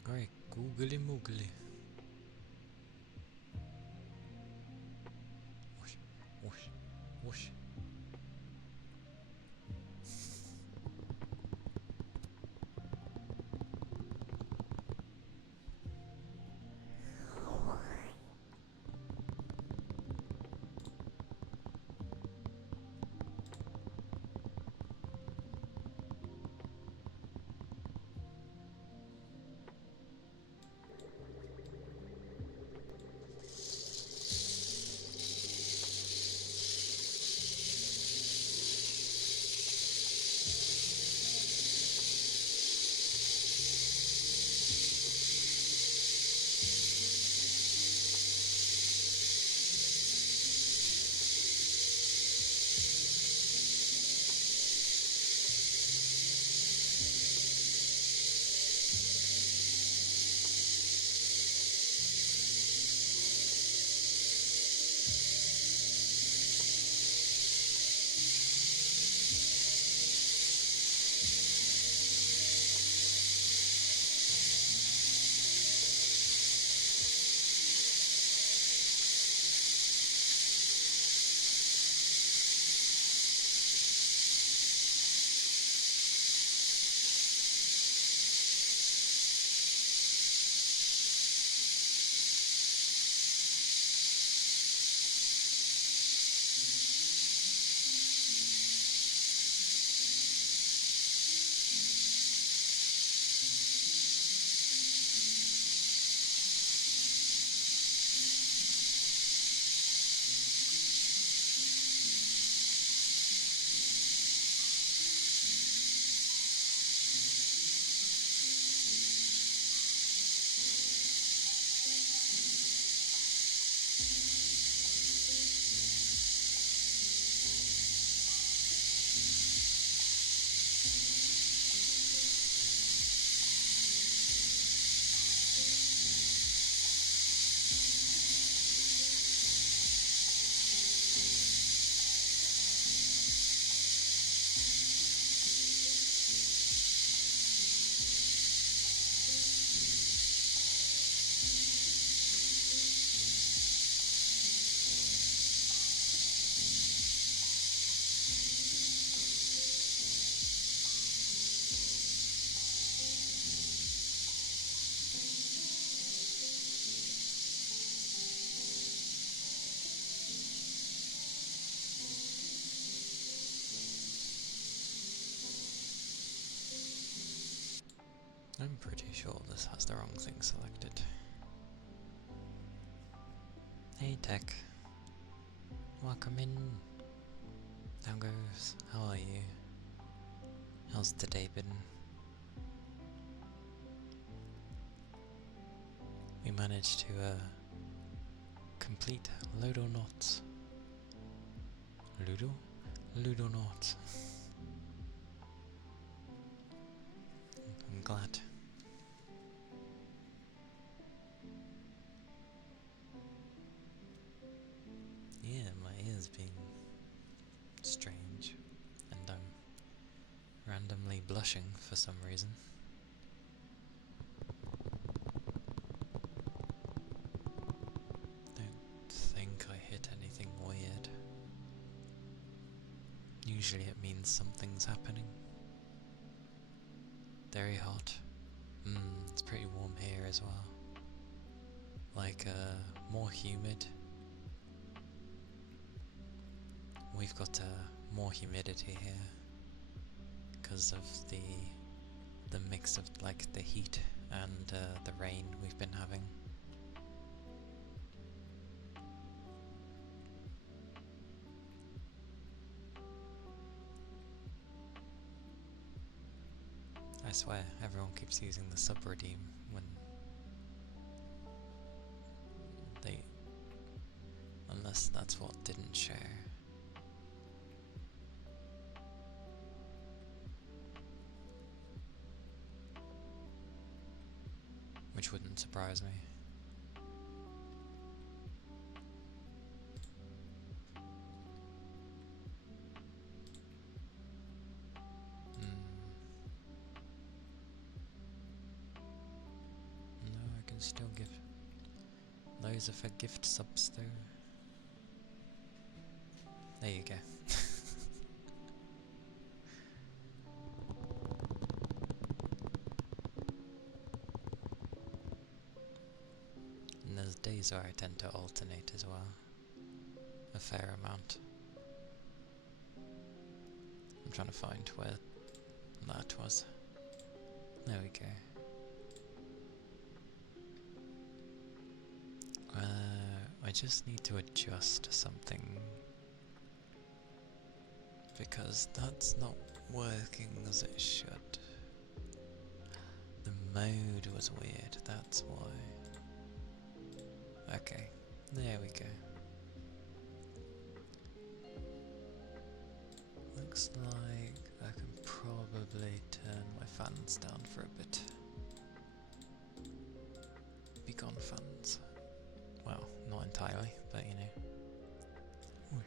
Great, googly moogly. Whoosh, whoosh, whoosh. I'm pretty sure this has the wrong thing selected. Hey Tech, welcome in. Down goes. How are you? How's today been? We managed to complete Loddlenaut. Loddlenaut. I'm glad. Yeah, my ear's been strange, and I'm randomly blushing for some reason. Don't think I hit anything weird. Usually it means something's happening. Very hot. It's pretty warm here as well. Like, more humid. We've got more humidity here because of the mix of like the heat and the rain we've been having. I swear, everyone keeps using the subredeem when they, unless that's what didn't share. Which wouldn't surprise me. No, I can still give loads of gift subs though. There you go. And there's days where I tend to alternate as well. A fair amount. I'm trying to find where that was. There we go. I just need to adjust something because that's not working as it should. The mode was weird, that's why. Okay, there we go. Looks like I can probably turn my fans down for a bit. Be gone fans. Well, not entirely, but you know. Whoosh.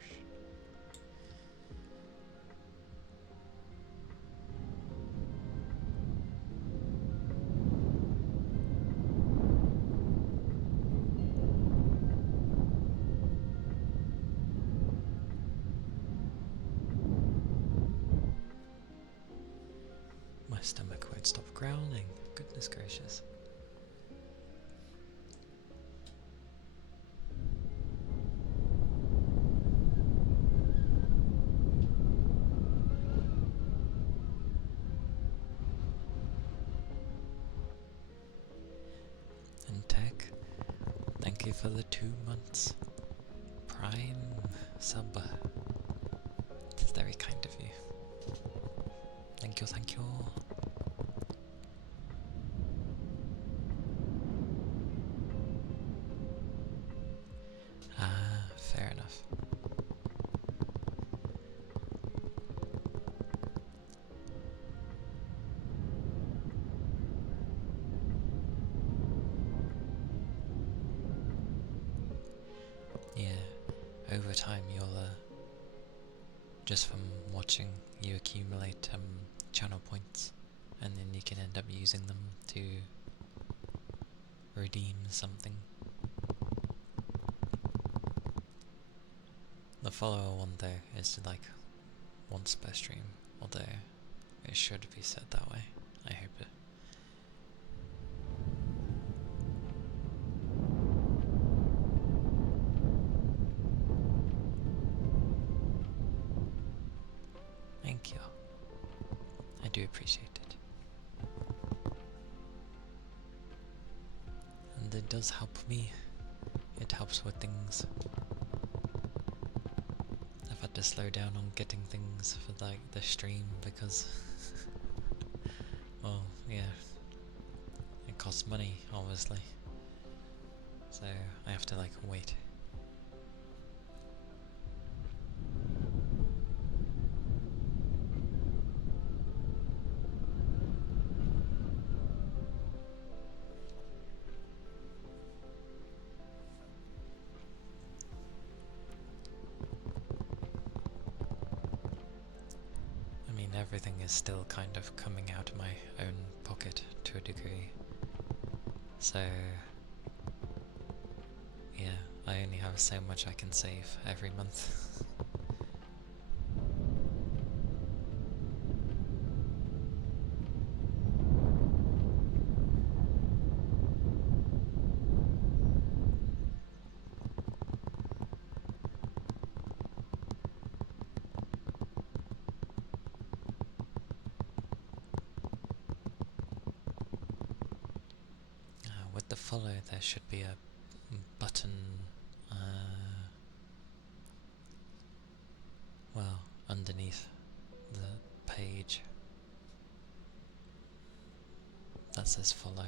My stomach won't stop growling. Goodness gracious. And Tech, thank you for the 2 months. Prime sub. It's very kind of you. Thank you, thank you. Ah, fair enough. Yeah, over time you'll, just from watching, you accumulate channel points, and then you can end up using them to redeem something. The follower one there is like once per stream, although it should be set that way. I hope it. Thank you. I do appreciate it. And it does help me. It helps with things. I've had to slow down on getting things for like the stream because, well, yeah, it costs money, obviously. So I have to like wait. I mean, everything is still kind of coming out of my own pocket to a degree. So yeah, I only have so much I can save every month. With the follow, there should be a button, well, underneath the page that says follow.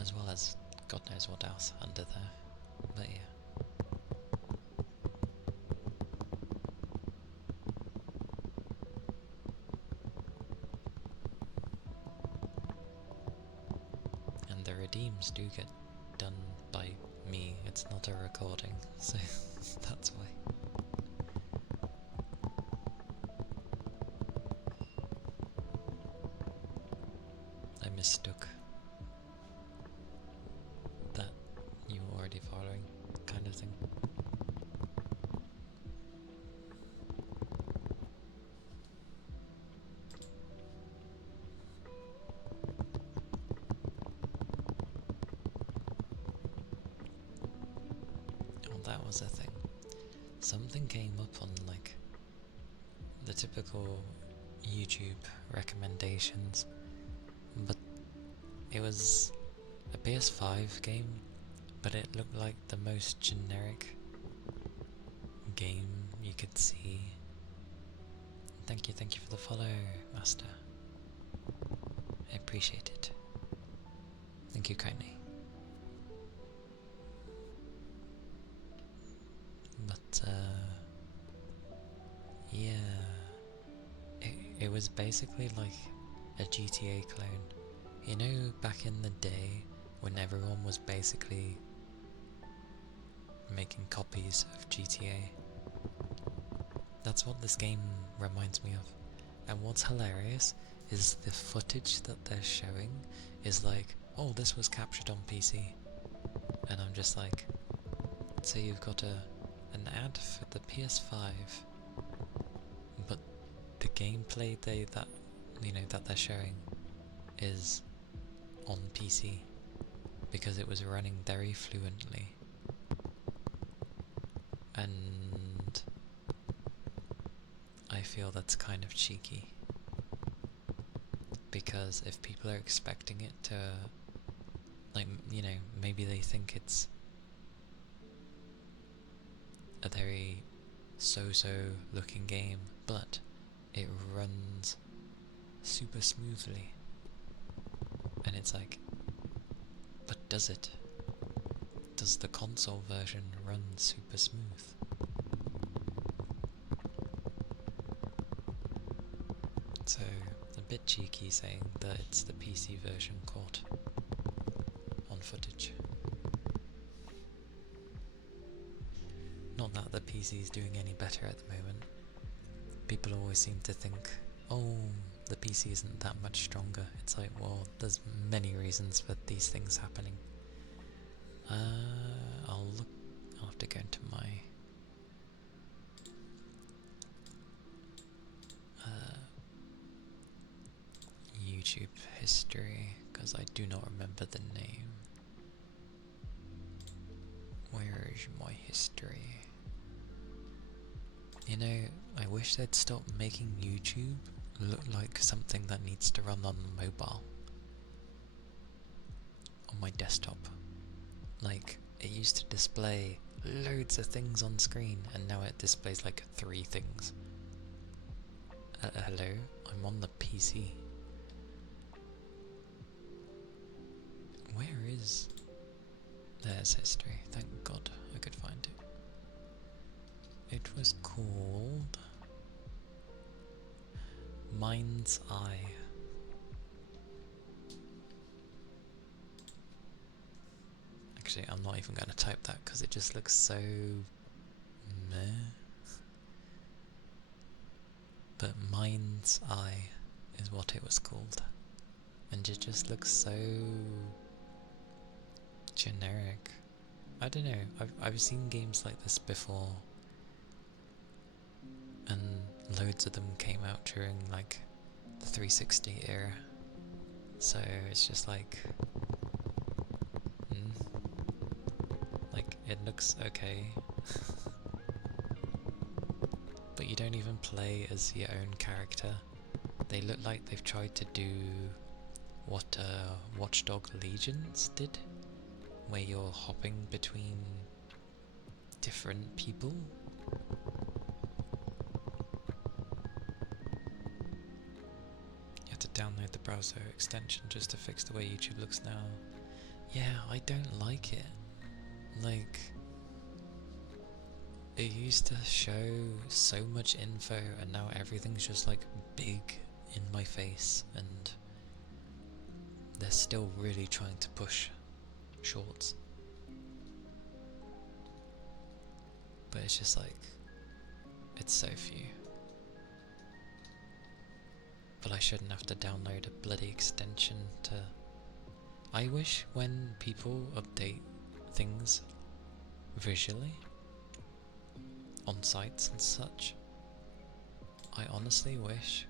As well as God knows what else under there, but yeah. And the redeems do get done by me, it's not a recording, so that's why. I mistook that you were already following, kind of thing. Oh, that was a thing. Something came up on like the typical YouTube recommendations, but it was a PS5 game, but it looked like the most generic game you could see. Thank you for the follow, Master. I appreciate it. Thank you kindly. But, yeah, it was basically like a GTA clone. You know, back in the day when everyone was basically making copies of GTA? That's what this game reminds me of. And what's hilarious is the footage that they're showing is like, oh, this was captured on PC. And I'm just like, so you've got an ad for the PS5, but the gameplay that they're showing is on PC because it was running very fluently. And I feel that's kind of cheeky, because if people are expecting it to, like, you know, maybe they think it's a very so-so looking game, but it runs super smoothly, and it's like, but does it? Does the console version run super smooth? So, a bit cheeky saying that it's the PC version caught on footage. Not that the PC is doing any better at the moment. People always seem to think, oh, the PC isn't that much stronger. It's like, well, there's many reasons for these things happening. I'll have to go into my YouTube history, because I do not remember the name. Where is my history? You know, I wish they'd stop making YouTube look like something that needs to run on mobile. on my desktop. Like, it used to display loads of things on screen, and now it displays like 3 things. Hello? I'm on the PC. Where is... There's history, thank God I could find it. It was called... Mind's Eye. Actually, I'm not even going to type that because it just looks so meh. But Mind's Eye is what it was called. And it just looks so generic. I don't know, I've seen games like this before. And loads of them came out during like the 360 era. So it's just like... Like, it looks okay. But you don't even play as your own character. They look like they've tried to do what Watch Dogs Legions did, where you're hopping between different people. You have to download the browser extension just to fix the way YouTube looks now. Yeah, I don't like it. Like, it used to show so much info, and now everything's just like big in my face, and they're still really trying to push shorts. But it's just like, it's so few. But I shouldn't have to download a bloody extension to... I wish when people update things visually on sites and such, I honestly wish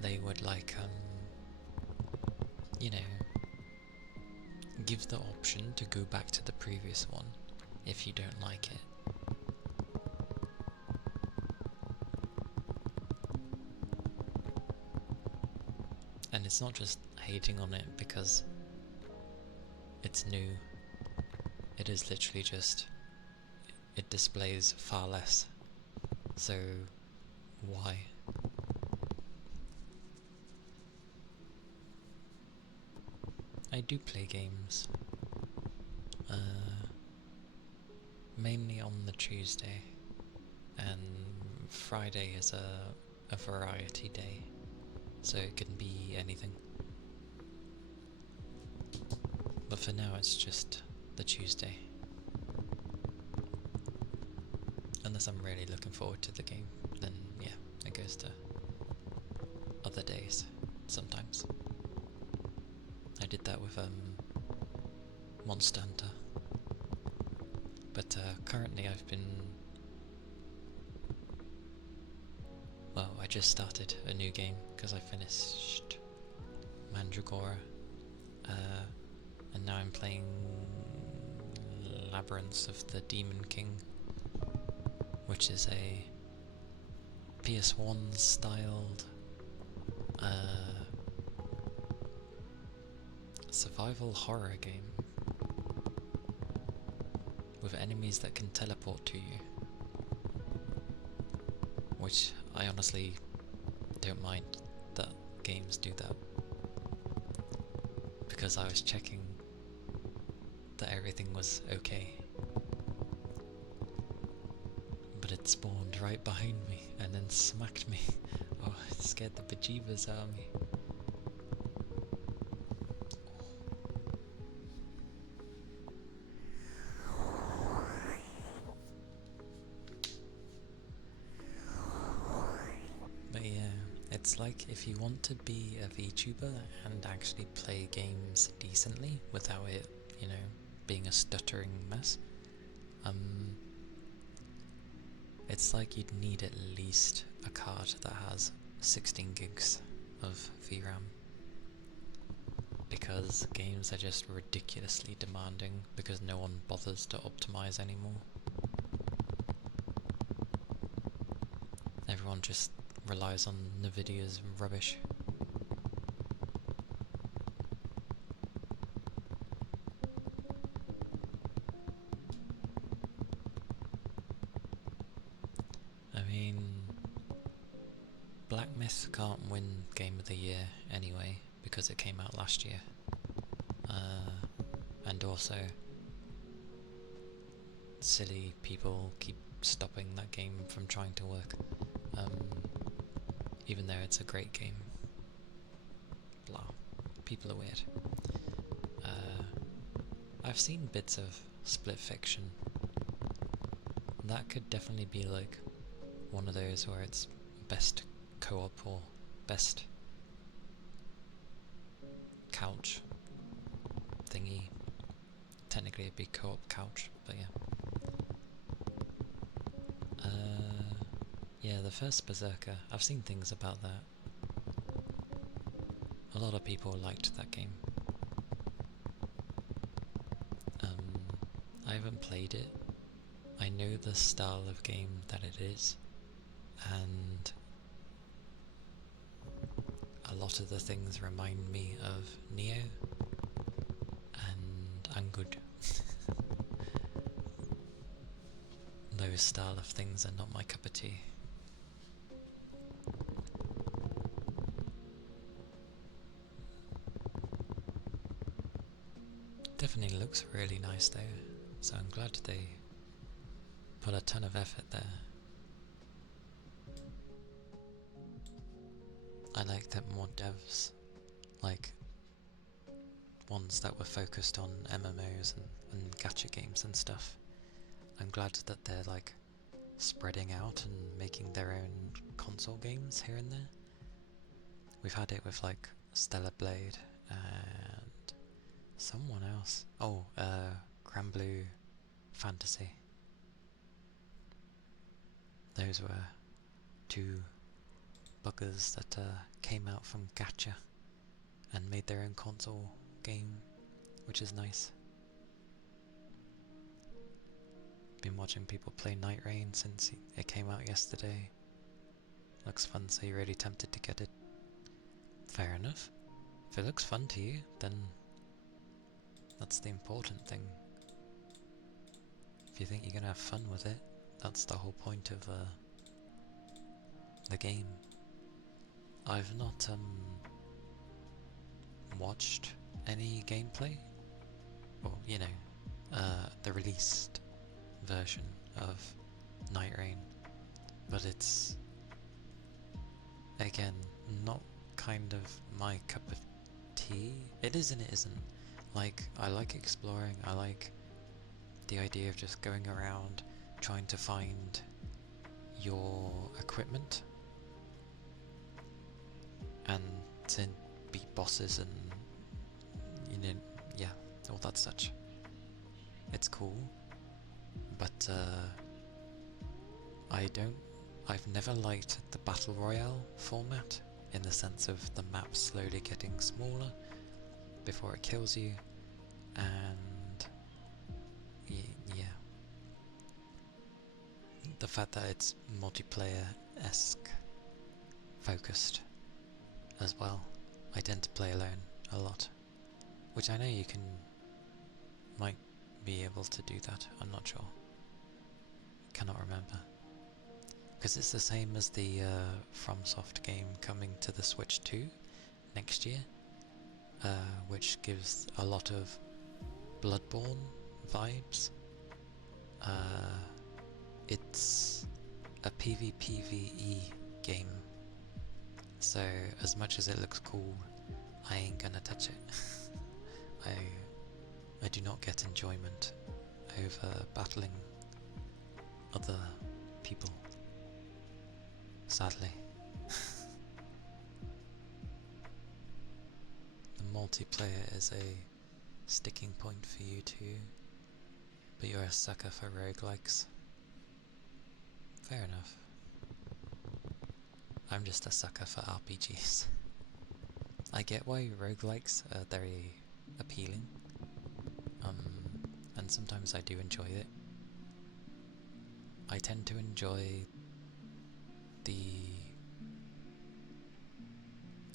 they would like, you know, give the option to go back to the previous one if you don't like it. And it's not just hating on it because it's new. It is literally just, it displays far less. So, why? I do play games. Mainly on the Tuesday. And Friday is a variety day. So it can be anything. But for now it's just the Tuesday. Unless I'm really looking forward to the game, then yeah, it goes to other days sometimes. I did that with Monster Hunter. But currently I've been... Well, I just started a new game because I finished Mandragora. And now I'm playing Labyrinths of the Demon King, which is a PS1 styled survival horror game with enemies that can teleport to you, which I honestly don't mind that games do that, because I was checking that everything was okay, but it spawned right behind me and then smacked me. Oh, it scared the bejeebers out of me. But yeah, it's like if you want to be a VTuber and actually play games decently without it, you know, being a stuttering mess, it's like you'd need at least a card that has 16 gigs of VRAM, because games are just ridiculously demanding because no one bothers to optimize anymore. Everyone just relies on NVIDIA's rubbish. Black Myth can't win Game of the Year anyway, because it came out last year. And also, silly people keep stopping that game from trying to work, even though it's a great game. Blah. People are weird. I've seen bits of Split Fiction. That could definitely be like one of those where it's best co-op or best couch thingy. Technically it'd be co-op couch, but yeah. Yeah, the first Berserker, I've seen things about that. A lot of people liked that game. I haven't played it. I know the style of game that it is, and a lot of the things remind me of Neo, and I'm good. Those style of things are not my cup of tea. Definitely looks really nice though, so I'm glad they put a ton of effort there. I like that more devs, like ones that were focused on MMOs and gacha games and stuff. I'm glad that they're like spreading out and making their own console games here and there. We've had it with like Stellar Blade and someone else. Oh, Grand Blue Fantasy. Those were two buggers that came out from gacha and made their own console game, which is nice. Been watching people play Night Rain since it came out yesterday. Looks fun, so you're really tempted to get it. Fair enough. If it looks fun to you, then that's the important thing. If you think you're gonna have fun with it, that's the whole point of the game. I've not watched any gameplay, or you know, the released version of Night Rain, but it's again not kind of my cup of tea. It is and it isn't. Like, I like exploring, I like the idea of just going around trying to find your equipment and to beat bosses and, you know, yeah, all that such. It's cool, but I've never liked the Battle Royale format, in the sense of the map slowly getting smaller before it kills you, and yeah, the fact that it's multiplayer-esque focused as well. I tend to play alone a lot, which I know you might be able to do that, I'm not sure. Cannot remember. Because it's the same as the FromSoft game coming to the Switch 2 next year, which gives a lot of Bloodborne vibes. It's a PvPvE game, so as much as it looks cool, I ain't gonna touch it. I do not get enjoyment over battling other people, sadly. The multiplayer is a sticking point for you too, but you're a sucker for roguelikes. Fair enough. I'm just a sucker for RPGs. I get why roguelikes are very appealing, and sometimes I do enjoy it. I tend to enjoy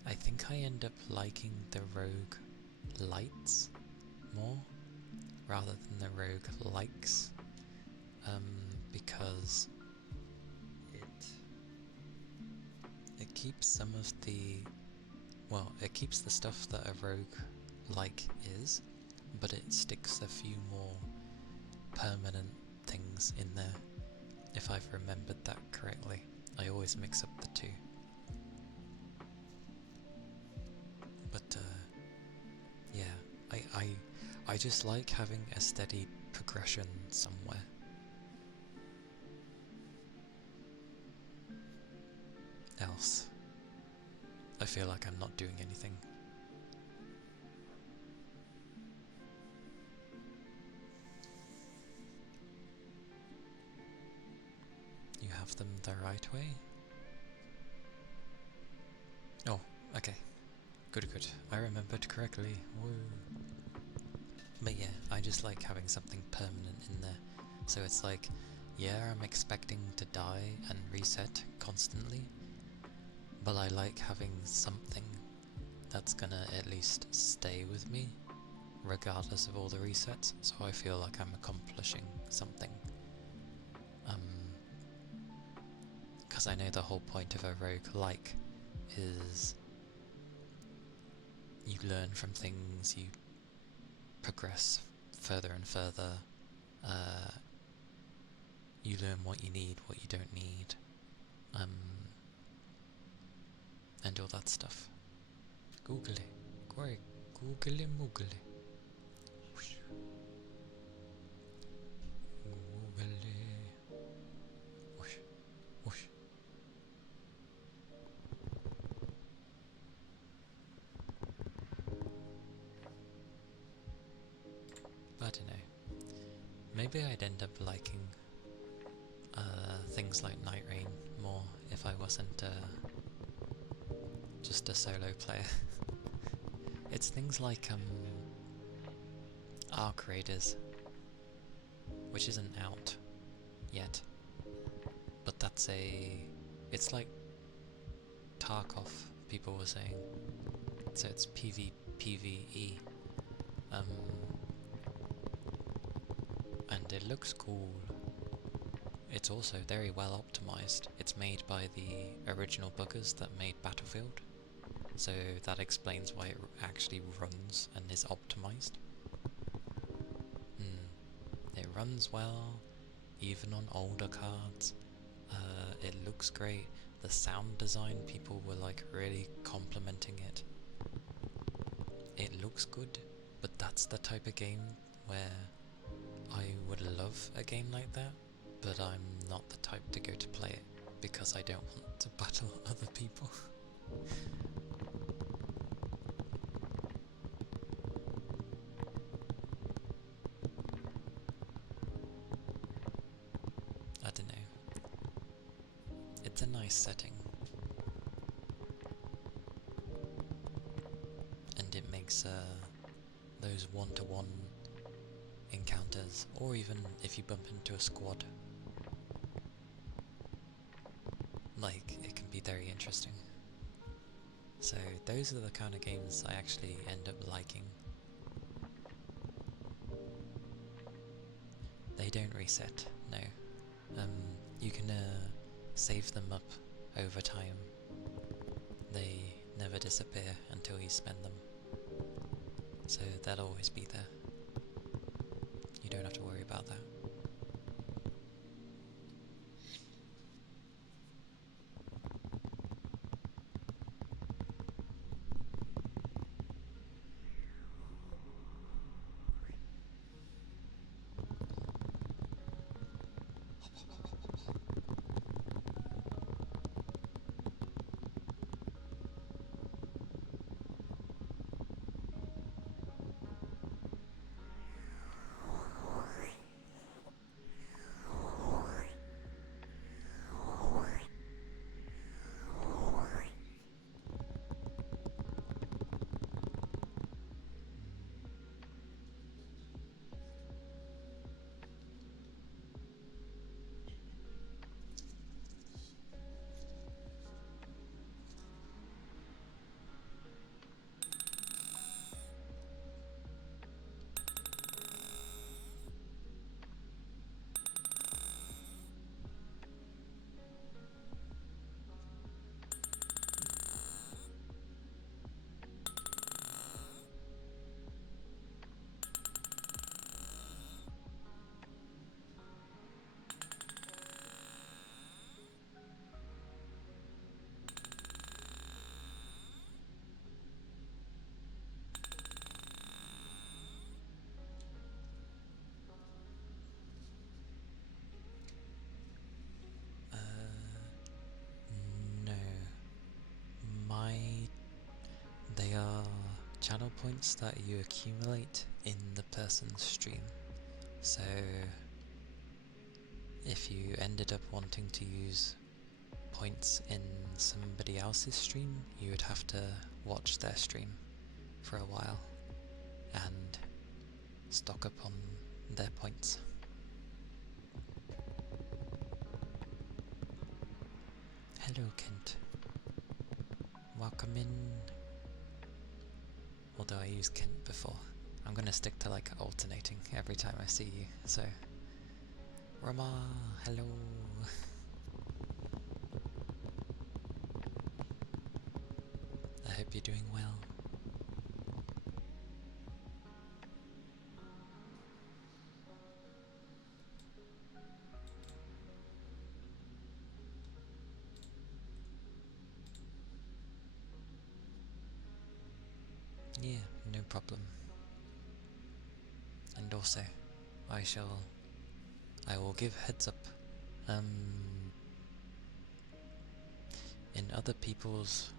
I think I end up liking the rogue lights more rather than the rogue likes, because it keeps some of the... well, it keeps the stuff that a rogue-like is, but it sticks a few more permanent things in there, if I've remembered that correctly. I always mix up the two. But, yeah, I just like having a steady progression somewhere. Else, I feel like I'm not doing anything. You have them the right way? Oh, okay. Good, good. I remembered correctly. Woo. But yeah, I just like having something permanent in there. So it's like, yeah, I'm expecting to die and reset constantly, but I like having something that's gonna at least stay with me, regardless of all the resets, so I feel like I'm accomplishing something. Because I know the whole point of a roguelike is you learn from things, you progress further and further, you learn what you need, what you don't need, and all that stuff. Google it. Correct. Google it, Moogle it. Google it. Whoosh. Whoosh. I don't know. Maybe I'd end up liking things like Night Rain more if I wasn't just a solo player. It's things like Arc Raiders, which isn't out yet, but it's like Tarkov, people were saying, so it's PvE, and it looks cool. It's also very well optimized. It's made by the original buggers that made Battlefield, so that explains why it actually runs and is optimized. It runs well, even on older cards. It looks great. The sound design, people were like really complimenting it. It looks good, but that's the type of game where I would love a game like that, but I'm not the type to go to play it because I don't want to battle other people. I don't know. It's a nice setting. And it makes those one-to-one encounters, or even if you bump into a squad, like, it can be very interesting. So those are the kind of games I actually end up liking. They don't reset, no. You can save them up over time. They never disappear until you spend them. So they'll always be there. You don't have to worry about that. They are channel points that you accumulate in the person's stream. So if you ended up wanting to use points in somebody else's stream, you would have to watch their stream for a while and stock up on their points. Hello Kent. Welcome in. Although I used Kent before. I'm gonna stick to like alternating every time I see you, so... Rama, hello! I hope you're doing well. Yeah, no problem. And also, I will give heads up. In other people's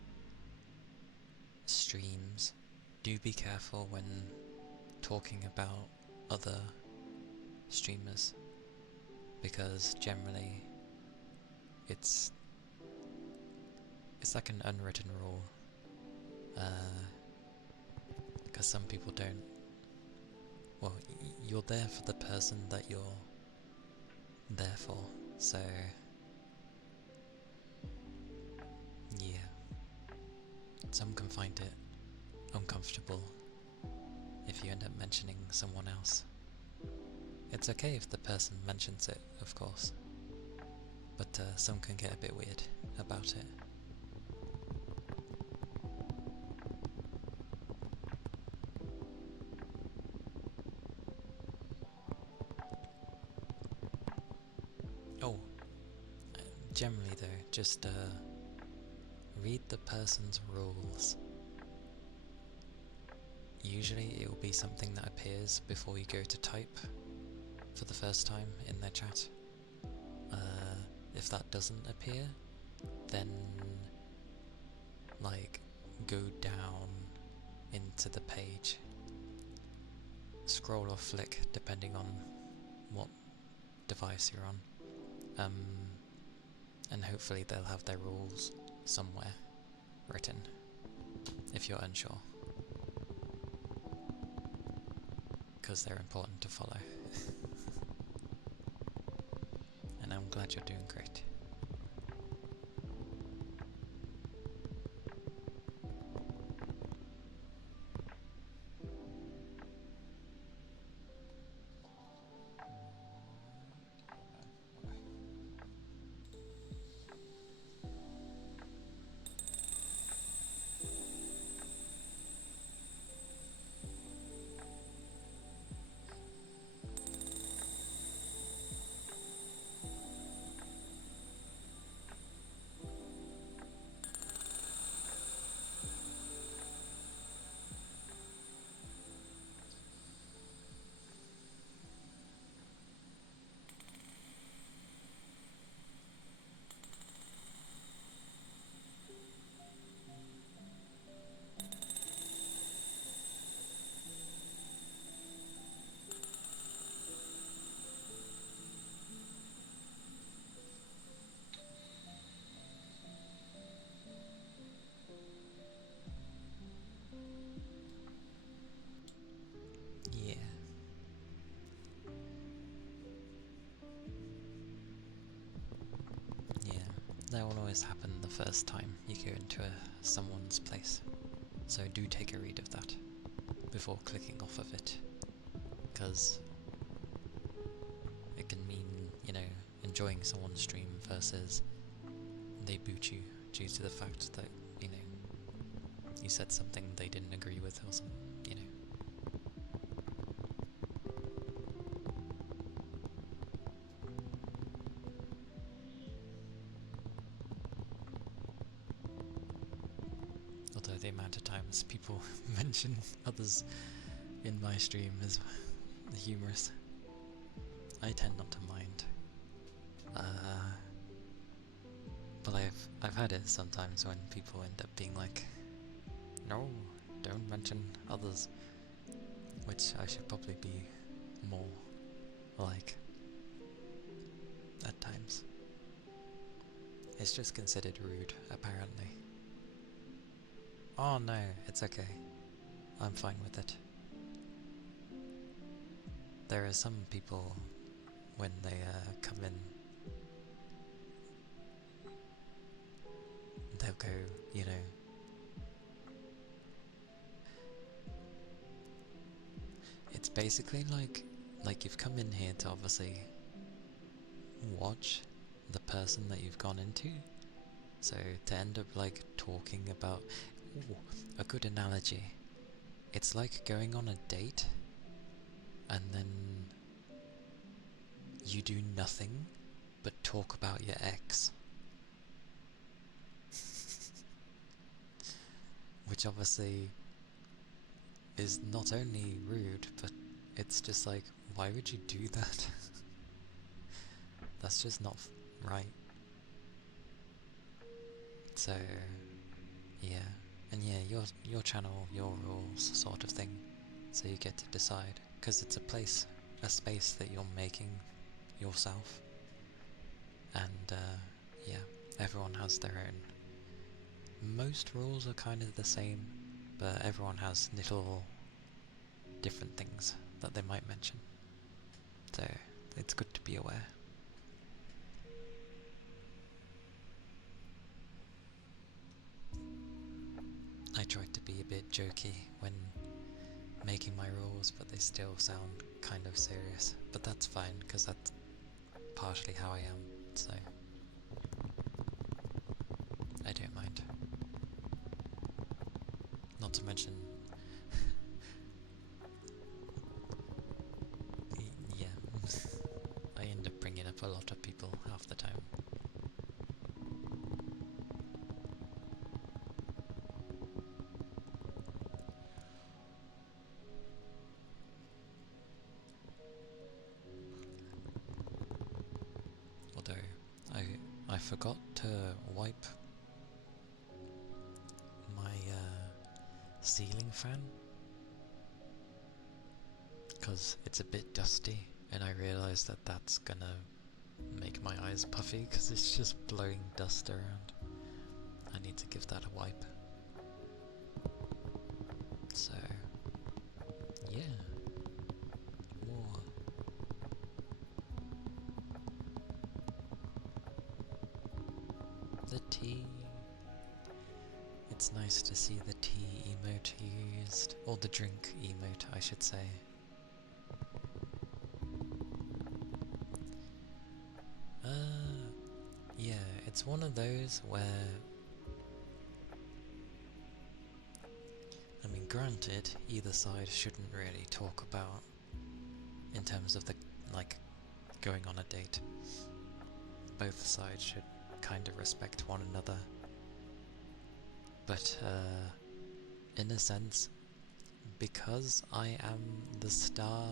streams, do be careful when talking about other streamers, because generally it's like an unwritten rule, because some people don't, well, you're there for the person that you're there for, so yeah, some can find it uncomfortable if you end up mentioning someone else. It's okay if the person mentions it, of course, but some can get a bit weird about it. Oh, generally though, just read the person's rules. Usually it will be something that appears before you go to type for the first time in their chat. If that doesn't appear, then like go down into the page, scroll or flick depending on what device you're on, and hopefully they'll have their rules somewhere written if you're unsure, because they're important to follow. And I'm glad you're doing great. Yeah. Yeah, that will always happen the first time you go into someone's place. So do take a read of that before clicking off of it, because it can mean, you know, enjoying someone's stream versus they boot you due to the fact that, you know, you said something they didn't agree with or something, you know. Although the amount of times people mention others in my stream is humorous. I tend not to mind. But I've had it sometimes when people end up being like, no, don't mention others, which I should probably be more like at times. It's just considered rude, apparently. Oh no, it's okay. I'm fine with it. There are some people, when they come in, they'll go, you know, it's basically like you've come in here to obviously watch the person that you've gone into. So to end up like talking about, ooh, a good analogy. It's like going on a date and then you do nothing but talk about your ex. Which obviously is not only rude, but it's just like, why would you do that? That's just not right. So, yeah. And yeah, your channel, your rules sort of thing. So you get to decide. Because it's a space that you're making yourself. And, yeah, everyone has their own. Most rules are kind of the same, but everyone has little different things that they might mention. So, it's good to be aware. I tried to be a bit jokey when making my rules, but they still sound kind of serious. But that's fine, because that's partially how I am, so I don't mind. Not to mention, yeah, I end up bringing up a lot of people half the time. Although, I forgot to wipe my ceiling fan, because it's a bit dusty, and I realised that that's gonna make my eyes puffy, because it's just blowing dust around. I need to give that a wipe. So, yeah. More. The tea. It's nice to see the tea emote used, or the drink emote, I should say. Yeah, it's one of those where, I mean, granted, either side shouldn't really talk about, in terms of the, like, going on a date. Both sides should kind of respect one another. But, in a sense, because I am the star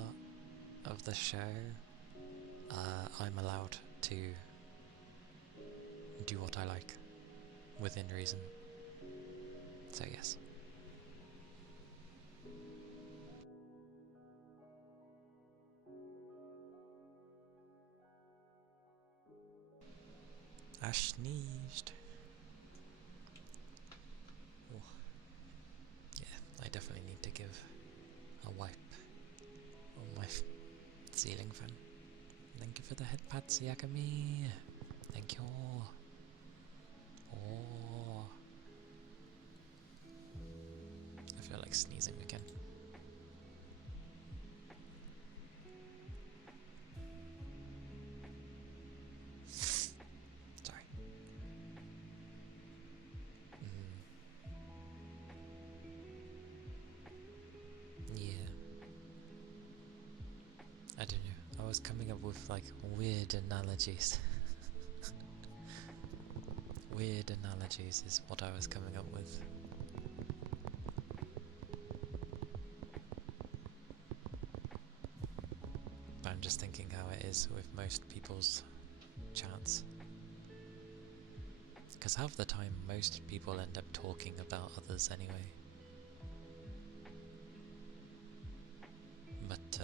of the show, I'm allowed to do what I like, within reason. So yes. I sneezed. Oh. Yeah, I definitely need to give a wipe on my ceiling fan. Thank you for the head pats, Yakami. Thank you. Oh. I feel like sneezing again. Sorry. Yeah. I don't know. I was coming up with like weird analogies. Weird analogies is what I was coming up with. But I'm just thinking how it is with most people's chats. Because half the time, most people end up talking about others anyway. But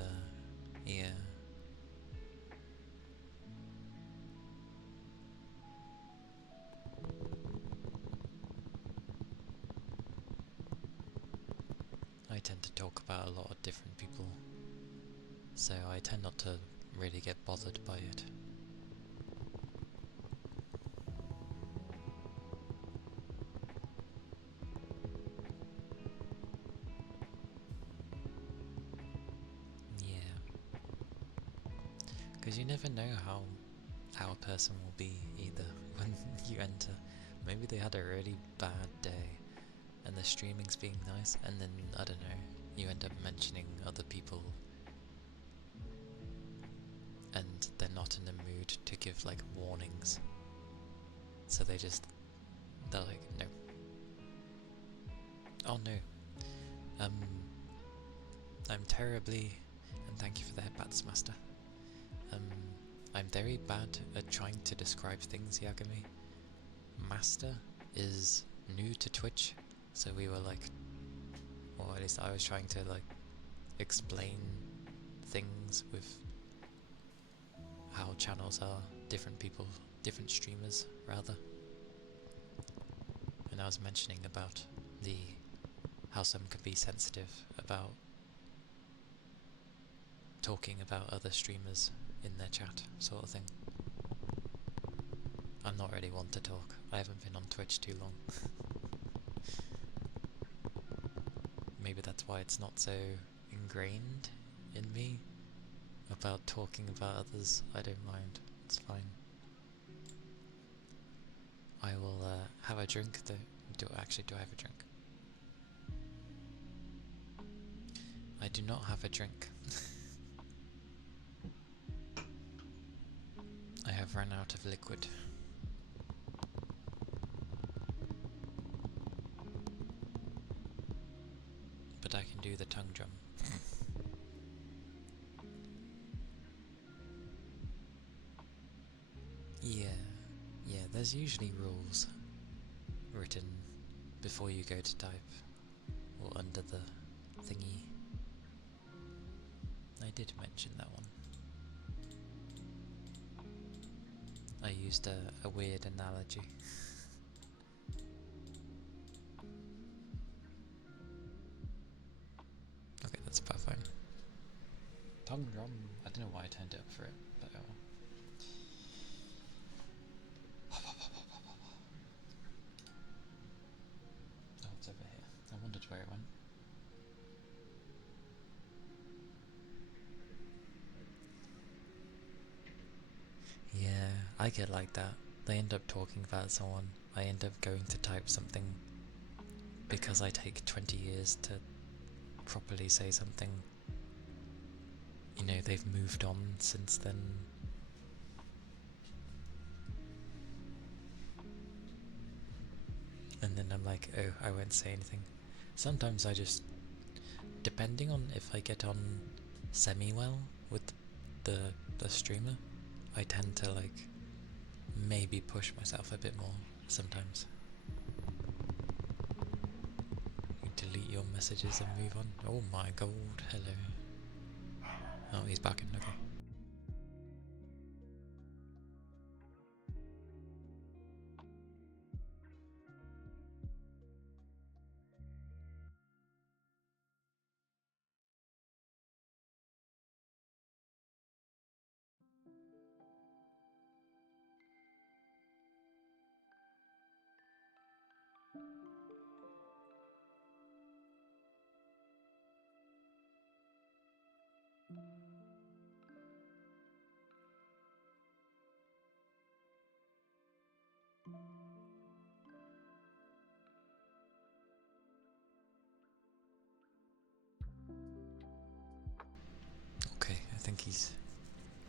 yeah. I tend to talk about a lot of different people, so I tend not to really get bothered by it. Yeah, because you never know how a person will be either when you enter. Maybe they had a really bad day and the streaming's being nice, and then, I don't know, you end up mentioning other people and they're not in the mood to give like warnings. So they're like, no. Oh no. I'm terribly, and thank you for the headbats, Master. I'm very bad at trying to describe things, Yagami. Master is new to Twitch, so we were like, or at least I was trying to like explain things with how channels are, different people, different streamers rather. And I was mentioning about how some can be sensitive about talking about other streamers in their chat, sort of thing. I'm not really one to talk. I haven't been on Twitch too long. Maybe that's why it's not so ingrained in me about talking about others. I don't mind. It's fine. I will have a drink though. Do I have a drink? I do not have a drink. I have run out of liquid. But I can do the tongue drum. Yeah, there's usually rules written before you go to type, or under the thingy. I did mention that one. I used a weird analogy. Okay, that's about fine. Tongue drum. I don't know why I turned it up for it, but oh. Oh, it's over here. I wondered where it went. Yeah, I get like that. They end up talking about someone. I end up going to type something because I take 20 years to properly say something. You know, they've moved on since then. And then I'm like, oh, I won't say anything. Sometimes I just, depending on if I get on semi-well with the streamer, I tend to like maybe push myself a bit more sometimes. You delete your messages and move on. Oh my god, hello. Oh, he's back in, okay. Okay, I think he's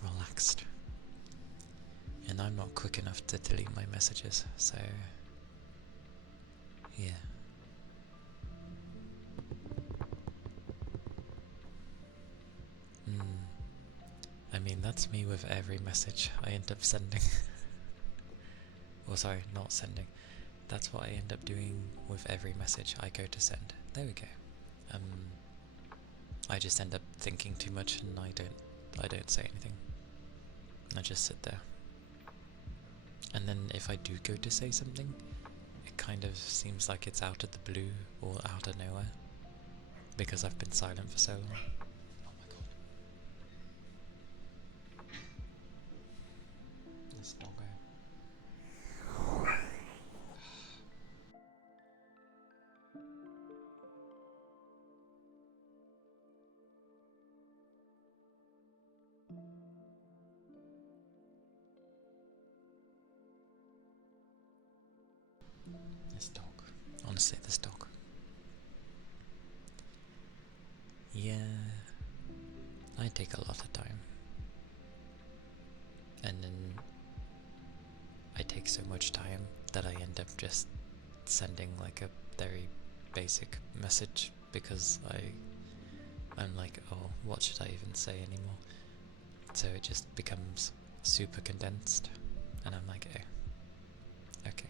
relaxed. And I'm not quick enough to delete my messages, so yeah. I mean, that's me with every message I end up sending. Or sorry, not sending. That's what I end up doing with every message I go to send. There we go. I just end up thinking too much and I don't say anything. I just sit there. And then if I do go to say something, it kind of seems like it's out of the blue or out of nowhere. Because I've been silent for so long. Oh my god. This doggo. This dog. Honestly, this dog. Yeah. I take a lot of time. And then I take so much time that I end up just sending like a very basic message because I'm like, oh, what should I even say anymore? So it just becomes super condensed, and I'm like, oh, okay.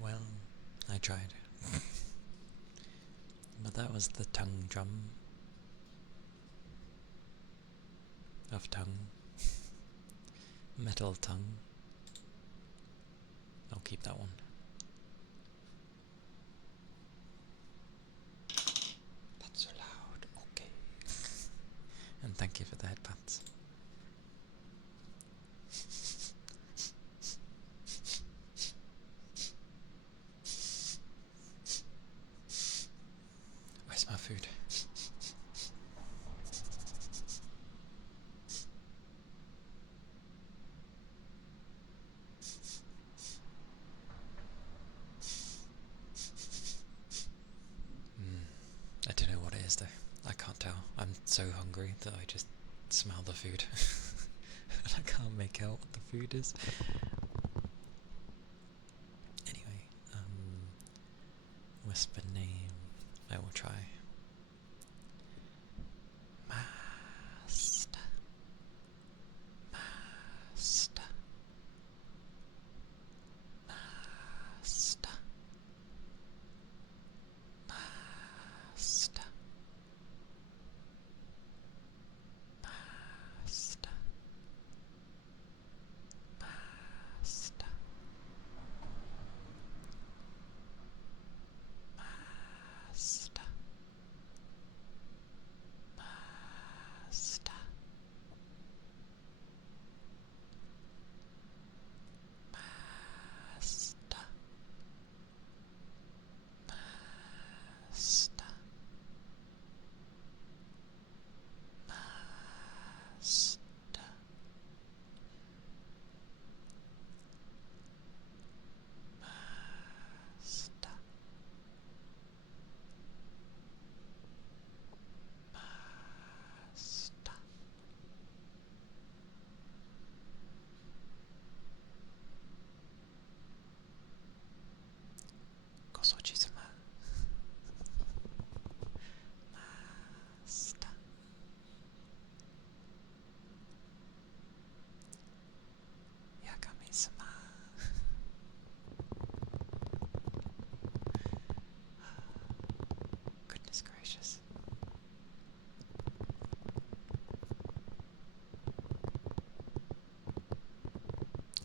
Well, I tried. But that was the tongue drum of tongue. Metal tongue. I'll keep that one. That's so loud. Okay. And thank you for the headpats. Where's my food? I don't know what it is though. I can't tell. I'm so hungry that I just smell the food. And I can't make out what the food is. Anyway, whisper name. I will try. Master. Master. Master. Master. Master. Master. Master. Master. Master. Master. Master. Master. Master. Gosochi-sama. Master. Yagami-sama. Goodness gracious.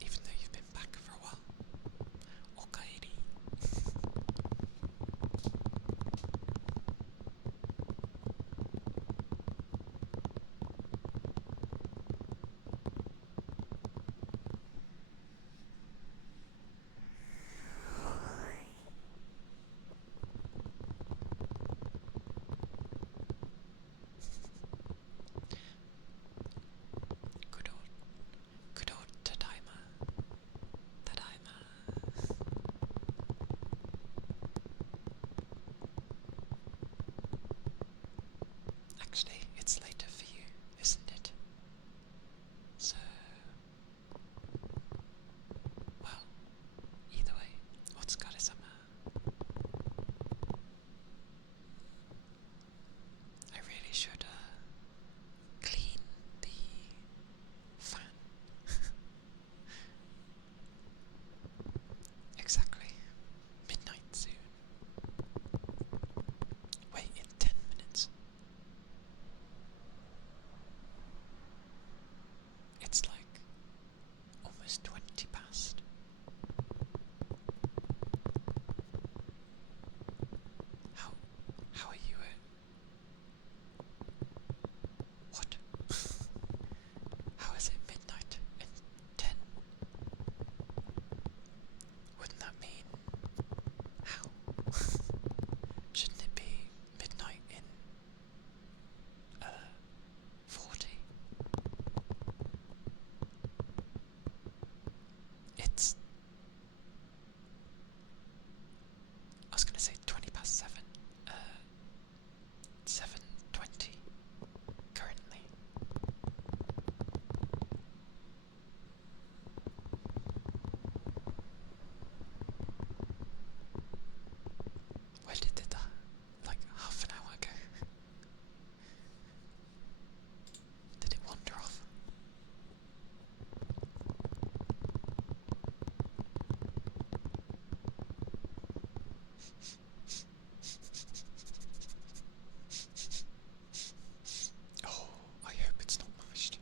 Even though you've been back for a while. Okaeri. Good old Tadaima. Tadaima. Actually, it's later for you, isn't it? So, well, either way, Otsukare-sama. I really should clean the fan. Exactly. Midnight soon. Wait, in 10 minutes. It's like almost 20 past. How are you at... What? How is it midnight and 10? Wouldn't that mean... How? Shouldn't it be midnight in 40? It's... I was gonna say 20 past 7. 7:20 currently. Where did that? Like half an hour ago. Did it wander off? Oh, I hope it's not mashed.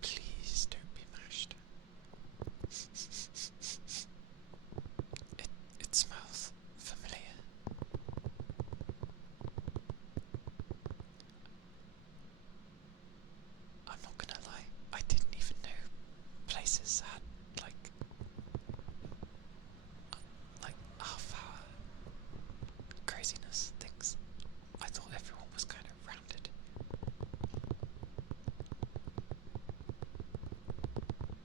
Please don't be mashed. It smells familiar. I'm not gonna lie, I didn't even know places had like half-hour craziness things. I thought everyone was kind of rounded.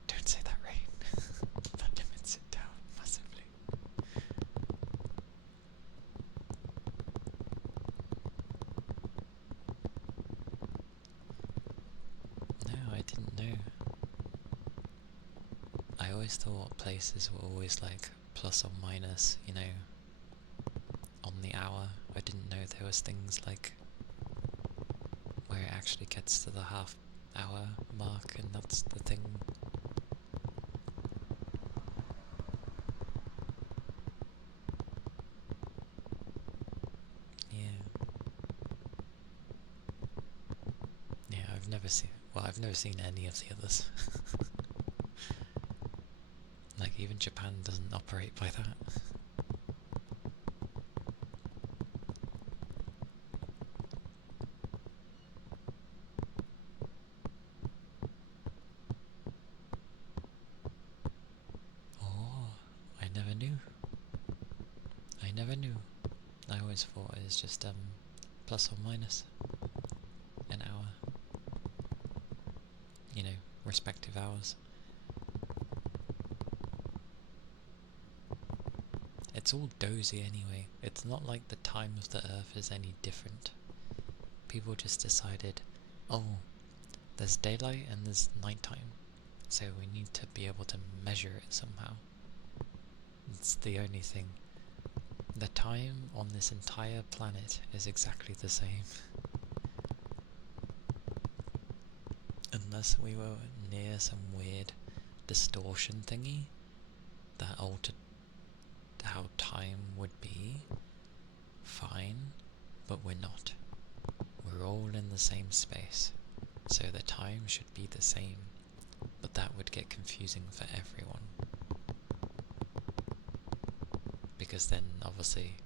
Don't say that, Rain. That limits it down massively. always thought places were always like plus or minus, you know, on the hour. I didn't know there was things like where it actually gets to the half hour mark and that's the thing. Yeah. Yeah, I've never seen any of the others. Like, even Japan doesn't operate by that. Oh, I never knew. I never knew. I always thought it was just, plus or minus an hour. You know, respective hours. It's all dozy anyway. It's not like the time of the Earth is any different. People just decided, oh, there's daylight and there's nighttime, so we need to be able to measure it somehow. It's the only thing. The time on this entire planet is exactly the same. Unless we were near some weird distortion thingy that altered how time would be, fine, but we're not. We're all in the same space, so the time should be the same, but that would get confusing for everyone. Because then, obviously,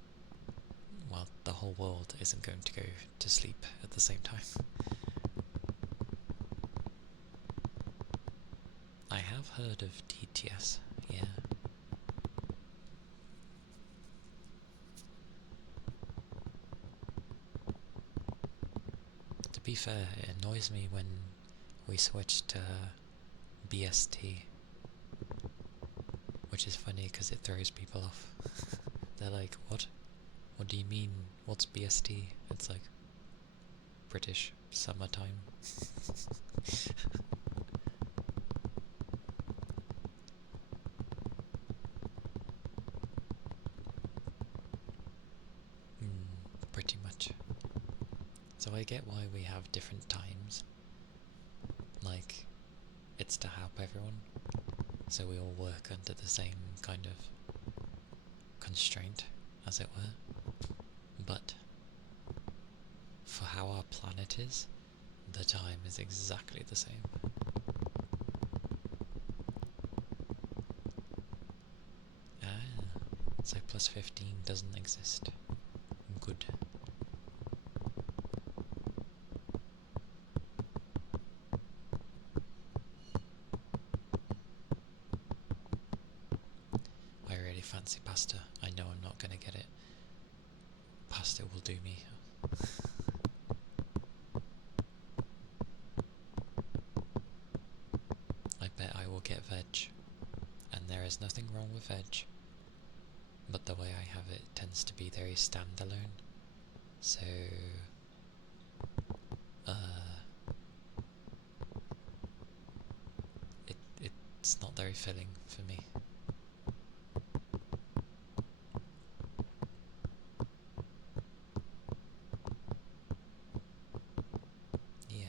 well, the whole world isn't going to go to sleep at the same time. I have heard of DTS, yeah. To be fair, it annoys me when we switch to BST, which is funny because it throws people off. They're like, what? What do you mean? What's BST? It's like British summertime. Pretty much. So I get why we have different times. Like, it's to help everyone, so we all work under the same kind of constraint, as it were. But for how our planet is, the time is exactly the same. Ah, so plus 15 doesn't exist. Good. I really fancy pasta. I know I'm not gonna get it. Pasta will do me. I bet I will get veg. And there is nothing wrong with veg, but the way I have it tends to be very standalone. So, it's not very filling for me. Yeah.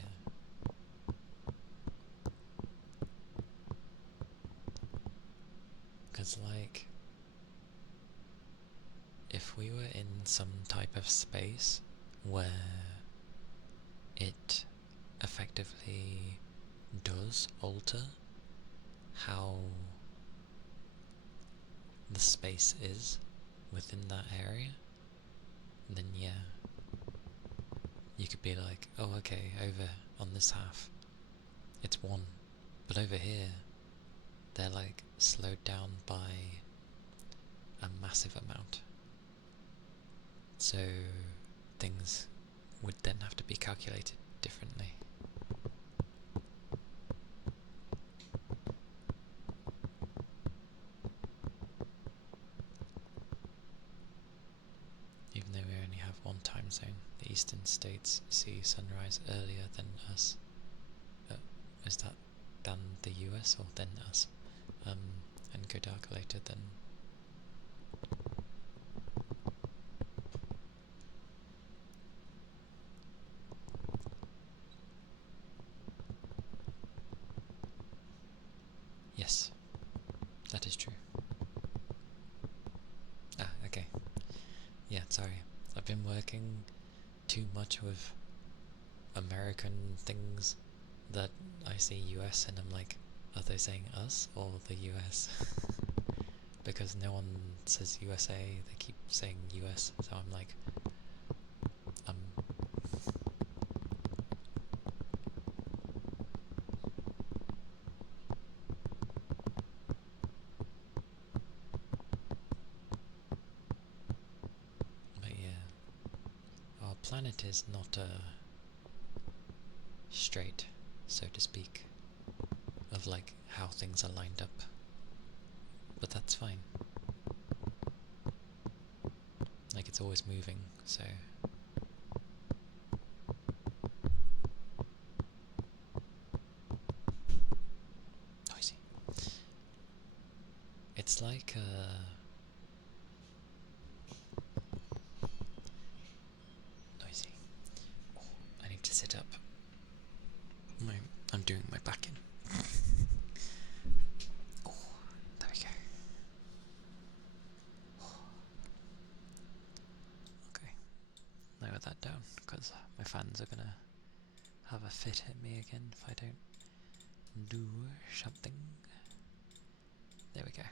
Because, like, if we were in some type of space where it effectively does alter how the space is within that area, then yeah, you could be like, oh okay, over on this half it's 1, but over here they're like slowed down by a massive amount, so things would then have to be calculated differently. Even though we only have one time zone, the eastern states see sunrise earlier than us. Is that than the US or than us? and go dark later, then yes, that is true. Ah, okay. Yeah, sorry. I've been working too much with American things that I see US and I'm like, are they saying us or the US? Because no one says USA, they keep saying US, so I'm like, um, but yeah, our planet is not straight, so to speak, of like how things are lined up, but that's fine. Like it's always moving, so noisy. It's like noisy. Oh, I need to sit up. I'm doing my back in. Oh, there we go. Okay, lower that down because my fans are gonna have a fit at me again if I don't do something. There we go.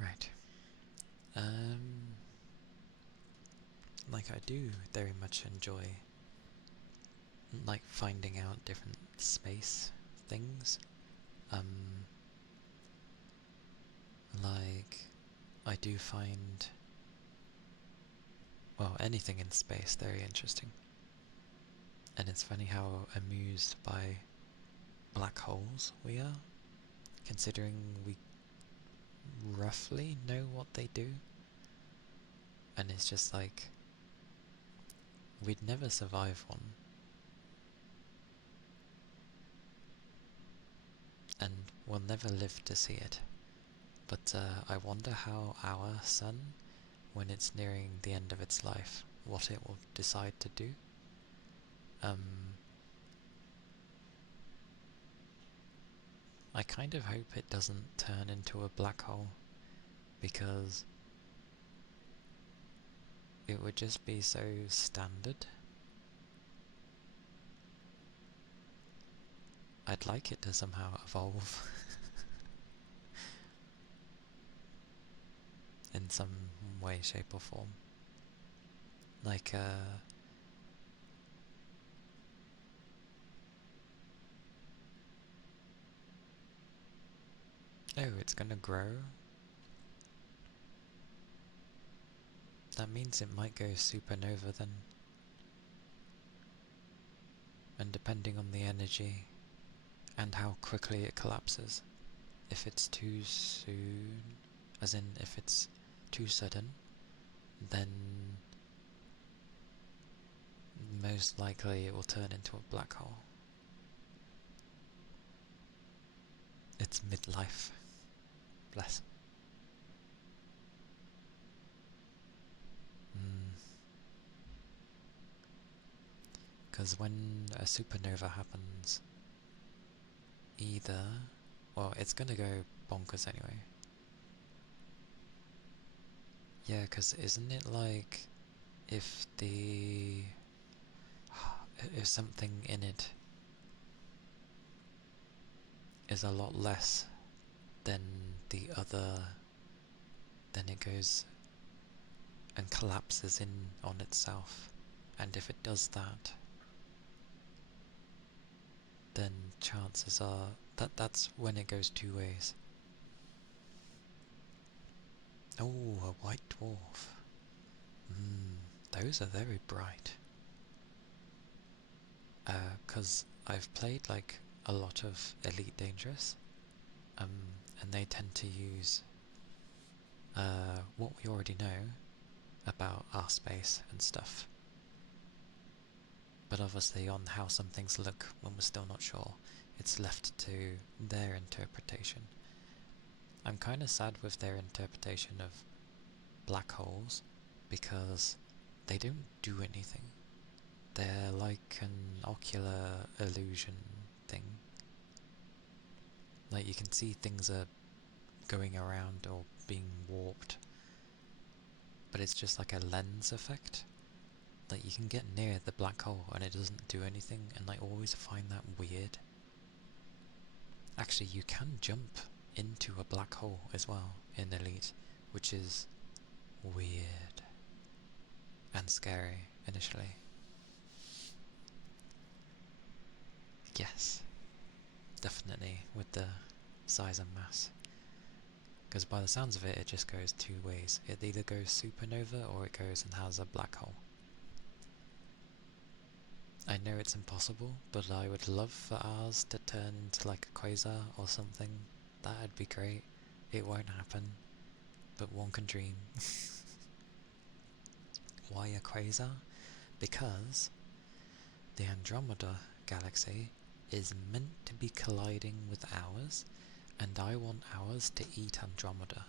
Right. Like I do very much enjoy like finding out different space things. Like I do find, well, anything in space very interesting. And it's funny how amused by black holes we are, considering we roughly know what they do. And it's just like, we'd never survive one. And we'll never live to see it. But I wonder how our sun, when it's nearing the end of its life, what it will decide to do. I kind of hope it doesn't turn into a black hole, because it would just be so standard. I'd like it to somehow evolve in some way, shape or form. Like, oh, it's gonna grow? That means it might go supernova then. And depending on the energy and how quickly it collapses. If it's too soon, as in if it's too sudden, then most likely it will turn into a black hole. It's midlife. Bless. Because when a supernova happens, either, well, it's gonna go bonkers anyway. Yeah, because isn't it like if if something in it is a lot less than the other, then it goes and collapses in on itself. And if it does that, then chances are that that's when it goes two ways. Oh, a white dwarf. Those are very bright. Because I've played like a lot of Elite Dangerous, and they tend to use what we already know about our space and stuff, but obviously on how some things look when we're still not sure. it's left to their interpretation. I'm kind of sad with their interpretation of black holes because they don't do anything. They're like an ocular illusion thing. Like you can see things are going around or being warped, but it's just like a lens effect. Like you can get near the black hole and it doesn't do anything, and I always find that weird. Actually, you can jump into a black hole as well in Elite, which is weird and scary initially. Yes, definitely with the size and mass. Because by the sounds of it, it just goes two ways. It either goes supernova or it goes and has a black hole. I know it's impossible, but I would love for ours to turn into like a quasar or something. That'd be great. It won't happen, but one can dream. Why a quasar? Because the Andromeda galaxy is meant to be colliding with ours, and I want ours to eat Andromeda.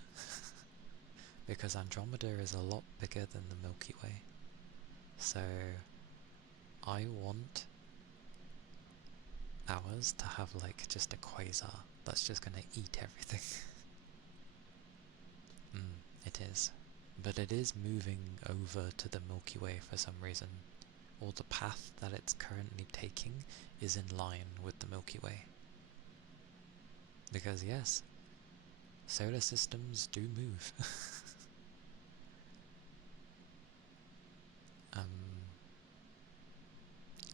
Because Andromeda is a lot bigger than the Milky Way. So I want ours to have like just a quasar that's just gonna eat everything. It is. But it is moving over to the Milky Way for some reason. Or the path that it's currently taking is in line with the Milky Way. Because yes, solar systems do move.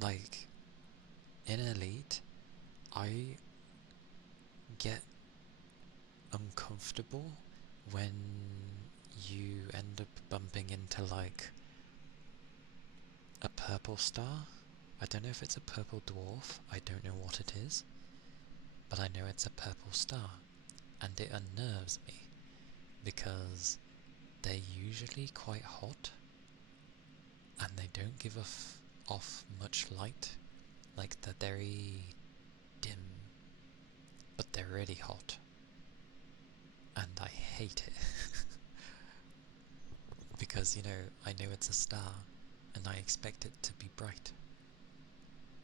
Like, in Elite, I get uncomfortable when you end up bumping into like a purple star. I don't know if it's a purple dwarf, I don't know what it is, but I know it's a purple star, and it unnerves me because they're usually quite hot and they don't give off much light. Like, they're very dim, but they're really hot, and I hate it. Because, you know, I know it's a star and I expect it to be bright,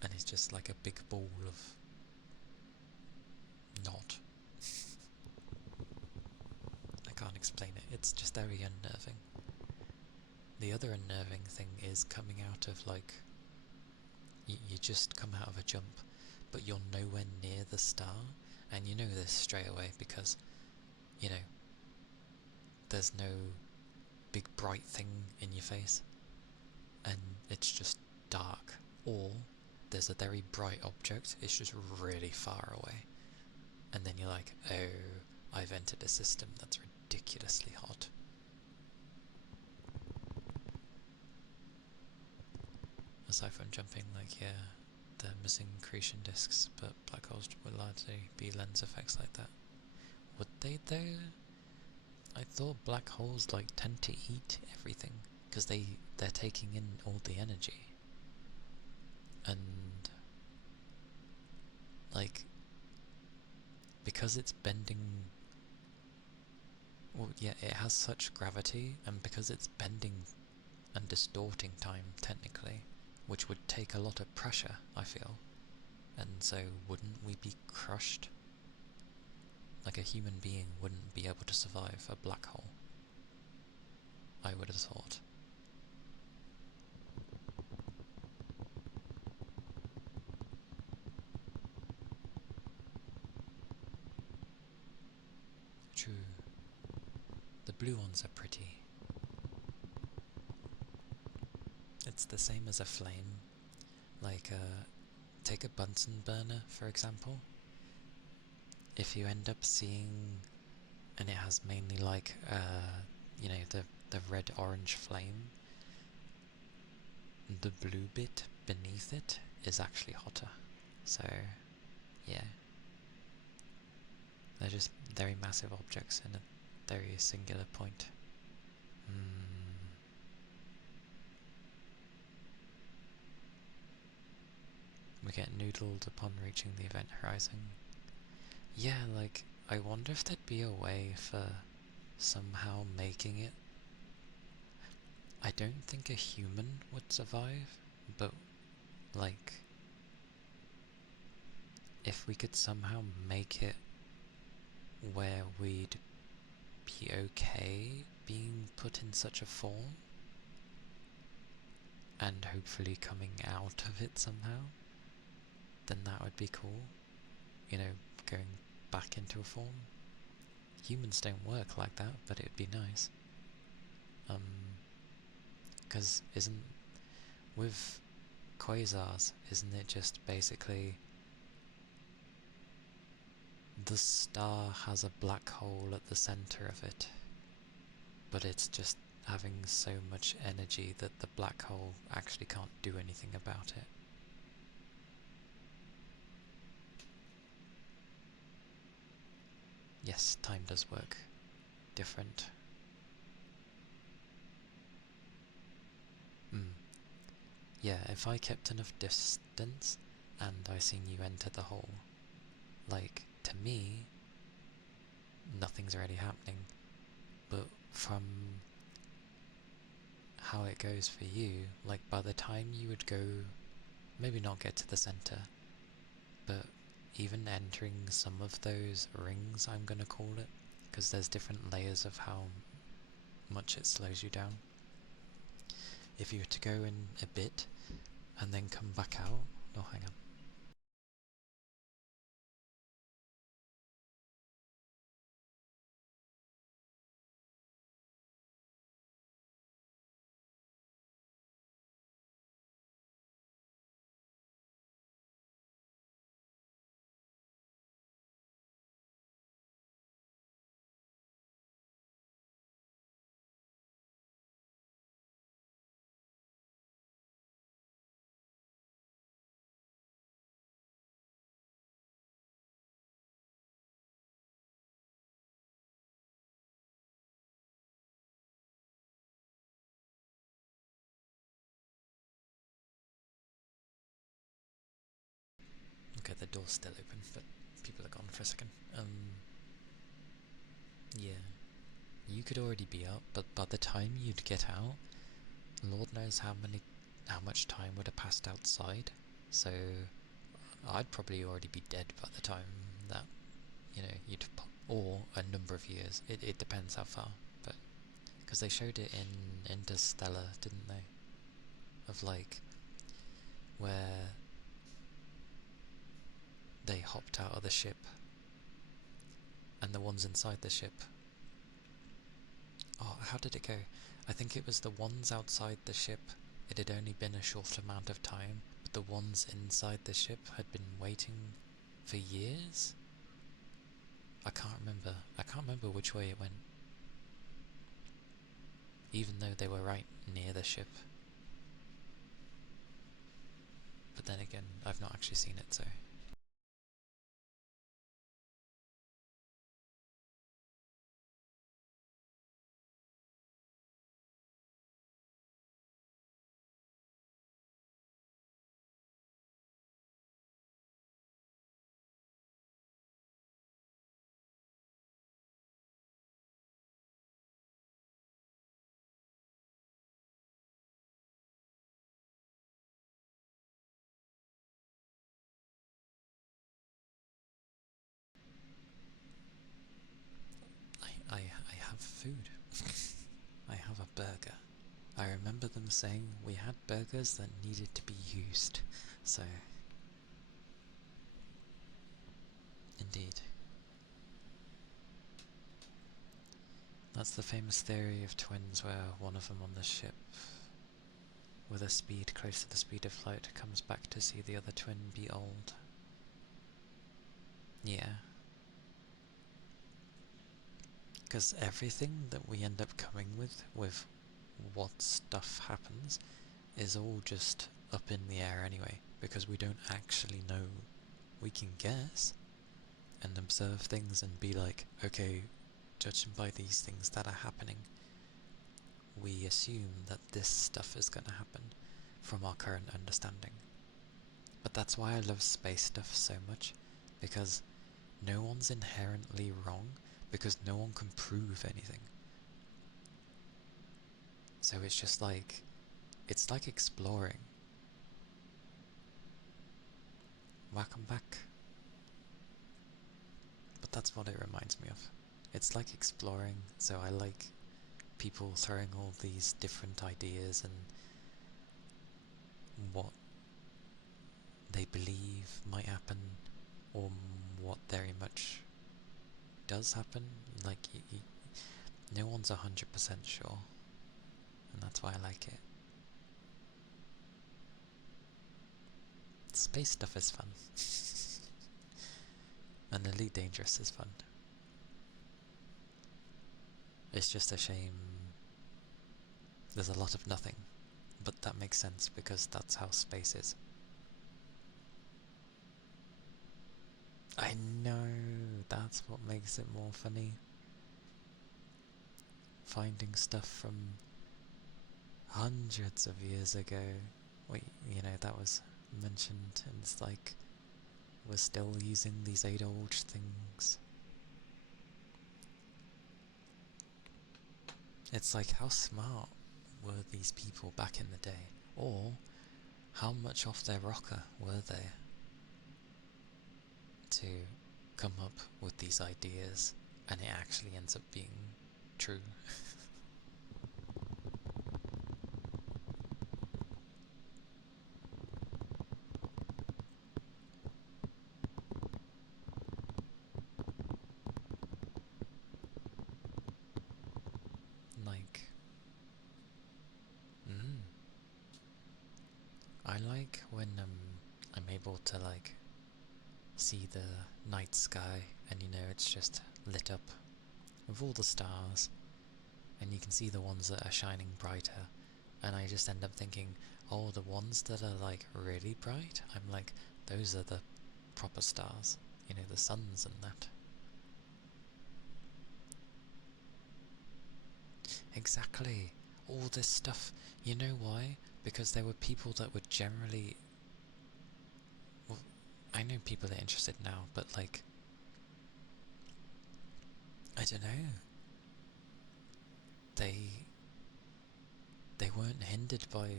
and it's just like a big ball of not. I can't explain it, it's just very unnerving. The other unnerving thing is coming out of like, you just come out of a jump, but you're nowhere near the star, and you know this straight away because, you know, there's no big bright thing in your face, and it's just dark, or there's a very bright object, it's just really far away, and then you're like, oh, I've entered a system that's ridiculously hot. Aside from jumping, like, yeah, the missing accretion disks, but black holes would largely be lens effects like that. Would they though? I thought black holes like tend to eat everything, because they're taking in all the energy. And like, because it's bending, well, yeah, it has such gravity, and because it's bending and distorting time technically, which would take a lot of pressure, I feel, and so wouldn't we be crushed? Like, a human being wouldn't be able to survive a black hole, I would have thought. True. The blue ones are pretty. It's the same as a flame. Like, take a Bunsen burner, for example. If you end up seeing, and it has mainly like, you know, the red-orange flame, the blue bit beneath it is actually hotter. So, yeah. They're just very massive objects in a very singular point. We get noodled upon reaching the event horizon. Yeah, like, I wonder if there'd be a way for somehow making it. I don't think a human would survive, but, like, if we could somehow make it where we'd be okay being put in such a form, and hopefully coming out of it somehow, then that would be cool. You know, going back into a form. Humans don't work like that, but it'd be nice. 'Cause with quasars, isn't it just basically the star has a black hole at the center of it, but it's just having so much energy that the black hole actually can't do anything about it. Yes, time does work different. Yeah, if I kept enough distance and I seen you enter the hole, like, to me, nothing's already happening, but from how it goes for you, like, by the time you would go, maybe not get to the center, but even entering some of those rings, I'm gonna call it, because there's different layers of how much it slows you down. If you were to go in a bit and then come back out, oh, hang on. Okay, the door's still open, but people are gone for a second. Yeah. You could already be up, but by the time you'd get out, Lord knows how much time would have passed outside. So I'd probably already be dead by the time that, you'd pop, or a number of years. It depends how far, but because they showed it in Interstellar, didn't they? Of like where they hopped out of the ship, and the ones inside the ship. Oh, how did it go? I think it was the ones outside the ship. It had only been a short amount of time, but the ones inside the ship had been waiting for years? I can't remember. I can't remember which way it went. Even though they were right near the ship. But then again, I've not actually seen it, so... I have food. I have a burger. I remember them saying we had burgers that needed to be used, so... Indeed. That's the famous theory of twins where one of them on the ship, with a speed close to the speed of light, comes back to see the other twin be old. Yeah. Because everything that we end up coming with what stuff happens, is all just up in the air anyway, because we don't actually know. We can guess, and observe things and be like, okay, judging by these things that are happening, we assume that this stuff is going to happen from our current understanding. But that's why I love space stuff so much, because no one's inherently wrong, because no one can prove anything. So it's just like, it's like exploring. Welcome back. But that's what it reminds me of. It's like exploring, so I like people throwing all these different ideas and what they believe might happen, or what very much does happen. Like, no one's 100% sure, and that's why I like it. Space stuff is fun. And Elite Dangerous is fun. It's just a shame there's a lot of nothing, but that makes sense because that's how space is. I know, that's what makes it more funny. Finding stuff from hundreds of years ago. Wait, you know, that was mentioned, and it's like, we're still using these age-old things. It's like, how smart were these people back in the day? Or, how much off their rocker were they to come up with these ideas, and it actually ends up being true? Like, I like when I'm able to like see the night sky, and you know, it's just lit up with all the stars, and you can see the ones that are shining brighter, and I just end up thinking, oh, the ones that are like really bright, I'm like, those are the proper stars, you know, the suns and that. Exactly. All this stuff. You know why? Because there were people that were generally, well, I know people are interested now, but like, I don't know. They weren't hindered by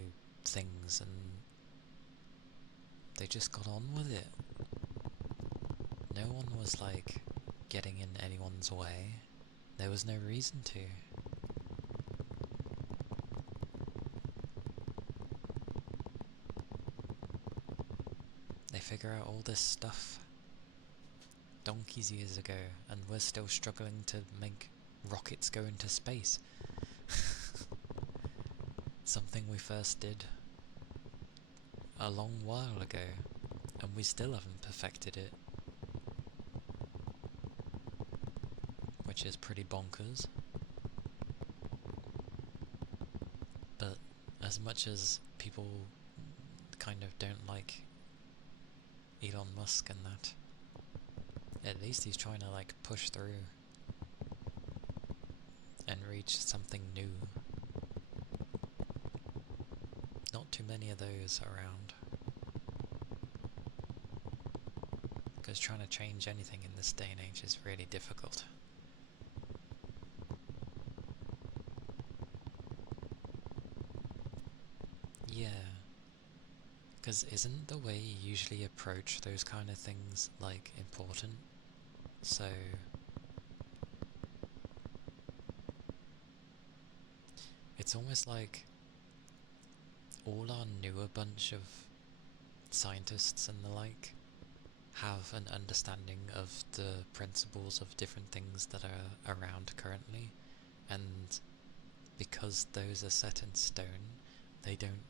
things, and they just got on with it. No one was like getting in anyone's way. There was no reason to. They figure out all this stuff donkeys years ago, and we're still struggling to make rockets go into space. Something we first did a long while ago, and we still haven't perfected it. Which is pretty bonkers. But as much as people kind of don't like Elon Musk and that, at least he's trying to like push through and reach something new. Not too many of those around, because trying to change anything in this day and age is really difficult. Yeah, because isn't the way you usually approach those kind of things like important? So it's almost like all our newer bunch of scientists and the like have an understanding of the principles of different things that are around currently, and because those are set in stone, they don't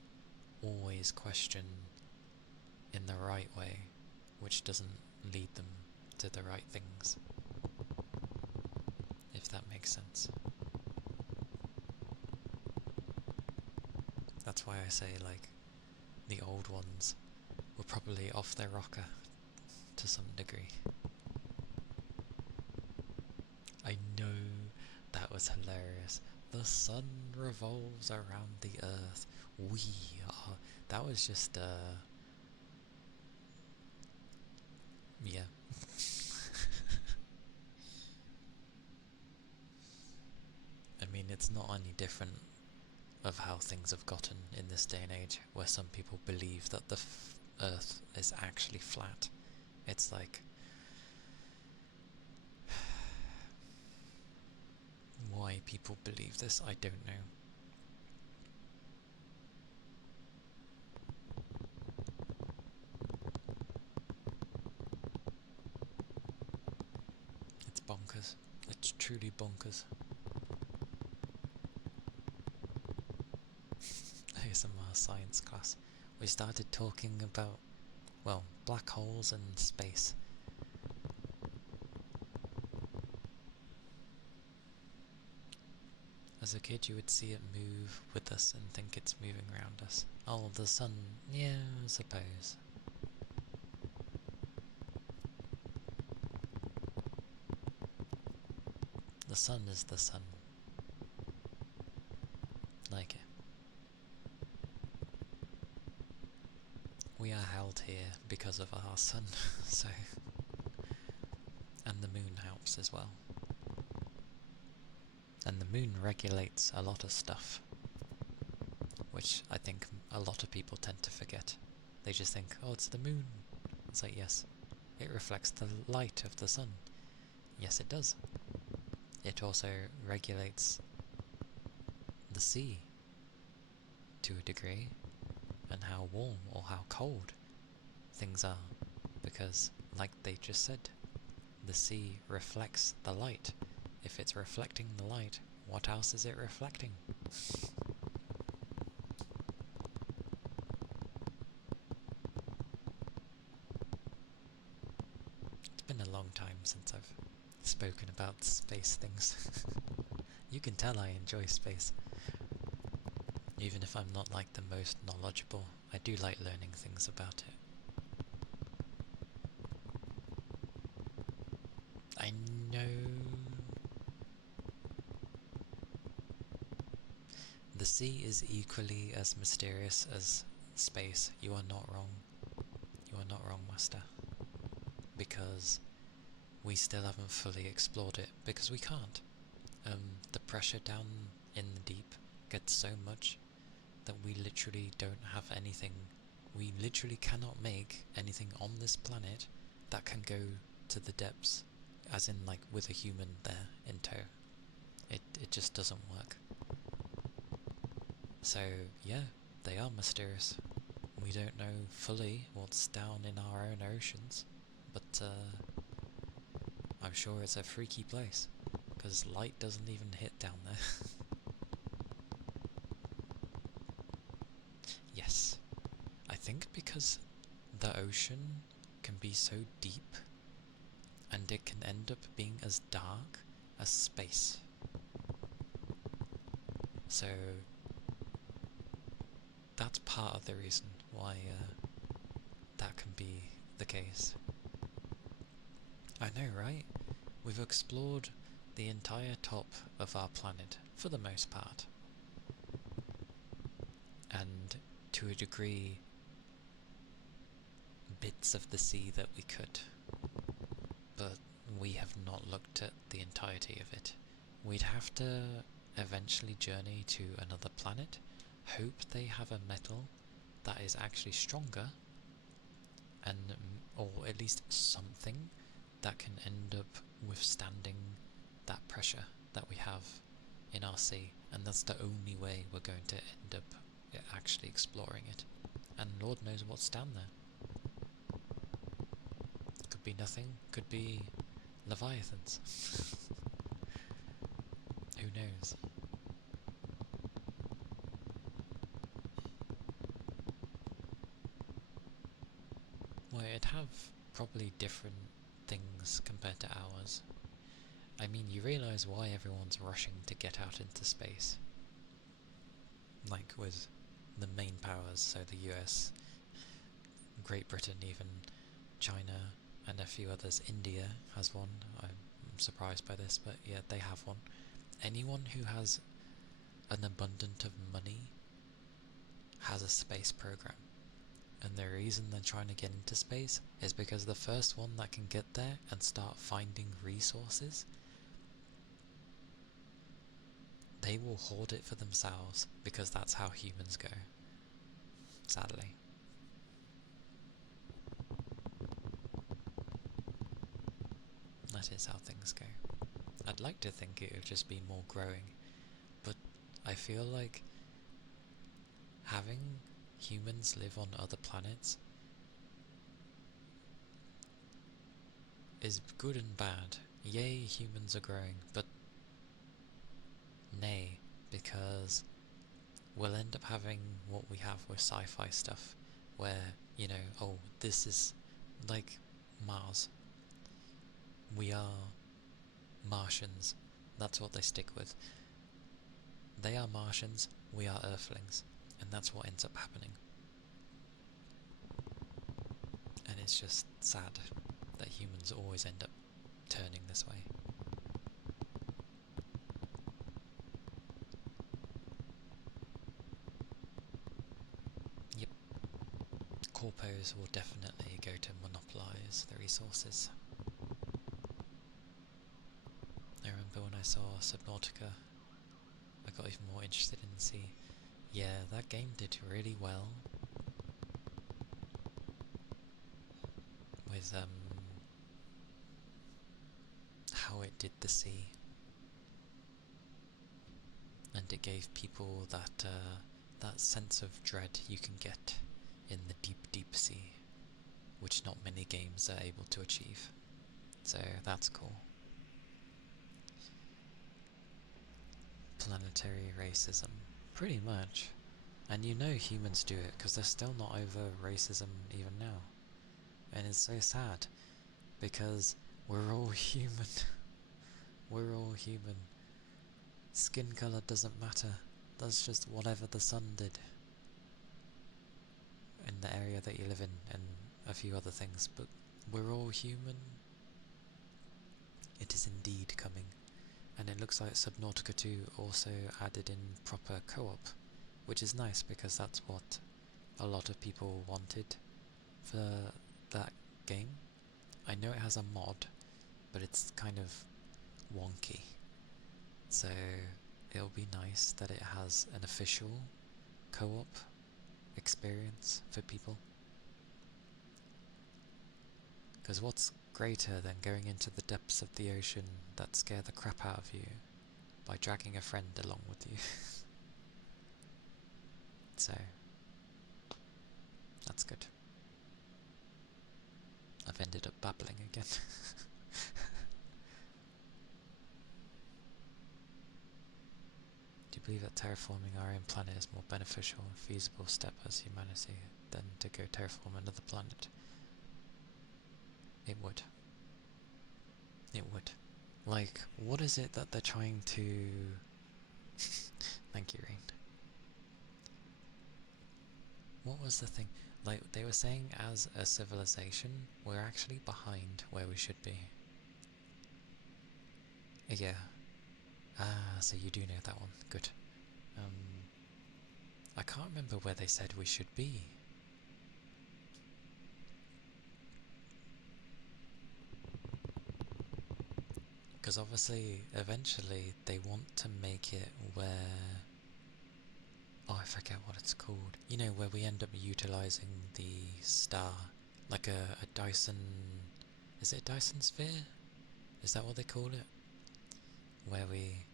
always question in the right way, which doesn't lead them to the right things, if that makes sense. That's why I say, like, the old ones were probably off their rocker to some degree. I know, that was hilarious. The sun revolves around the earth. We are. That was just Yeah. I mean, it's not any different of how things have gotten in this day and age, where some people believe that the Earth is actually flat. It's like, why people believe this, I don't know. It's bonkers. It's truly bonkers. ASMR science class. We started talking about, well, black holes and space. As a kid, you would see it move with us and think it's moving around us. Oh, the sun. Yeah, I suppose. The sun is the sun. Like it. We are held here because of our sun, so... And the moon helps as well. And the moon regulates a lot of stuff, which I think a lot of people tend to forget. They just think, oh, it's the moon. It's like, yes, it reflects the light of the sun. Yes, it does. It also regulates the sea to a degree, and how warm or how cold things are, because, like they just said, the sea reflects the light. If it's reflecting the light, what else is it reflecting? It's been a long time since I've spoken about space things. You can tell I enjoy space. Even if I'm not like the most knowledgeable, I do like learning things about it. I know... The sea is equally as mysterious as space. You are not wrong. You are not wrong, Master. Because we still haven't fully explored it, because we can't. The pressure down in the deep gets so much that we literally don't have anything. We literally cannot make anything on this planet that can go to the depths, as in like with a human there in tow. It just doesn't work. So yeah, they are mysterious. We don't know fully what's down in our own oceans, but I'm sure it's a freaky place, because light doesn't even hit down there. Yes, I think because the ocean can be so deep, and it can end up being as dark as space. So that's part of the reason why that can be the case. I know, right? We've explored the entire top of our planet, for the most part. And to a degree, bits of the sea that we could. But we have not looked at the entirety of it. We'd have to eventually journey to another planet, hope they have a metal that is actually stronger, and or at least something that can end up withstanding that pressure that we have in our sea, and that's the only way we're going to end up actually exploring it. And Lord knows what's down there. Could be nothing, could be leviathans. Who knows? Well, it'd have probably different things compared to ours. I mean, you realise why everyone's rushing to get out into space. Like with the main powers, so the US, Great Britain even, China, and a few others. India has one. I'm surprised by this, but yeah, they have one. Anyone who has an abundance of money has a space program. And the reason they're trying to get into space is because the first one that can get there and start finding resources, they will hoard it for themselves, because that's how humans go, sadly. That is how things go. I'd like to think it would just be more growing, but I feel like having humans live on other planets is good and bad. Yay, humans are growing, but nay, because we'll end up having what we have with sci-fi stuff, where, you know, oh, this is like Mars. We are Martians. That's what they stick with. They are Martians, we are Earthlings, and that's what ends up happening. And it's just sad that humans always end up turning this way. Yep. Corpos will definitely go to monopolise the resources. I remember when I saw Subnautica, I got even more interested in the sea. Yeah, that game did really well with how it did the sea, and it gave people that that sense of dread you can get in the deep, deep sea, which not many games are able to achieve. So that's cool. Planetary racism, pretty much. And you know humans do it, because they're still not over racism even now. And it's so sad, because we're all human. We're all human. Skin colour doesn't matter. That's just whatever the sun did in the area that you live in, and a few other things, but we're all human. It is indeed coming. And it looks like Subnautica 2 also added in proper co-op, which is nice, because that's what a lot of people wanted for that game. I know it has a mod, but it's kind of wonky, so it'll be nice that it has an official co-op experience for people. Because what's greater than going into the depths of the ocean that scare the crap out of you by dragging a friend along with you? So, that's good. I've ended up babbling again. Do you believe that terraforming our own planet is more beneficial and feasible step as humanity than to go terraform another planet? It would. It would. Like, what is it that they're trying to... Thank you, Rain. What was the thing? Like, they were saying as a civilization, we're actually behind where we should be. Yeah. Ah, so you do know that one. Good. I can't remember where they said we should be. Because obviously, eventually, they want to make it where... Oh, I forget what it's called. You know, where we end up utilising the star. Like a Dyson... Is it a Dyson sphere? Is that what they call it? Where we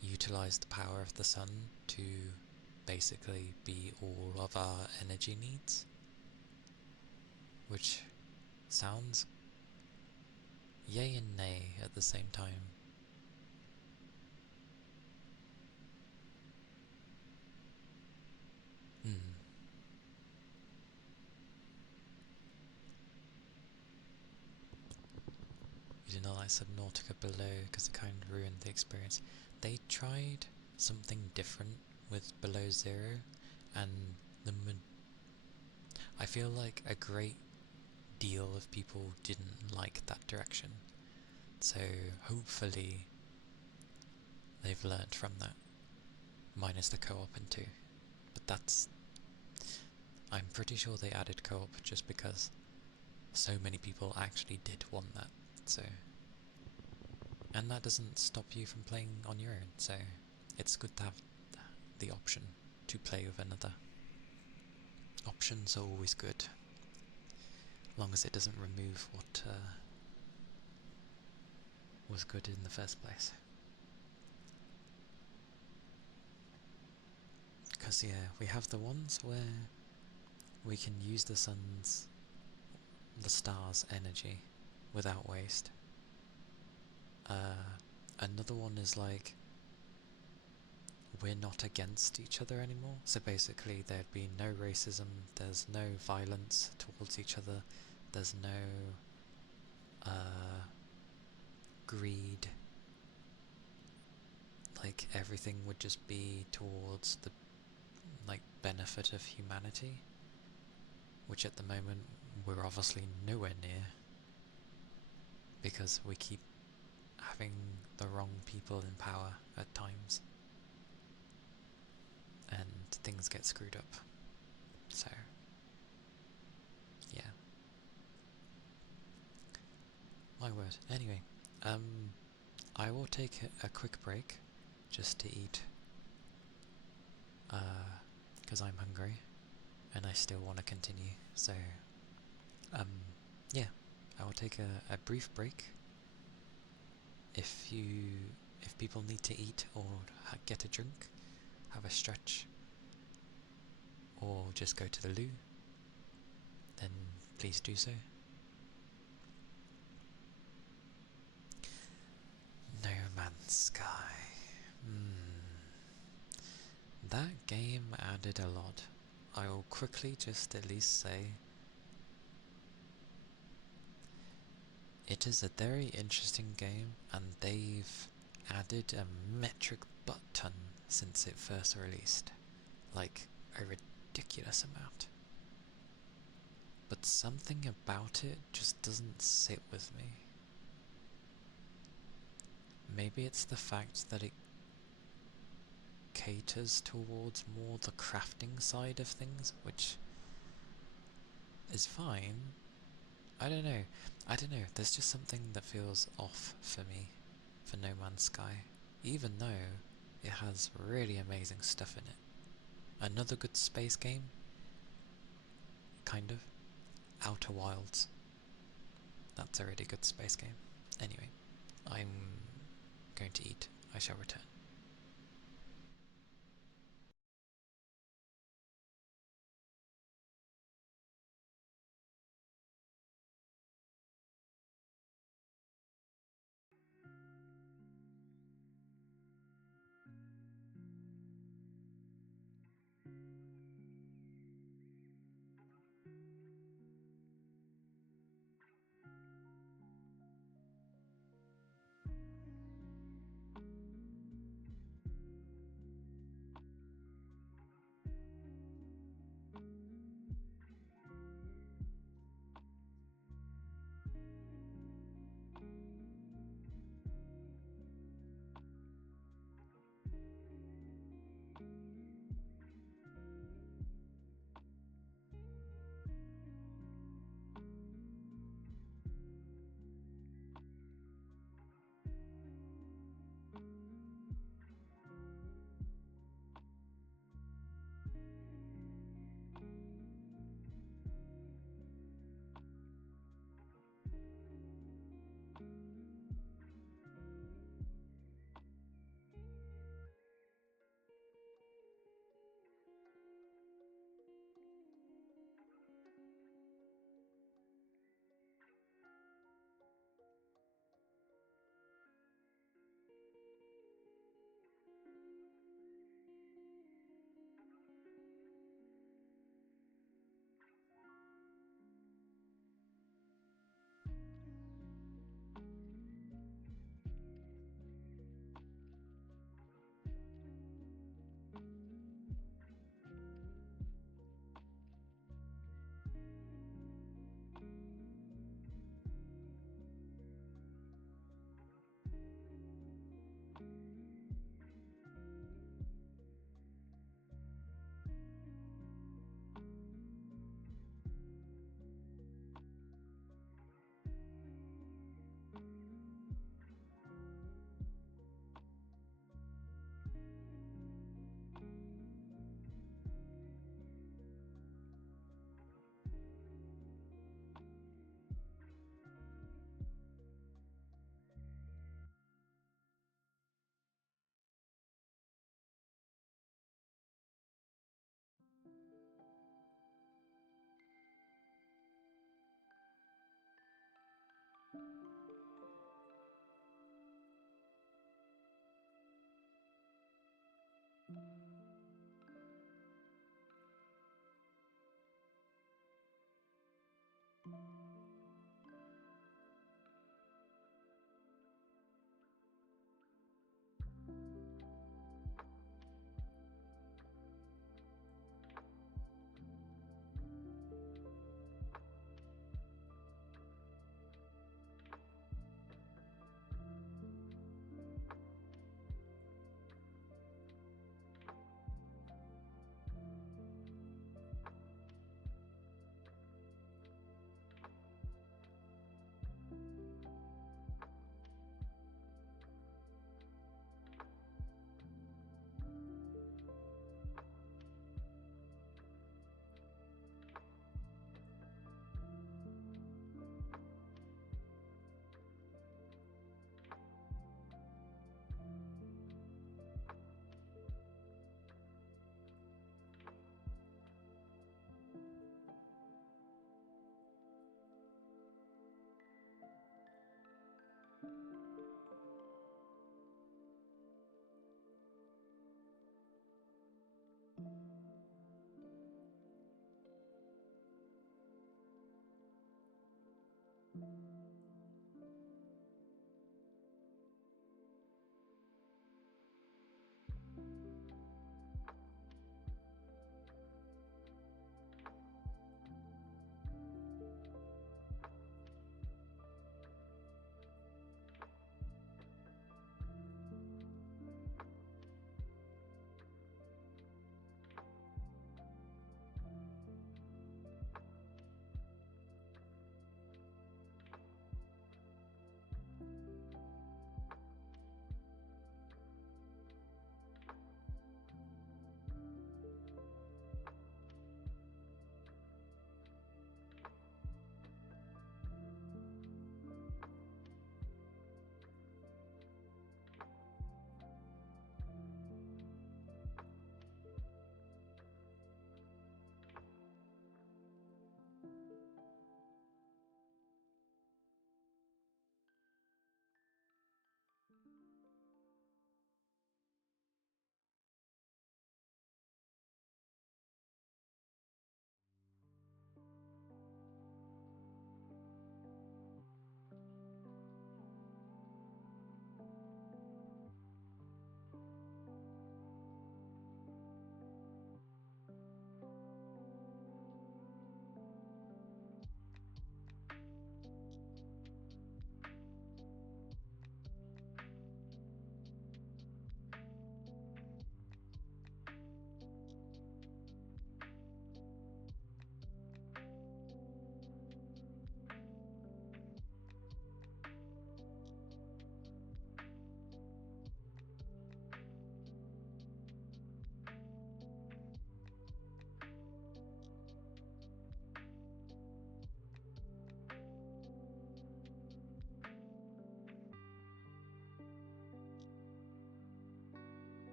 utilise the power of the sun to basically be all of our energy needs. Which sounds yay and nay at the same time. You did not like Subnautica below because it kind of ruined the experience. They tried something different with Below Zero, and I feel like a great deal of people didn't like that direction. So hopefully they've learnt from that, minus the co-op in 2. But that's... I'm pretty sure they added co-op just because so many people actually did want that. So, and that doesn't stop you from playing on your own. So, it's good to have the option to play with another. Options are always good, as long as it doesn't remove what was good in the first place. Because yeah, we have the ones where we can use the stars' energy without waste. Another one is like, we're not against each other anymore. So basically there'd be no racism, there's no violence towards each other, there's no greed. Like everything would just be towards the benefit of humanity, which at the moment we're obviously nowhere near, because we keep having the wrong people in power at times, and things get screwed up. So, yeah. My word. Anyway, I will take a quick break just to eat, because I'm hungry and I still want to continue. So, yeah, I will take a brief break. If people need to eat or get a drink, have a stretch, or just go to the loo, then please do so. No Man's Sky. That game added a lot. I will quickly just at least say it is a very interesting game, and they've added a metric butt ton since it first released. Like, a ridiculous amount. But something about it just doesn't sit with me. Maybe it's the fact that it caters towards more the crafting side of things, which is fine. I don't know. There's just something that feels off for me for No Man's Sky, even though it has really amazing stuff in it. Another good space game, kind of. Outer Wilds. That's a really good space game. Anyway, I'm going to eat. I shall return.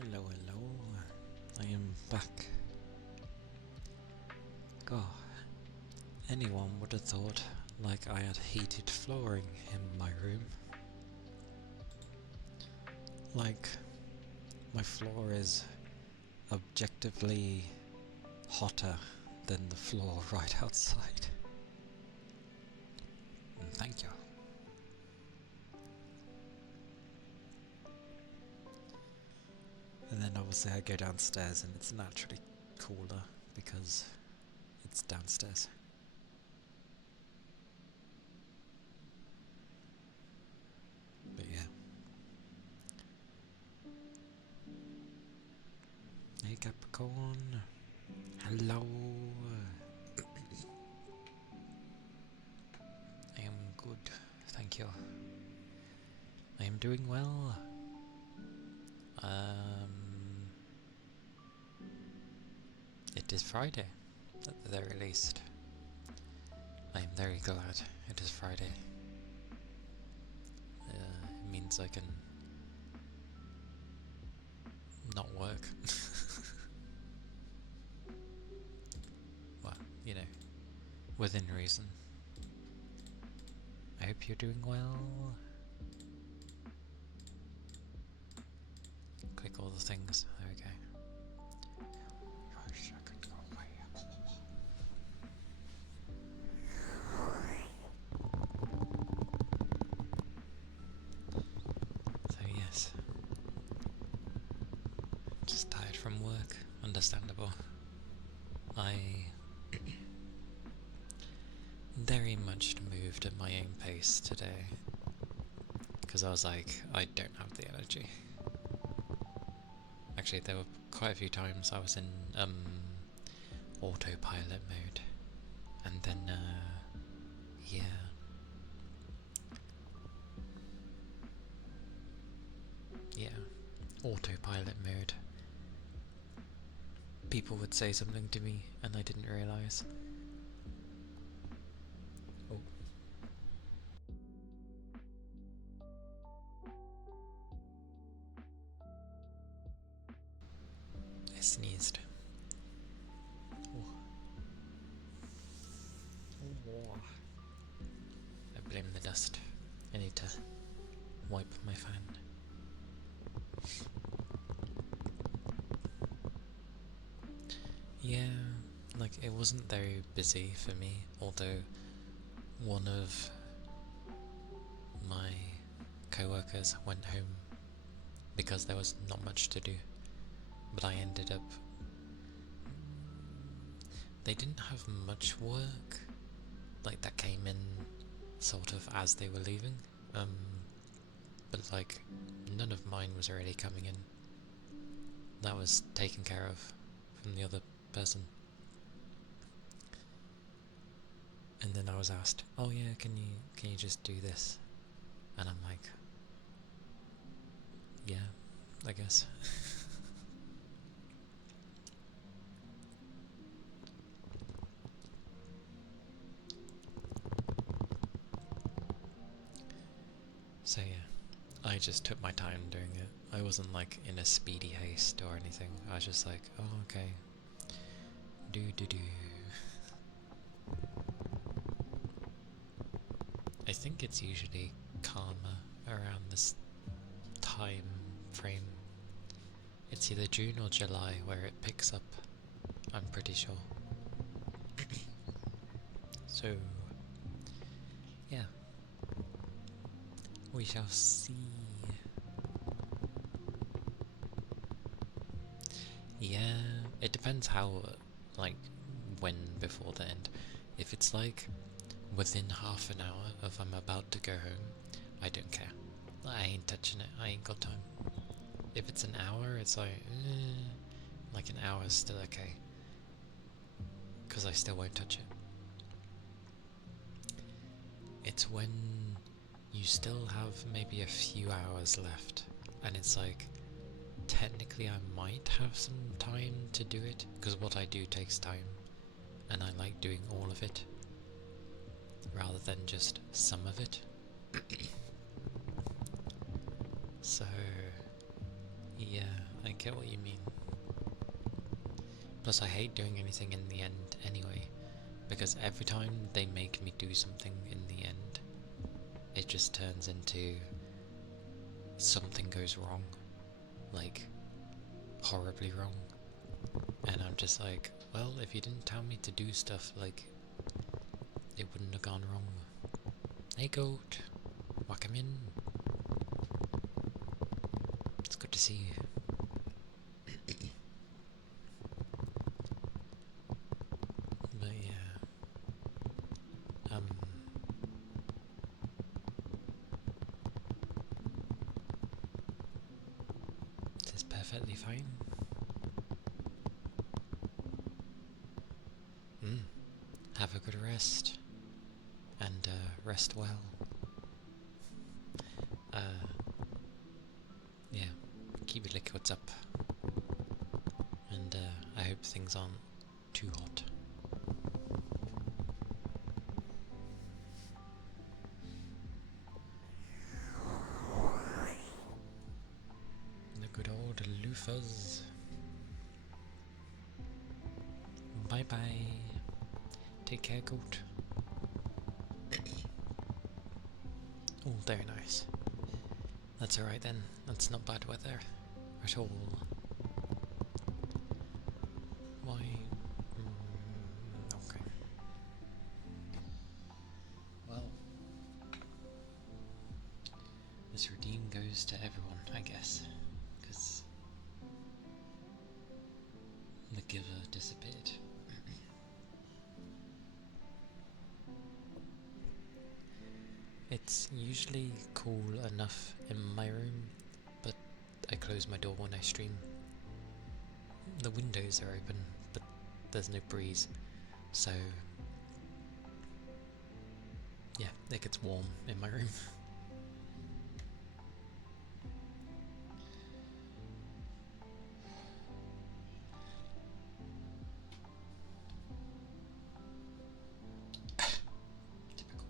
Hello, hello. I am back. God, anyone would have thought like I had heated flooring in my room. Like my floor is objectively hotter than the floor right outside. Thank you. And then obviously I go downstairs and it's naturally cooler because it's downstairs. Capricorn. Hello. I am good, thank you. I am doing well. It is Friday, at the very least. I am very glad it is Friday. It means I can not work. Well, you know, within reason. I hope you're doing well. Click all the things. There we go. So yes, just tired from work. Understandable. I very much moved at my own pace today because I was like, I don't have the energy. Actually, there were quite a few times I was in autopilot mode, and then yeah, autopilot mode. People would say something to me and I didn't realise. Oh. I sneezed. Oh. Oh. I blame the dust. I need to wipe my fan. Yeah, like it wasn't very busy for me, although one of my co-workers went home because there was not much to do, but I ended up... They didn't have much work, like that came in sort of as they were leaving, but like none of mine was already coming in. That was taken care of from the other person. And then I was asked, oh yeah, can you just do this? And I'm like, yeah, I guess. So yeah, I just took my time doing it. I wasn't like in a speedy haste or anything. I was just like, oh okay, do. I think it's usually calmer around this time frame. It's either June or July where it picks up, I'm pretty sure. So, yeah. We shall see. Yeah, it depends how, like, when before the end. If it's like within half an hour of I'm about to go home, I don't care. I ain't touching it, I ain't got time. If it's an hour, it's like an hour is still okay. Because I still won't touch it. It's when you still have maybe a few hours left, and it's like, technically I might have some time to do it, because what I do takes time, and I like doing all of it, rather than just some of it. So, yeah, I get what you mean. Plus I hate doing anything in the end anyway, because every time they make me do something in the end, it just turns into something goes wrong, like horribly wrong, and I'm just like, well, if you didn't tell me to do stuff, like, it wouldn't have gone wrong. Hey goat, welcome in. It's good to see you. But yeah, this is perfectly fine. rest, and rest well. Yeah, keep your liquids up, and I hope things aren't too hot. The good old loofahs. Bye bye. Take care, goat. Oh, very nice. That's alright then. That's not bad weather at all. Why? Okay. Well, this routine goes to everyone, I guess, because the giver disappeared. It's usually cool enough in my room, but I close my door when I stream. The windows are open, but there's no breeze, so yeah, it gets warm in my room. Typical.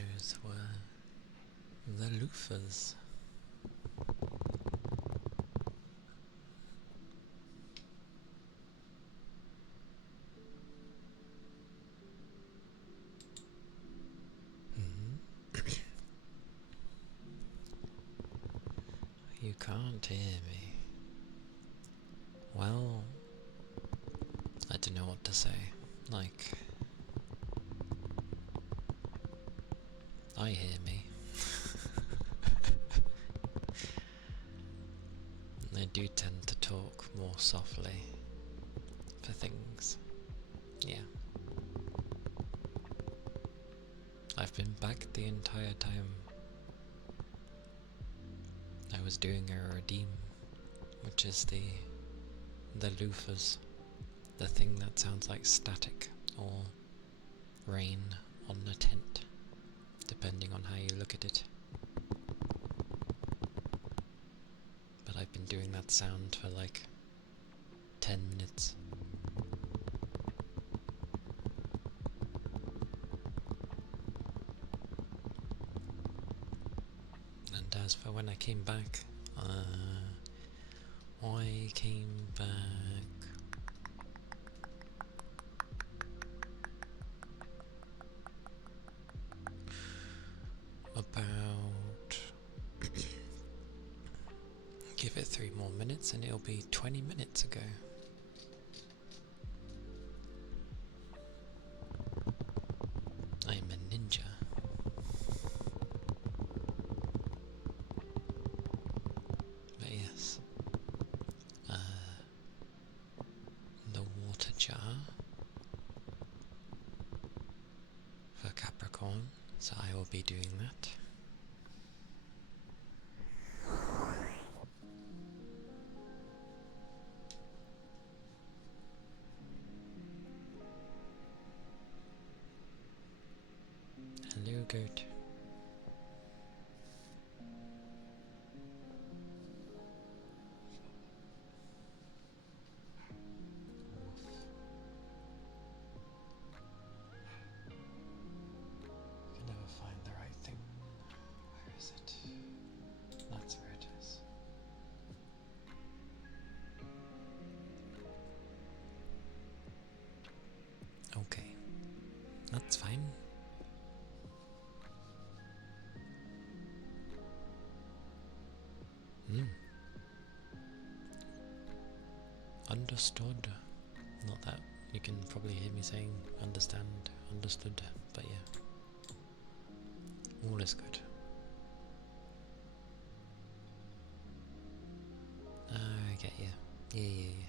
Those were the loofers. You can't hear me. Well, I don't know what to say. Like, I hear me. I do tend to talk more softly for things. Yeah. I've been back the entire time. I was doing a redeem, which is the loofers, the thing that sounds like static or rain on a tent, depending on how you look at it. But I've been doing that sound for like 10 minutes. And as for when I came back, I came back about give it 3 more minutes and it'll be 20 minutes ago. I am a ninja. But yes, the water jar for Capricorn, so I will be doing that. Hello, goat. I can never find the right thing. Where is it? That's where it is. Okay, that's fine. Understood. Not that you can probably hear me saying understand, understood, but yeah. All is good. I get you. Yeah.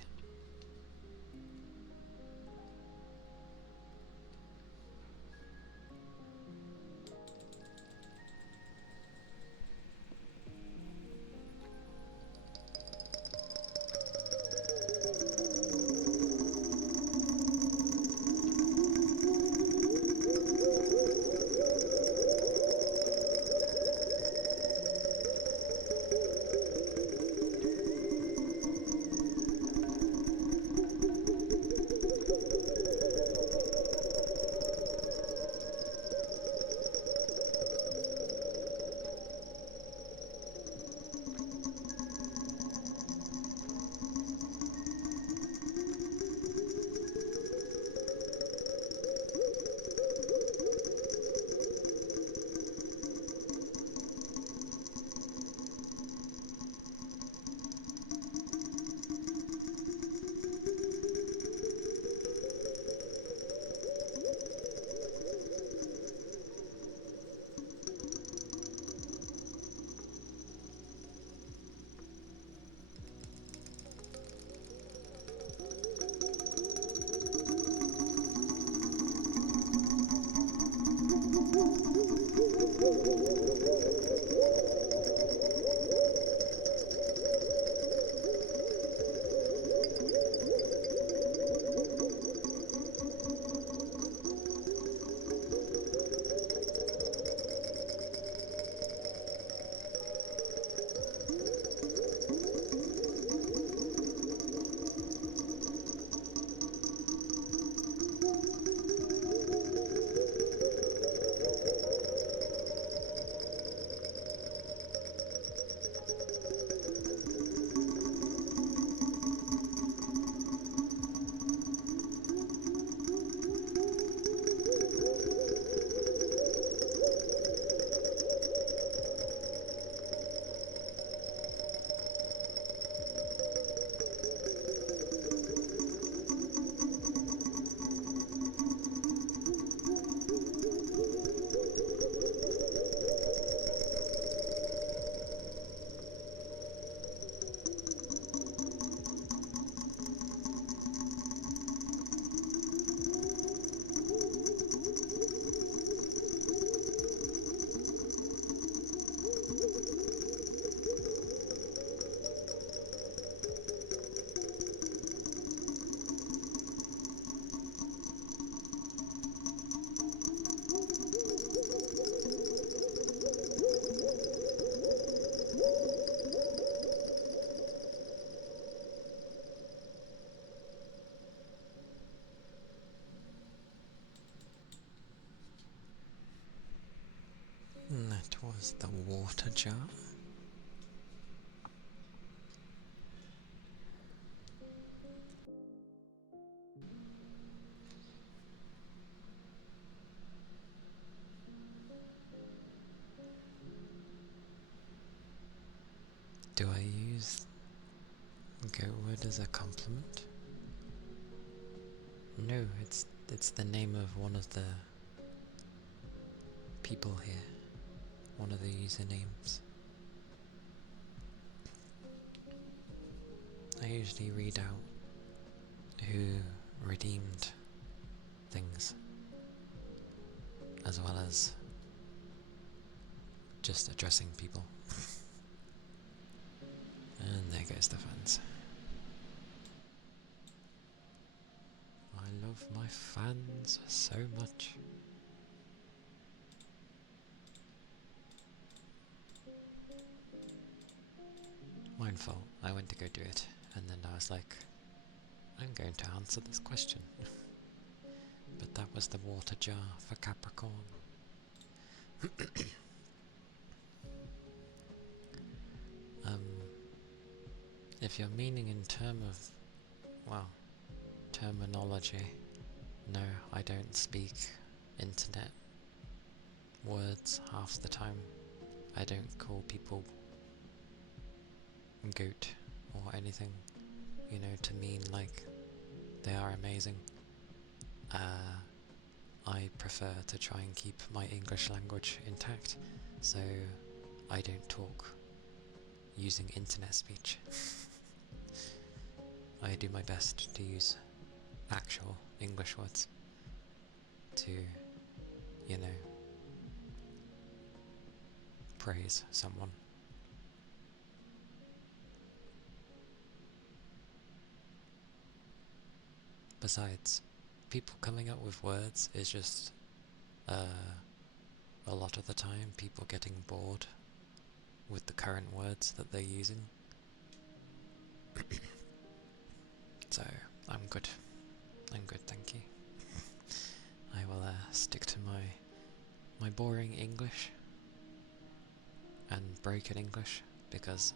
was the water jar? Do I use goatwood as a compliment? No, it's the name of one of the people here. One of the usernames. I usually read out who redeemed things, as well as just addressing people. And there goes the fans. I love my fans so much. Mindful, I went to go do it, and then I was like, I'm going to answer this question. But that was the water jar for Capricorn. If you're meaning in terminology, no, I don't speak internet words half the time. I don't call people goat or anything, to mean like they are amazing. I prefer to try and keep my English language intact, so I don't talk using internet speech. I do my best to use actual English words to, praise someone. Besides, people coming up with words is just, a lot of the time, people getting bored with the current words that they're using. So, I'm good. I'm good, thank you. I will stick to my boring English and broken English, because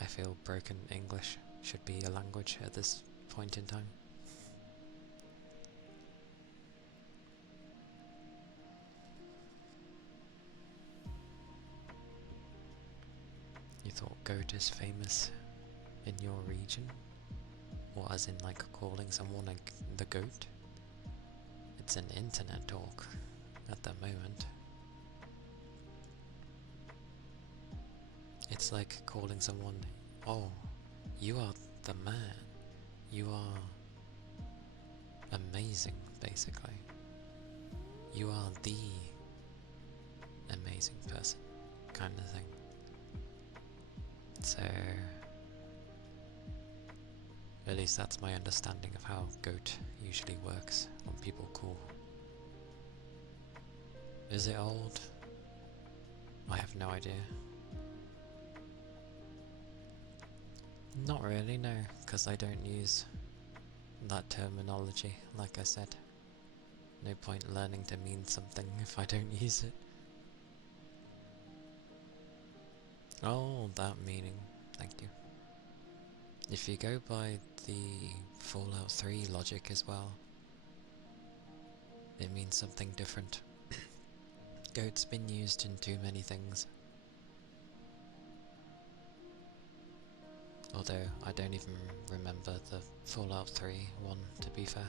I feel broken English should be a language at this point in time. You thought goat is famous in your region? Or as in like calling someone the goat? It's an internet talk at the moment. It's like calling someone, oh, you are the man. You are amazing, basically. You are the amazing person, kind of thing. So, at least that's my understanding of how goat usually works when people call. Is it old? I have no idea. Not really, no, because I don't use that terminology, like I said. No point learning to mean something if I don't use it. Oh, that meaning. Thank you. If you go by the Fallout 3 logic as well, it means something different. Goat's been used in too many things. Although, I don't even remember the Fallout 3 one, to be fair.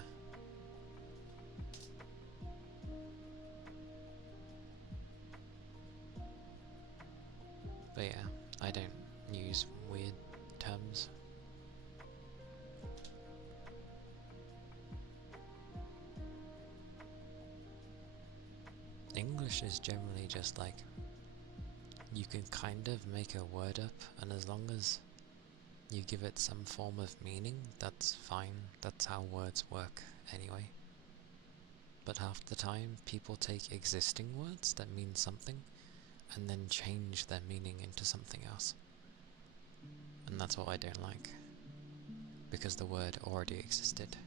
But yeah, I don't use weird terms. English is generally just like, you can kind of make a word up, and as long as you give it some form of meaning, that's fine. That's how words work anyway. But half the time, people take existing words that mean something and then change their meaning into something else. And that's what I don't like, because the word already existed.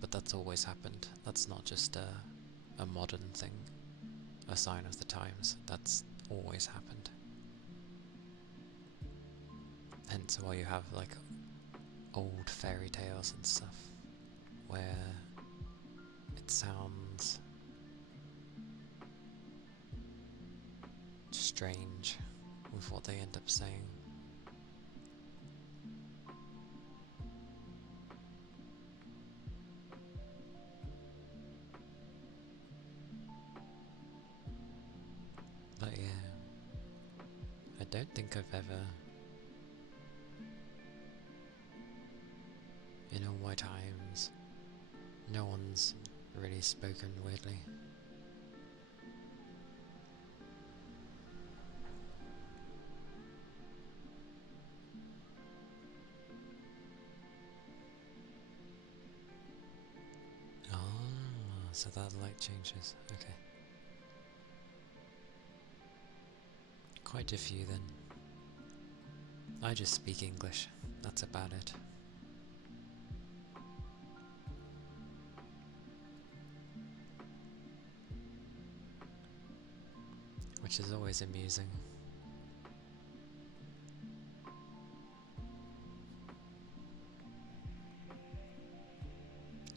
But that's always happened. That's not just a modern thing. a sign of the times. That's always happened. Hence why you have like old fairy tales and stuff where it sounds strange with what they end up saying. But yeah, I don't think I've ever, in all my times, no one's really spoken weirdly. Ah, so that light changes, okay. Quite a few then. I just speak English, that's about it. Which is always amusing.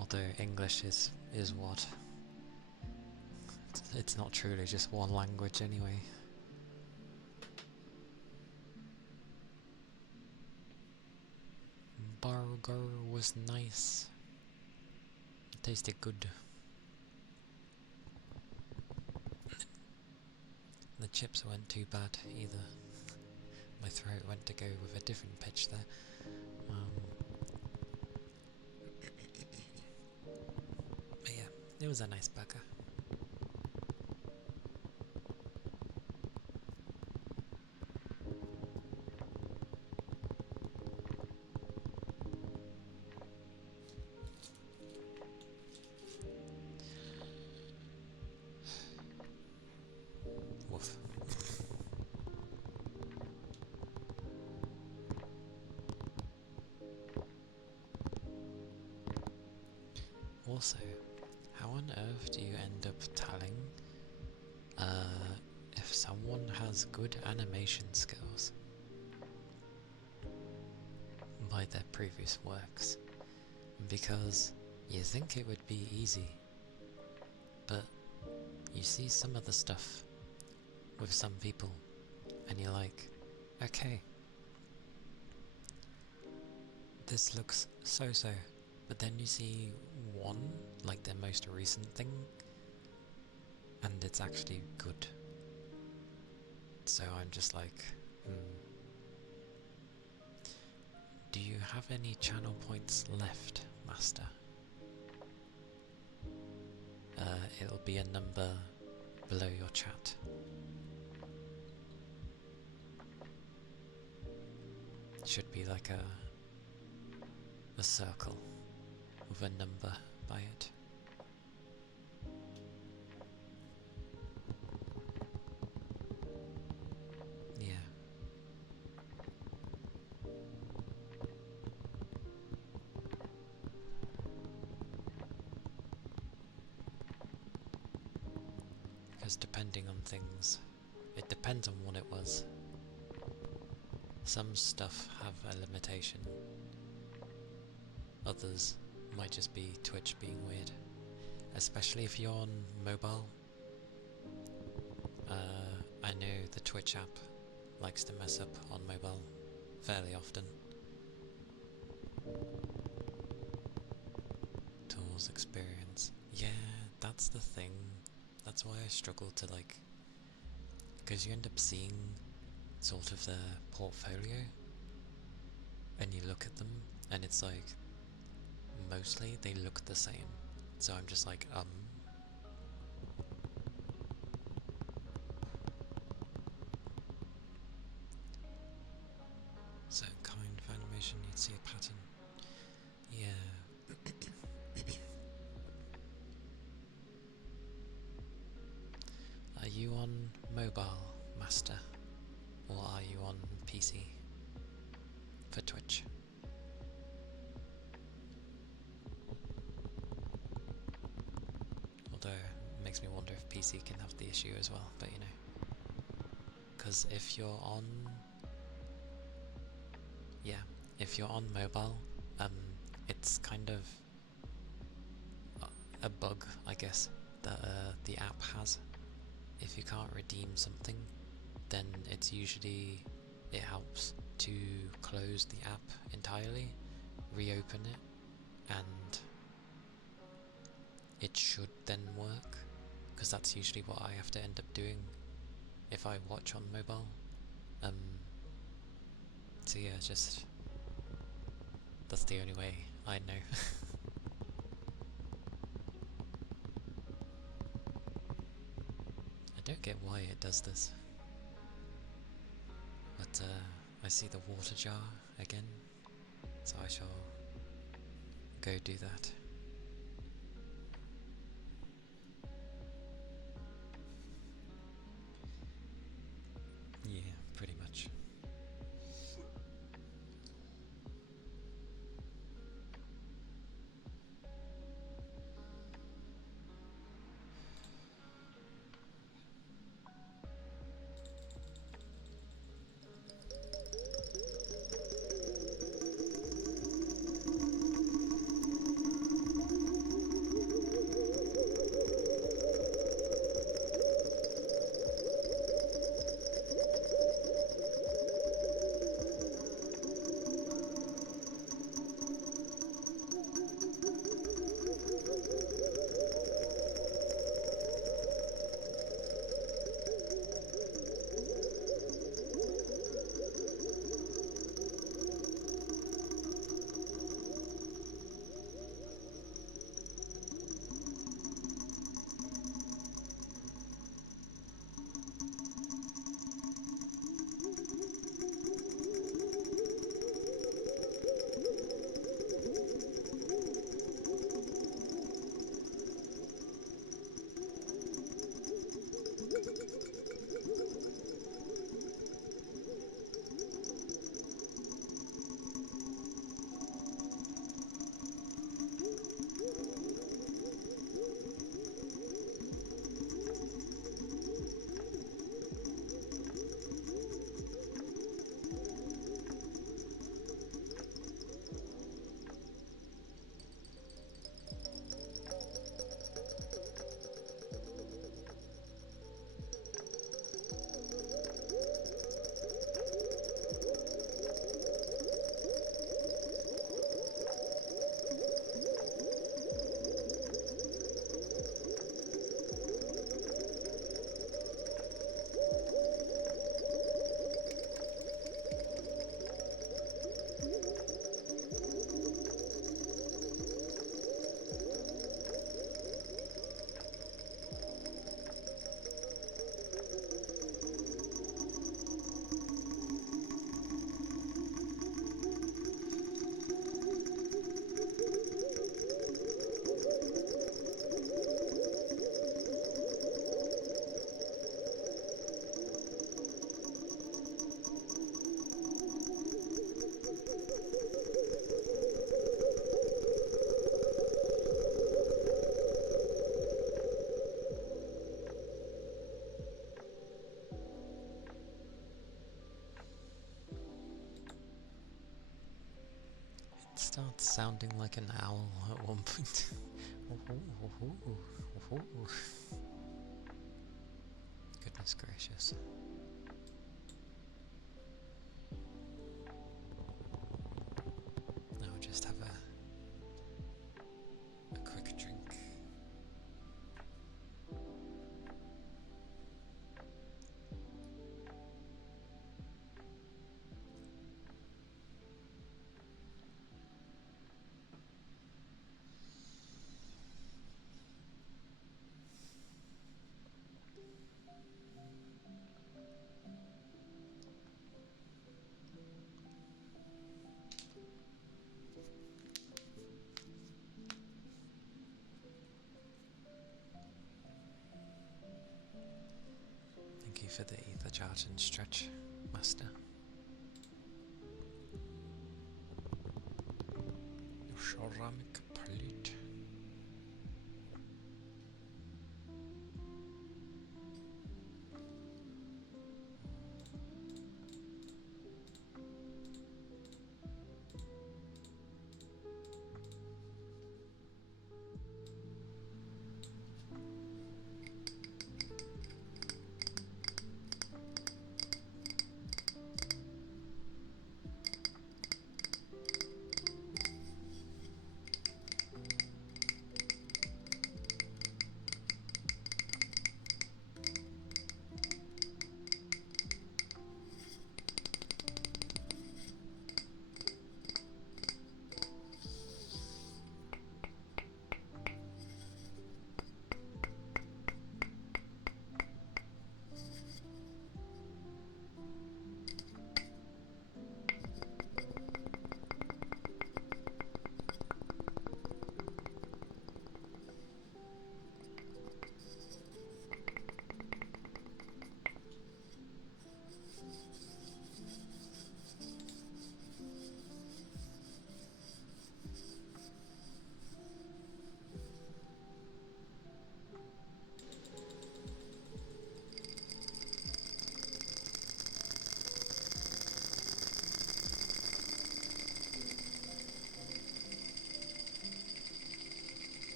Although English is what? It's not truly just one language anyway. Burger was nice. It tasted good. The chips weren't too bad either. My throat went to go with a different pitch there. But yeah, it was a nice burger. Woof. Also, how on earth do you end up telling if someone has good animation skills by their previous works? Because you think it would be easy, but you see some of the stuff with some people and you're like, okay, this looks so-so, but then you see one, like their most recent thing, and it's actually good. So I'm just like, do you have any channel points left, Master? It'll be a number below your chat. Should be like a circle with a number by it. Yeah. Because depending on things, it depends on what it was. Some stuff have a limitation. Others might just be Twitch being weird. Especially if you're on mobile. I know the Twitch app likes to mess up on mobile fairly often. Tools, experience. Yeah, that's the thing. That's why I struggle to like... Because you end up seeing sort of their portfolio and you look at them and it's like mostly they look the same, so I'm just like certain kind of animation you'd see a pattern. Yeah. Are you on mobile, Master? Or are you on PC for Twitch? Although makes me wonder if PC can have the issue as well, but you know. Because if you're on... Yeah, if you're on mobile, it's kind of a bug, I guess, that the app has. If you can't redeem something, then it's usually, it helps to close the app entirely, reopen it, and it should then work, because that's usually what I have to end up doing if I watch on mobile. So yeah, just, that's the only way I know. I don't get why it does this, but I see the water jar again, so I shall go do that. Yeah, pretty much. Starts sounding like an owl at one point. Goodness gracious. Now we'll just have a quick drink. Thank you for the ether charge and stretch, Master. Ceramic plate.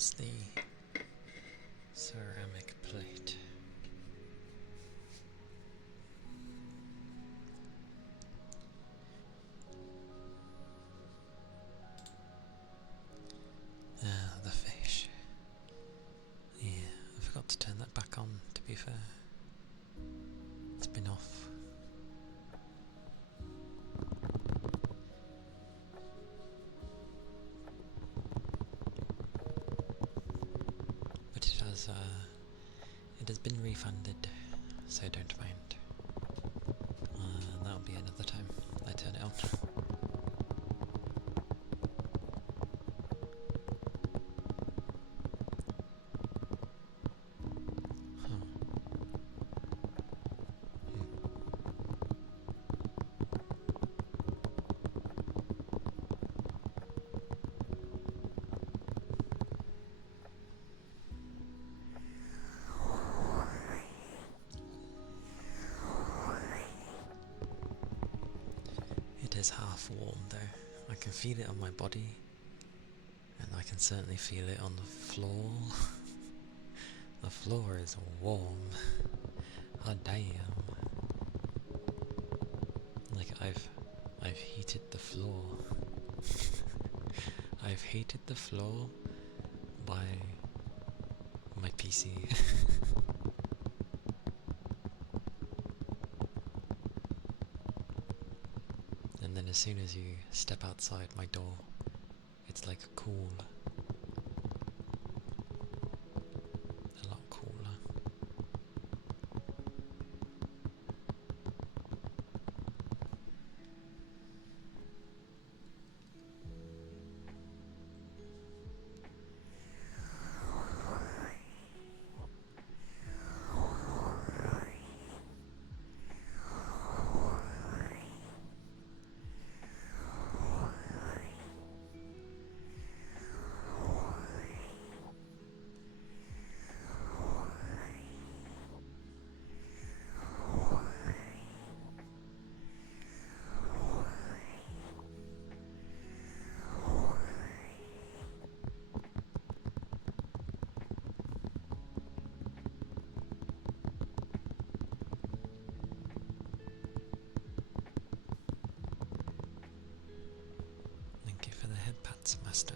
was the ceramic plate. Ah, the fish. Yeah, I forgot to turn that back on, to be fair. It's been off. But it has been refunded, so don't mind. That'll be another time I turn it on. It is half warm though. I can feel it on my body, and I can certainly feel it on the floor. The floor is warm. Oh damn. Like I've heated the floor. I've heated the floor by my PC. And then as soon as you step outside my door, it's like cool. A lot cooler. Thank you for the head pats, Master.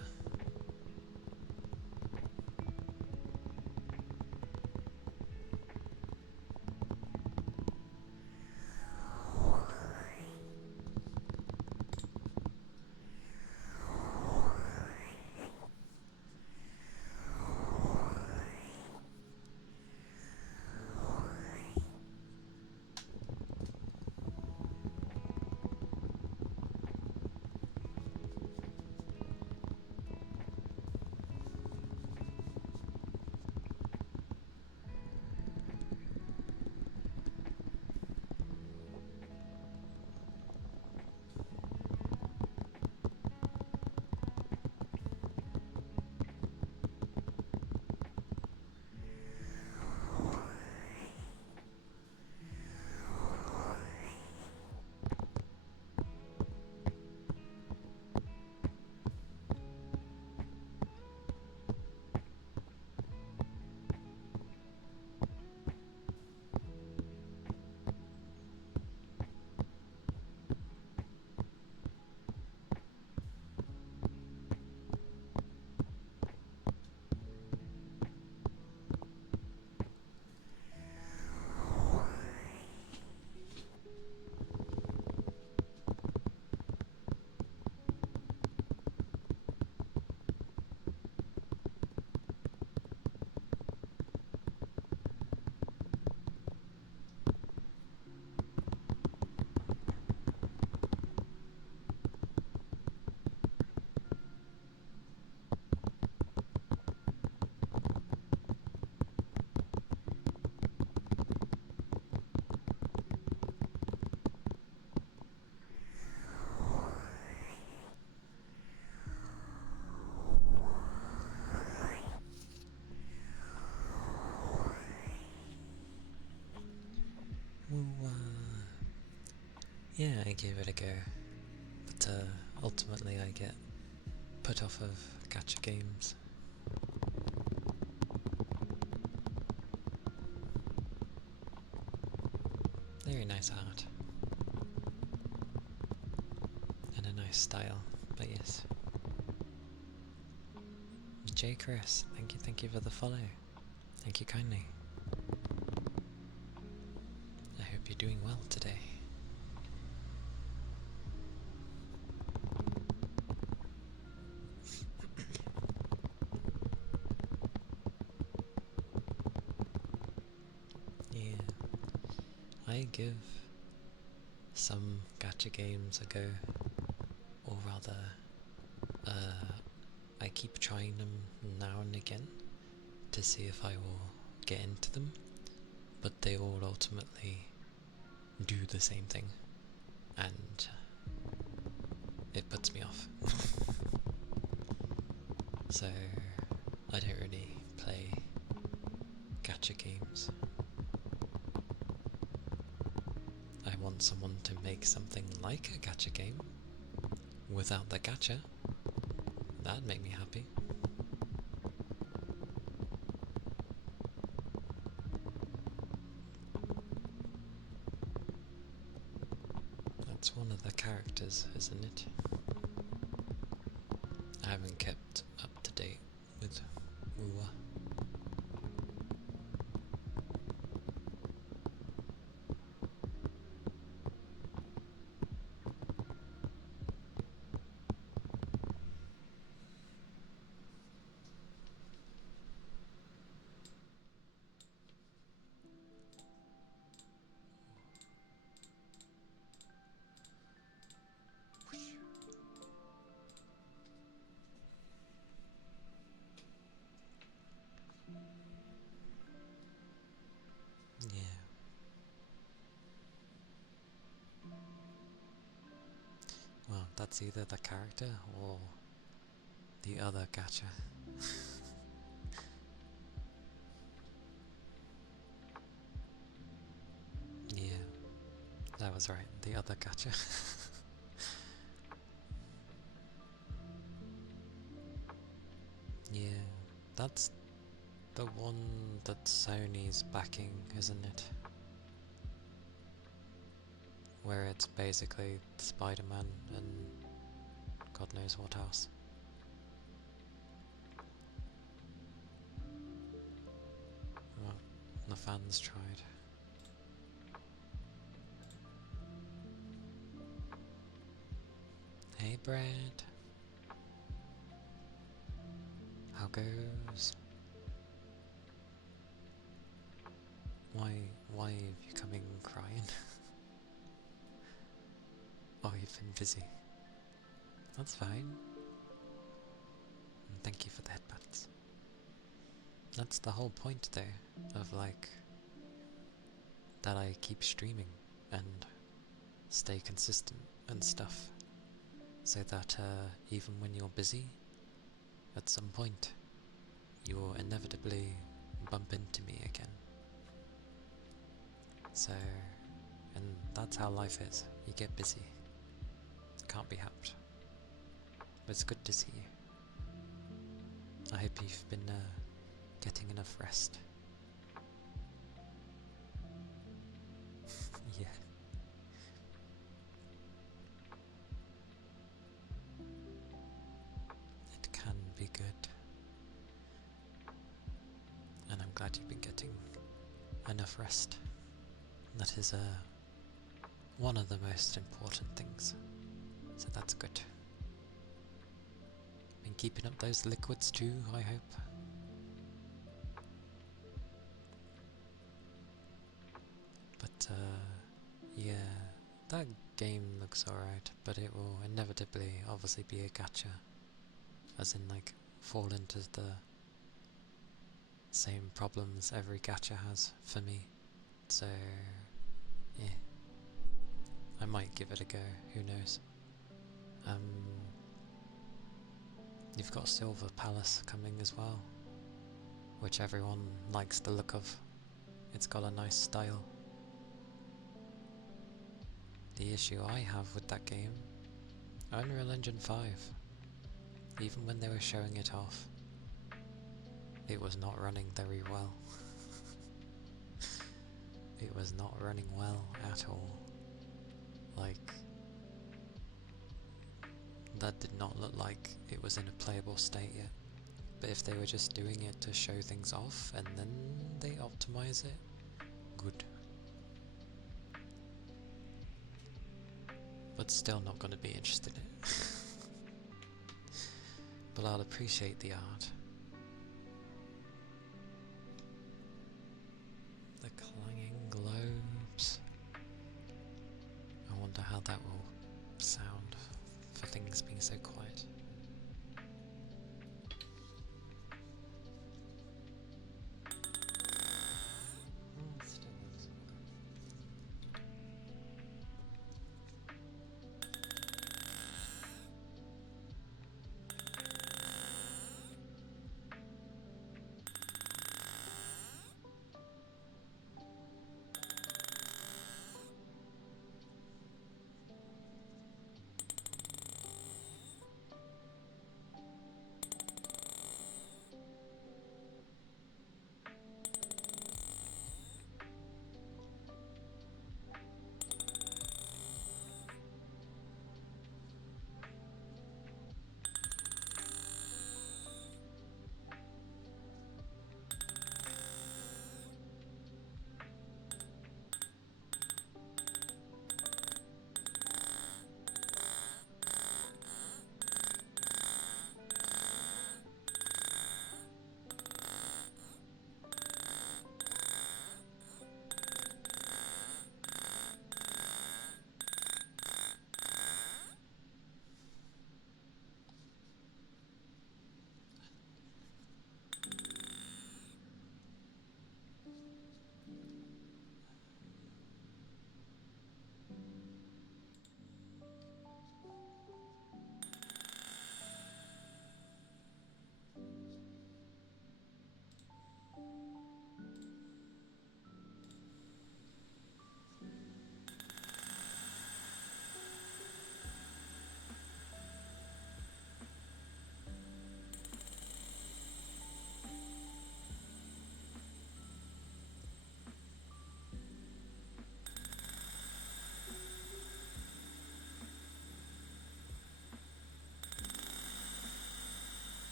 Well, yeah, I gave it a go, but ultimately I get put off of gacha games. nice art. And a nice style, but yes. J. Chris, thank you for the follow. Thank you kindly. I hope you're doing well today. Yeah, I give some gacha games a go, or rather, I keep trying them now and again to see if I will get into them, but they all ultimately do the same thing, and it puts me off. So I don't really play gacha games. I want someone to make something like a gacha game without the gacha. That'd make me happy. That's one of the characters, isn't it? I haven't kept up to date with Uwa. Yeah. Well, that's either the character or the other gacha. Yeah, that was right, the other gacha. Yeah, that's the one that Sony's backing, isn't it? Where it's basically Spider-Man and God knows what else. Well, the fans tried. Hey Brad! How goes? Why have you coming crying? Oh, you've been busy. That's fine. And thank you for the headbutts. That's the whole point though, of like, that I keep streaming and stay consistent and stuff. So that even when you're busy, at some point, you'll inevitably bump into me again. So, and that's how life is. You get busy. Can't be helped. But it's good to see you. I hope you've been getting enough rest. Yeah. It can be good. And I'm glad you've been getting enough rest. That is one of the most important things. So that's good. Been keeping up those liquids too, I hope. But yeah, that game looks alright, but it will inevitably obviously be a gacha. As in like fall into the same problems every gacha has for me. So yeah, I might give it a go, who knows. You've got Silver Palace coming as well, which everyone likes the look of. It's got a nice style. The issue I have with that game, Unreal Engine 5, even when they were showing it off, it was not running very well. it was not running well at all. Like, that did not look like it was in a playable state yet. But if they were just doing it to show things off and then they optimize it, good. But still not going to be interested in it. But I'll appreciate the art. The clanging globes. I wonder how that will sound for things being so quiet.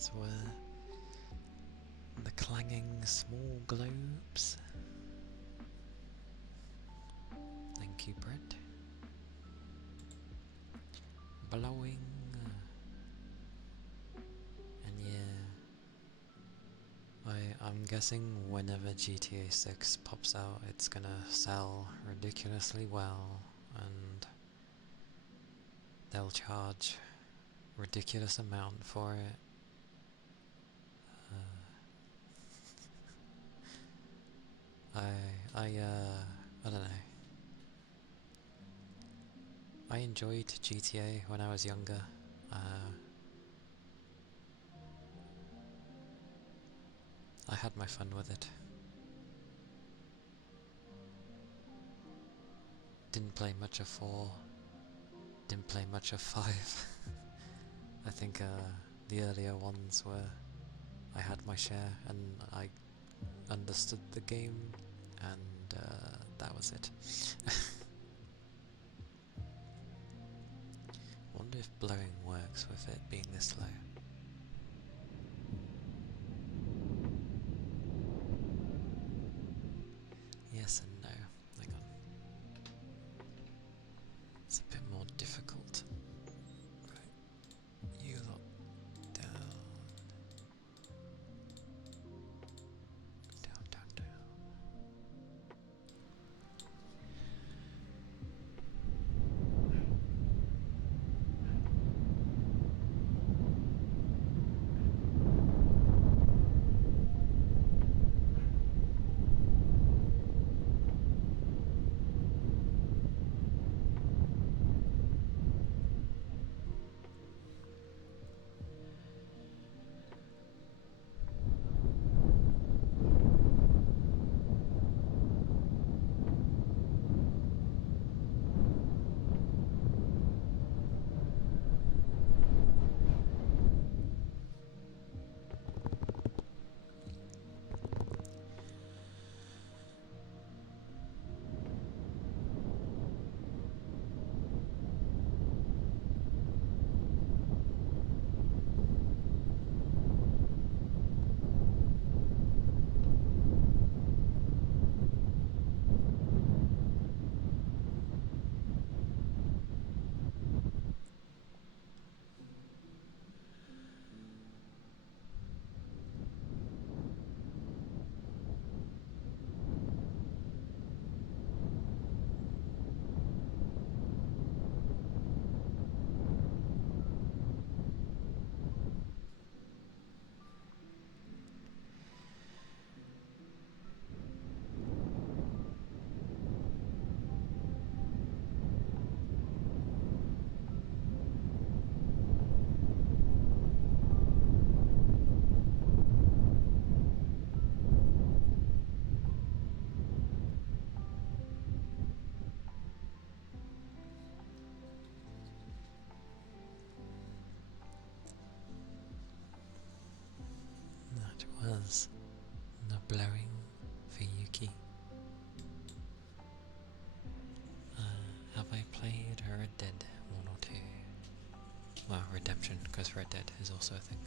Those were the clanging small globes. Thank you, Brett. Blowing. And yeah, I'm guessing whenever GTA 6 pops out, it's gonna sell ridiculously well, and they'll charge ridiculous amount for it. I don't know. I enjoyed GTA when I was younger. I had my fun with it. Didn't play much of 4, didn't play much of 5. I think the earlier ones were I had my share and I understood the game, and that was it. Wonder if blowing works with it being this low. Yes and no. Hang on. It's a bit more difficult. Right. You lot down. Down, down, down. That was the blowing for Yuki. Have I played Red Dead 1 or 2? Well, Redemption, because Red Dead is also a thing.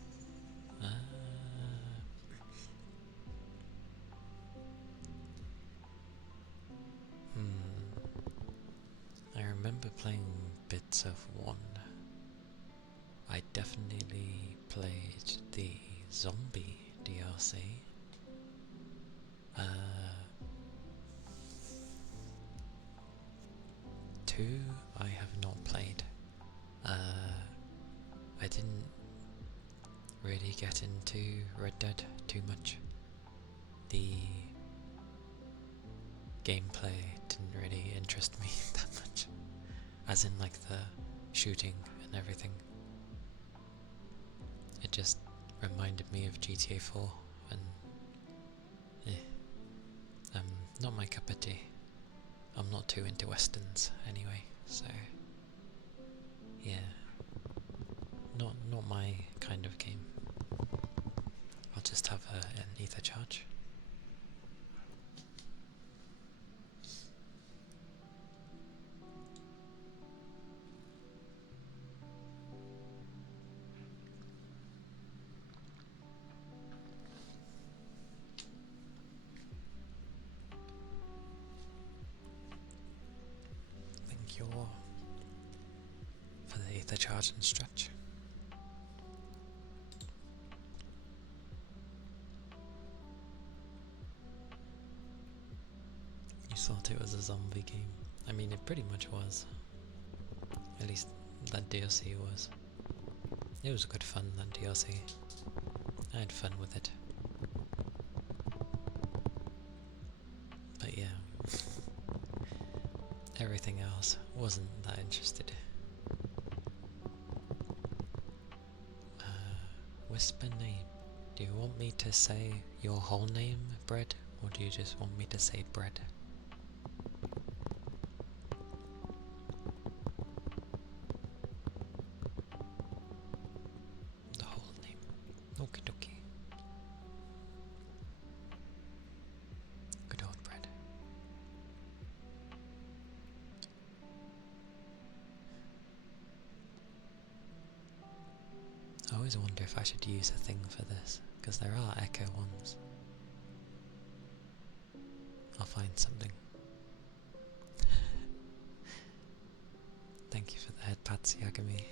I remember playing bits of 1. I definitely played the zombie DLC. 2 I have not played. I didn't really get into Red Dead too much. The gameplay didn't really interest me that much, as in like the shooting and everything. It just reminded me of GTA 4 and not my cup of tea. I'm not too into westerns anyway, so yeah, not my kind of game. I'll just have an ether charge. Thank you all for the ether charge and stretch. You thought it was a zombie game. I mean, it pretty much was. At least that DLC was. It was good fun, that DLC. I had fun with it. But yeah, everything else wasn't that interested. Whisper name. Do you want me to say your whole name, Bread, or do you just want me to say Bread? always wonder if I should use a thing for this, because there are echo ones. I'll find something. Thank you for the head pats, Yagami.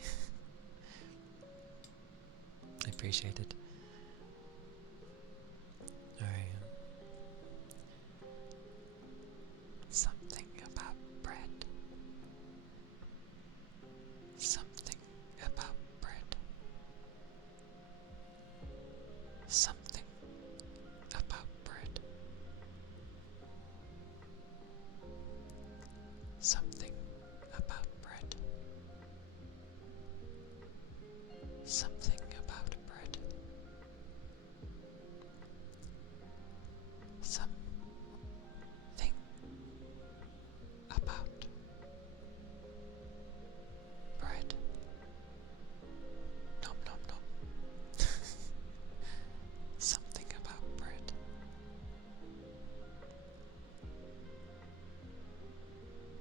I appreciate it. Alright. Something about bread. Something about bread. Something about bread. Something about bread. Something about bread. Something about bread. Nom nom nom. Something about bread.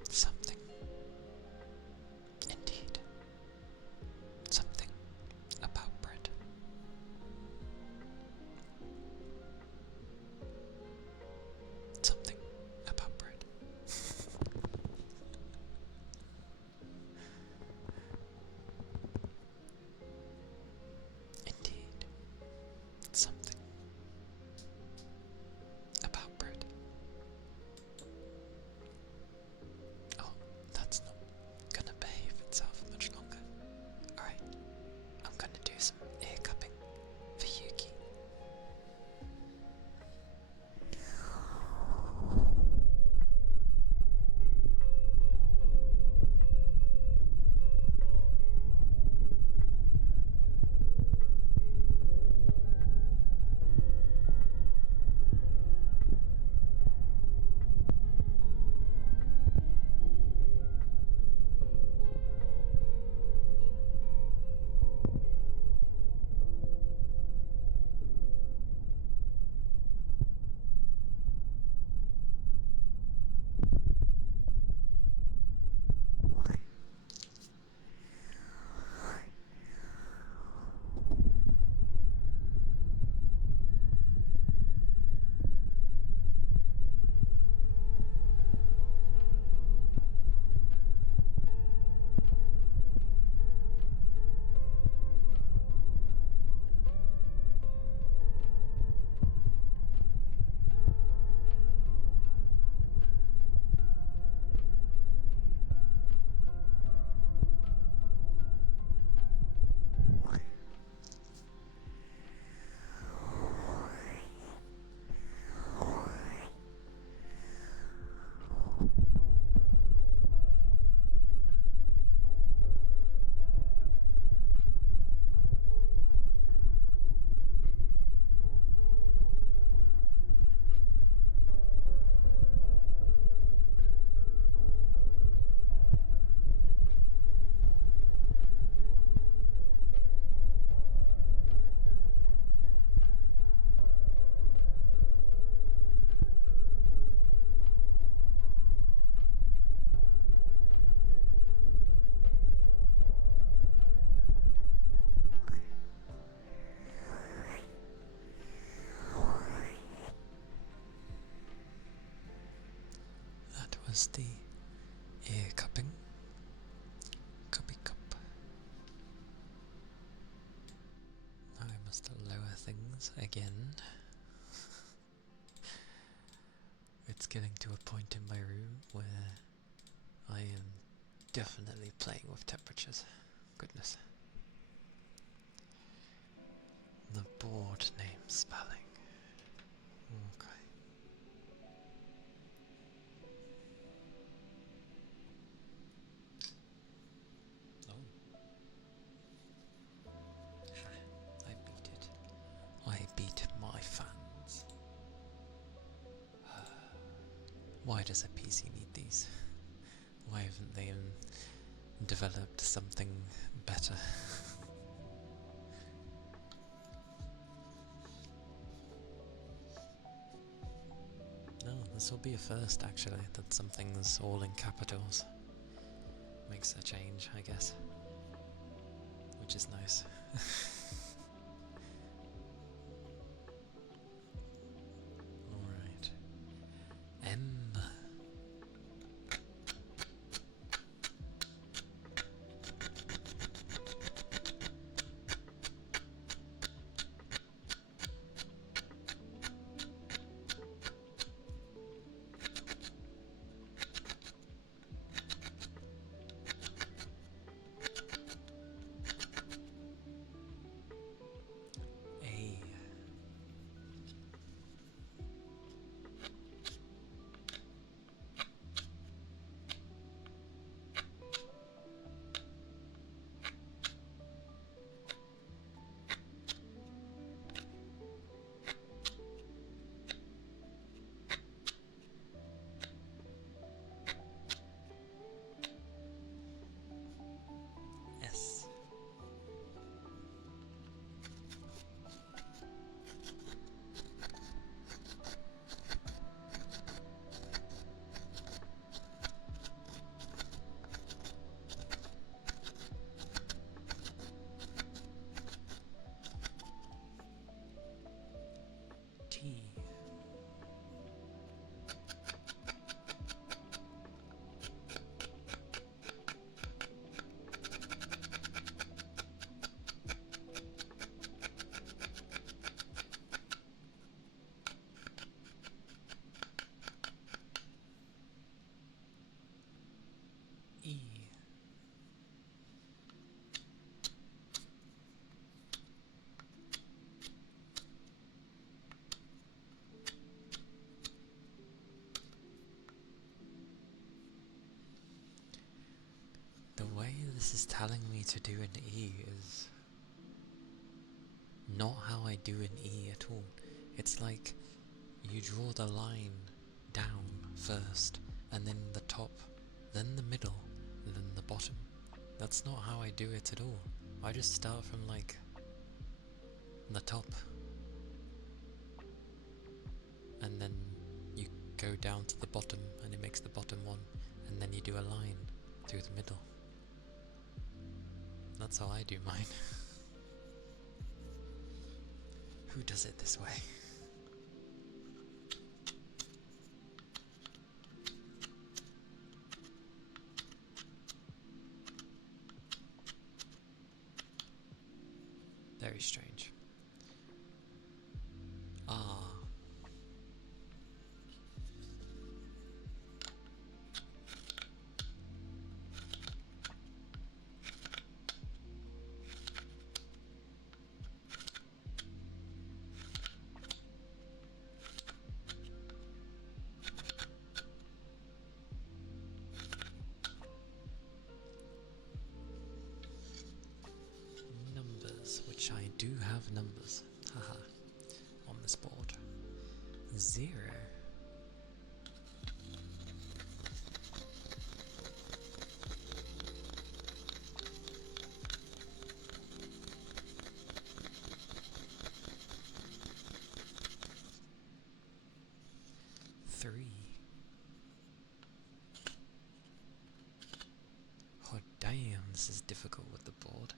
Something. Indeed. Something about bread. Something about bread. Indeed. Something about bread. Oh, that's not gonna behave itself much longer. Alright, I'm gonna do some ear cupping for Yuki. That was the ear cupping. Cuppy cup. Now I must lower things again. It's getting to a point in my room where I am definitely playing with temperatures. Goodness. The board name spelling. Okay. I beat it. I beat my fans. Why does a PC need these? Why haven't they developed something better? No, this will be a first actually, that something's all in capitals. Makes a change, I guess. Which is nice. this is telling me to do an E is not how I do an E at all. It's like you draw the line down first, and then the top, then the middle, then the bottom. That's not how I do it at all. I just start from like the top, and then you go down to the bottom and it makes the bottom one, and then you do a line through the middle. That's how I do mine. Who does it this way? Very strange. Ah. Numbers, which I do have numbers. Haha. On this board. 0. 3. Oh damn, this is difficult with the board.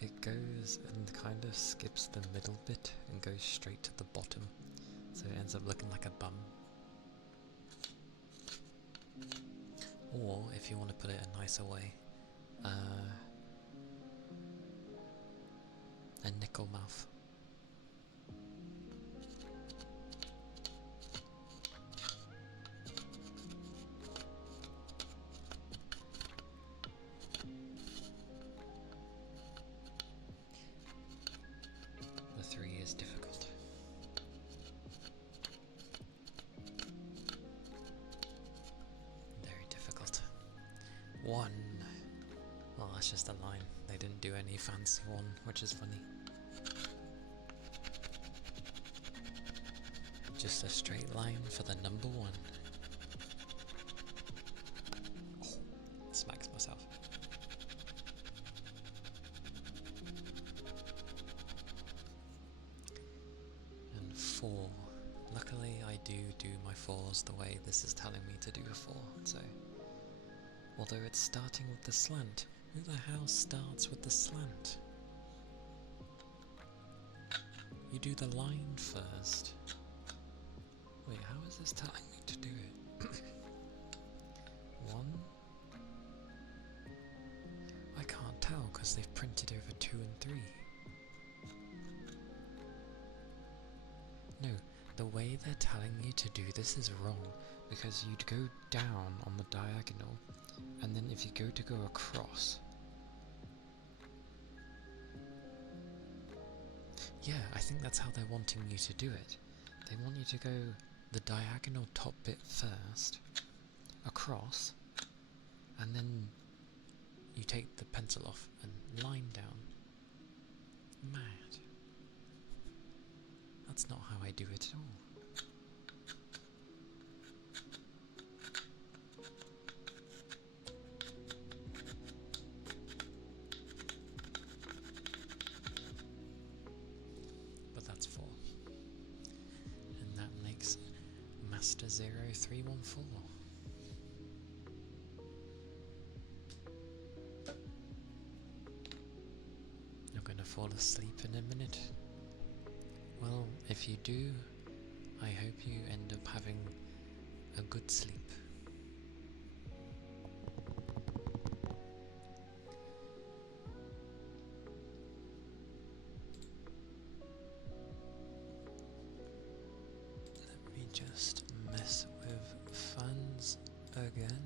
It goes and kind of skips the middle bit and goes straight to the bottom, so it ends up looking like a bum. Or, if you want to put it a nicer way, a nickel mouth. The 3 is difficult. Very difficult. 1. Well, that's just a line. They didn't do any fancy one, which is funny. Just a straight line for the number 1. Oh, smacks myself. And 4. Luckily I do my 4s the way this is telling me to do a 4, so... Although it's starting with the slant. Who the hell starts with the slant? You do the line first. Wait, how is this telling me to do it? 1? I can't tell because they've printed over 2 and 3. No, the way they're telling you to do this is wrong, because you'd go down on the diagonal, and then if you go to go across... Yeah, I think that's how they're wanting you to do it. They want you to go the diagonal top bit first, across, and then you take the pencil off and line down. Mad. That's not how I do it at all. But that's 4. And that makes Master 0314. You're gonna fall asleep in a minute. Well, if you do, I hope you end up having a good sleep. Let me just mess with fans again.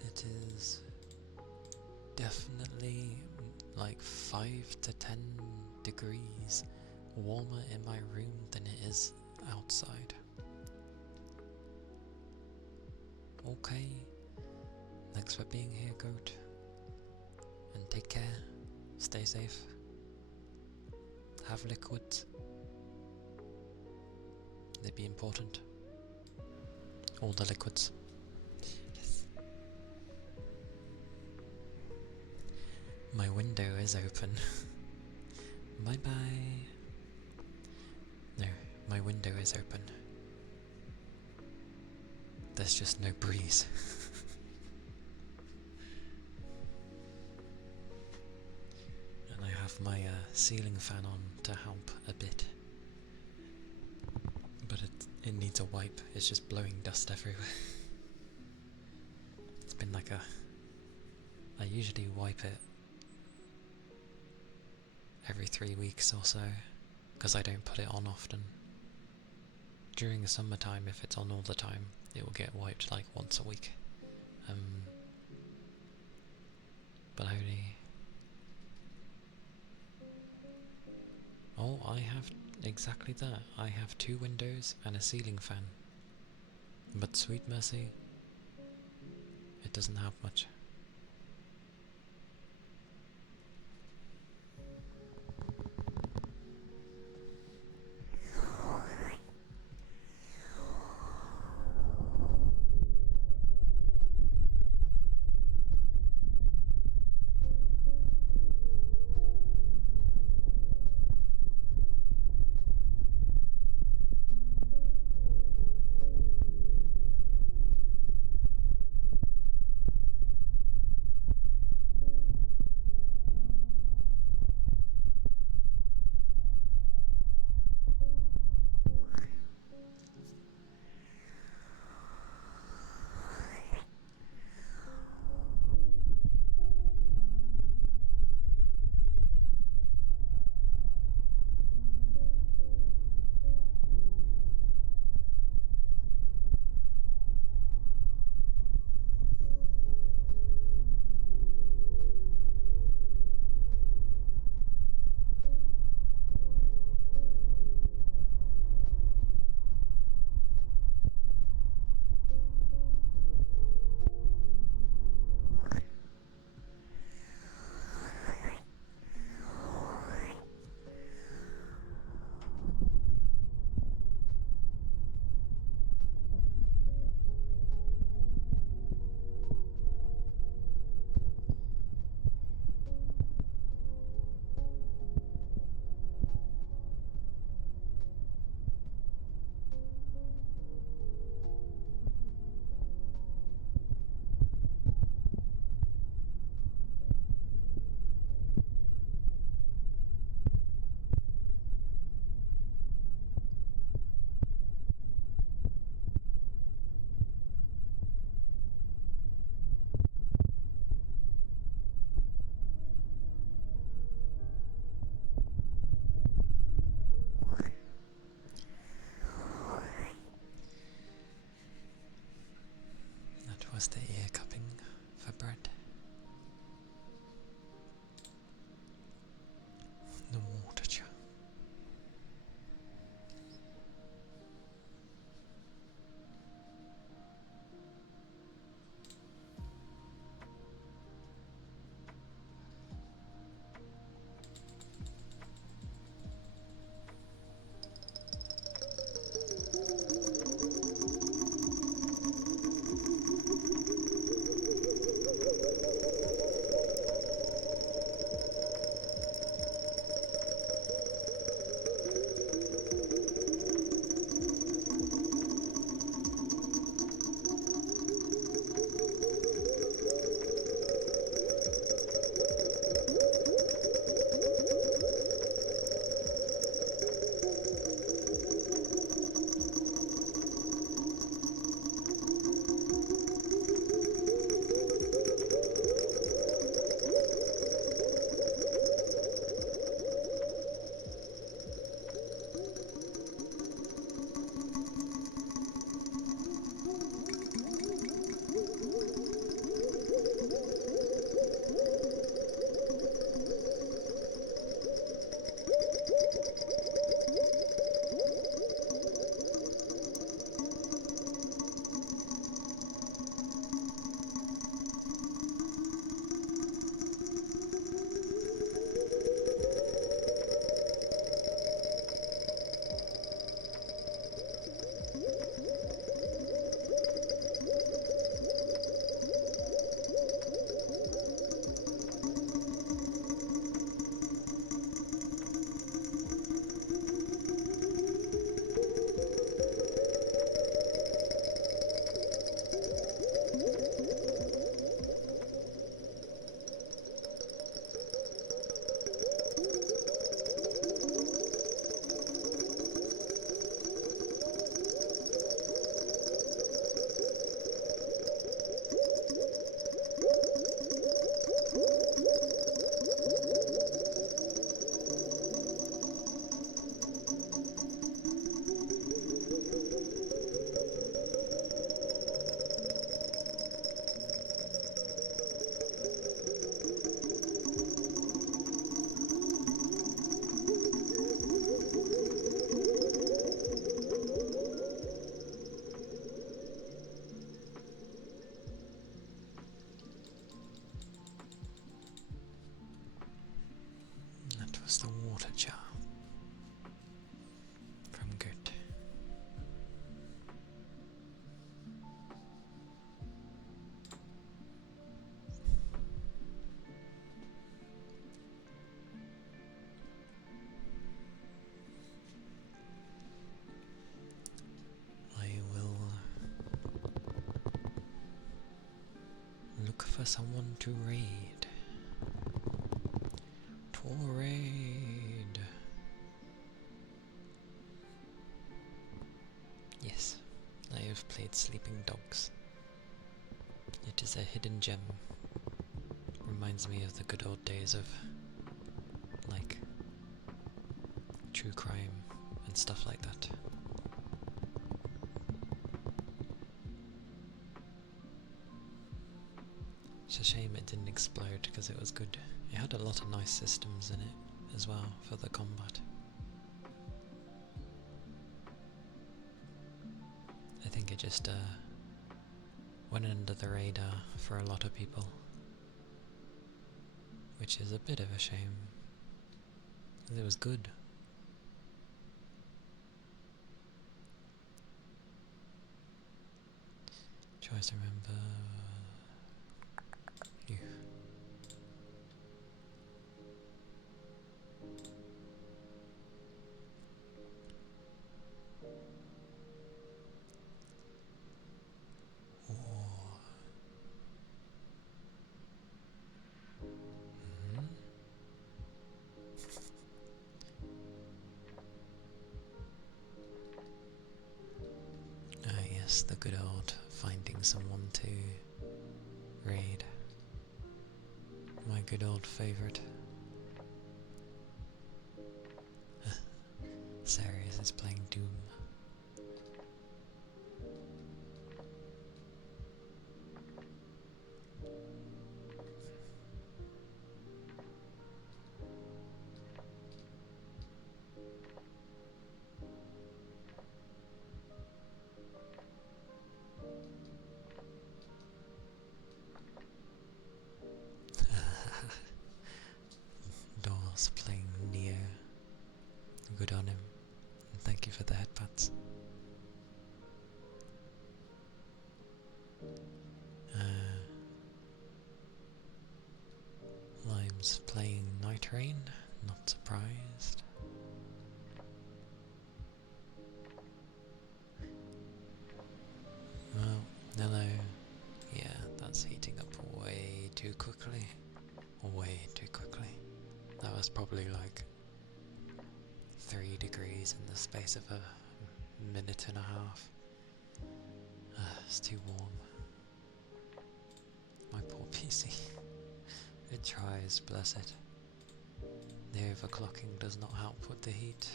It is definitely like 5 to 10 degrees warmer in my room than it is outside. Okay, Thanks for being here, goat. And take care. Stay safe. Have liquids. They'd be important. All the liquids. Yes. My window is open. Bye bye. No, my window is open. There's just no breeze. And I have my ceiling fan on to help a bit. But it needs a wipe, it's just blowing dust everywhere. It's been like I usually wipe it every 3 weeks or so, because I don't put it on often. During the summertime, if it's on all the time, it will get wiped like once a week. But only... Oh, I have exactly that. I have 2 windows and a ceiling fan. But sweet mercy, it doesn't have much. Was the ear cupping for bread? The water jar. was the water jar from Good. I will look for someone to raid. Raid. Yes, I have played Sleeping Dogs. It is a hidden gem. Reminds me of the good old days of, like, true crime and stuff like that. It's a shame it didn't explode because it was good. It had a lot of nice systems in it as well for the combat. I think it just went under the radar for a lot of people, which is a bit of a shame. It was good. Tries to remember you. Yes, the good old finding someone to raid. My good old favourite. Sarius is playing Doom. Doors playing Neo. Good on him. And thank you for the headpats. Lime's playing Night Rain. Not surprised. Well, hello. Yeah, that's heating up way too quickly. Way too quickly. That was probably like 3 degrees in the space of a minute and a half. It's too warm. My poor PC. It tries, bless it. The overclocking does not help with the heat.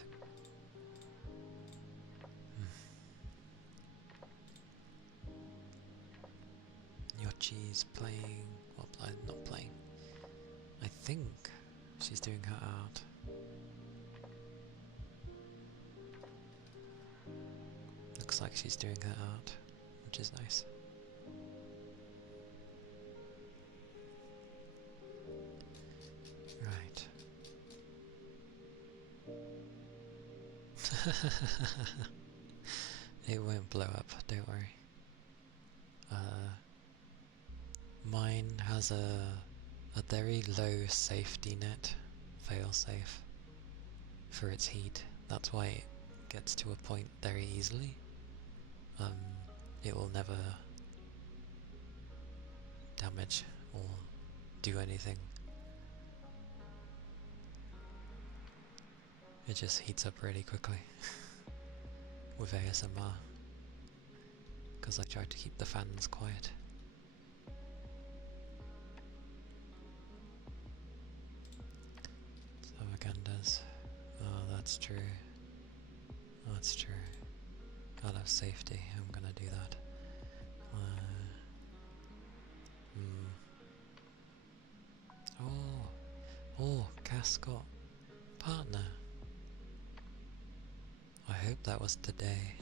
Yochi's playing, well, not playing. I think she's doing her art. Looks like she's doing her art, which is nice. Right. It won't blow up, don't worry. Mine has a very low safety net, fail-safe, for its heat. That's why it gets to a point very easily. It will never damage or do anything. It just heats up really quickly with ASMR, because I try to keep the fans quiet. Savagandas. Oh, that's true. That's true. Out of safety, I'm gonna do that. Oh, Cass got partner. I hope that was today.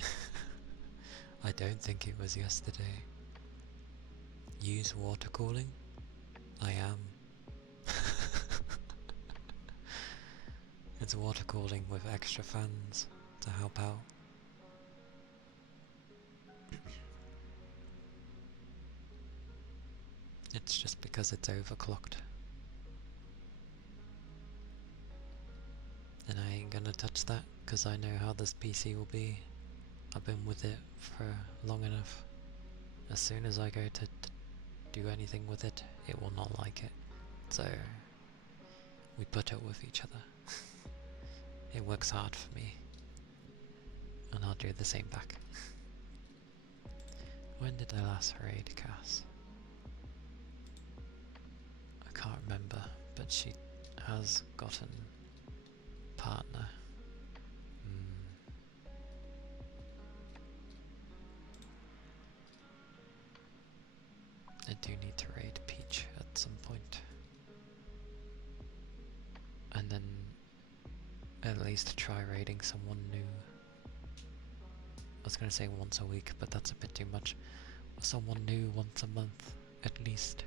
I don't think it was yesterday. Use water cooling? I am. It's water cooling with extra fans to help out. It's just because it's overclocked. And I ain't gonna touch that, because I know how this PC will be. I've been with it for long enough. As soon as I go to do anything with it, it will not like it. So, we put up with each other. It works hard for me. And I'll do the same back. When did I last raid Cass? I can't remember, but she has gotten partner. I do need to raid Peach at some point. And then at least try raiding someone new. I was gonna say once a week, but that's a bit too much. Someone new once a month, at least.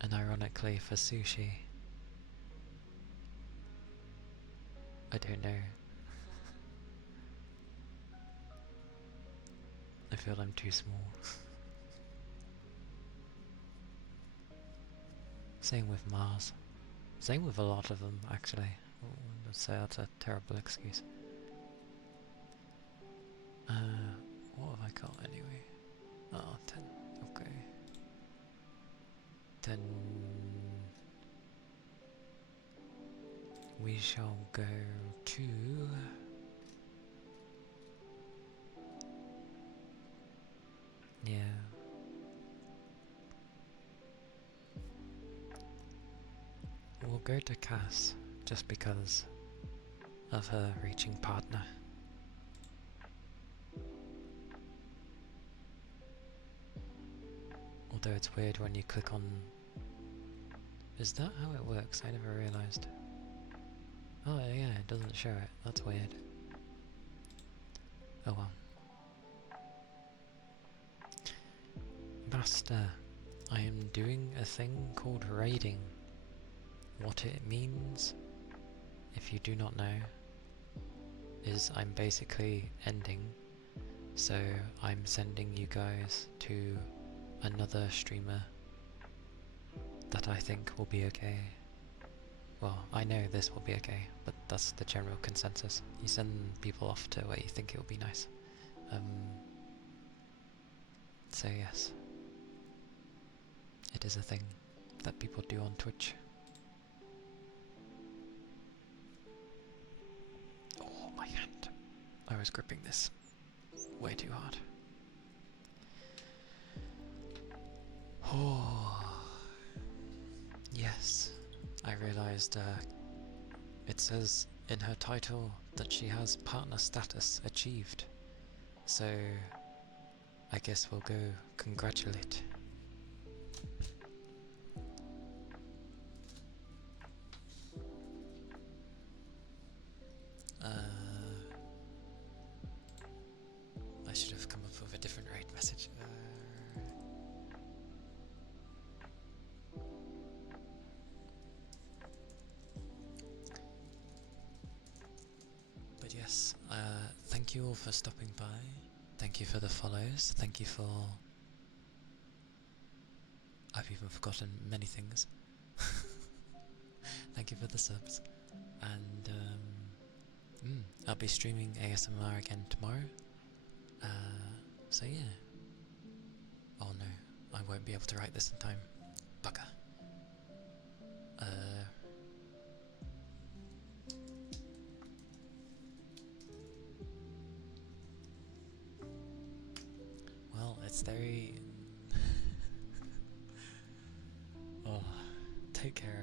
And ironically for sushi, I don't know. I feel I'm too small. Same with Mars. Same with a lot of them, actually. Let's say that's a terrible excuse. What have I got anyway? Oh, 10. Okay. Then we shall go to we'll go to Cass just because of her reaching partner. Although it's weird when you click on... Is that how it works? I never realised. Oh yeah, it doesn't show it. That's weird. Oh well. Master, I am doing a thing called raiding. What it means, if you do not know, is I'm basically ending. So I'm sending you guys to another streamer that I think will be okay. Well, I know this will be okay, but that's the general consensus. You send people off to where you think it will be nice. So yes, it is a thing that people do on Twitch. Oh, my hand. I was gripping this way too hard. Oh, yes. I realised it says in her title that she has partner status achieved. So I guess we'll go congratulate. I should have come up with a different raid message. But yes, thank you all for stopping by. Thank you for the follows. Thank you for... I've even forgotten many things. Thank you for the subs. And I'll be streaming ASMR again tomorrow. So yeah. Oh no, I won't be able to write this in time. Bugger. Well, it's very... Oh, take care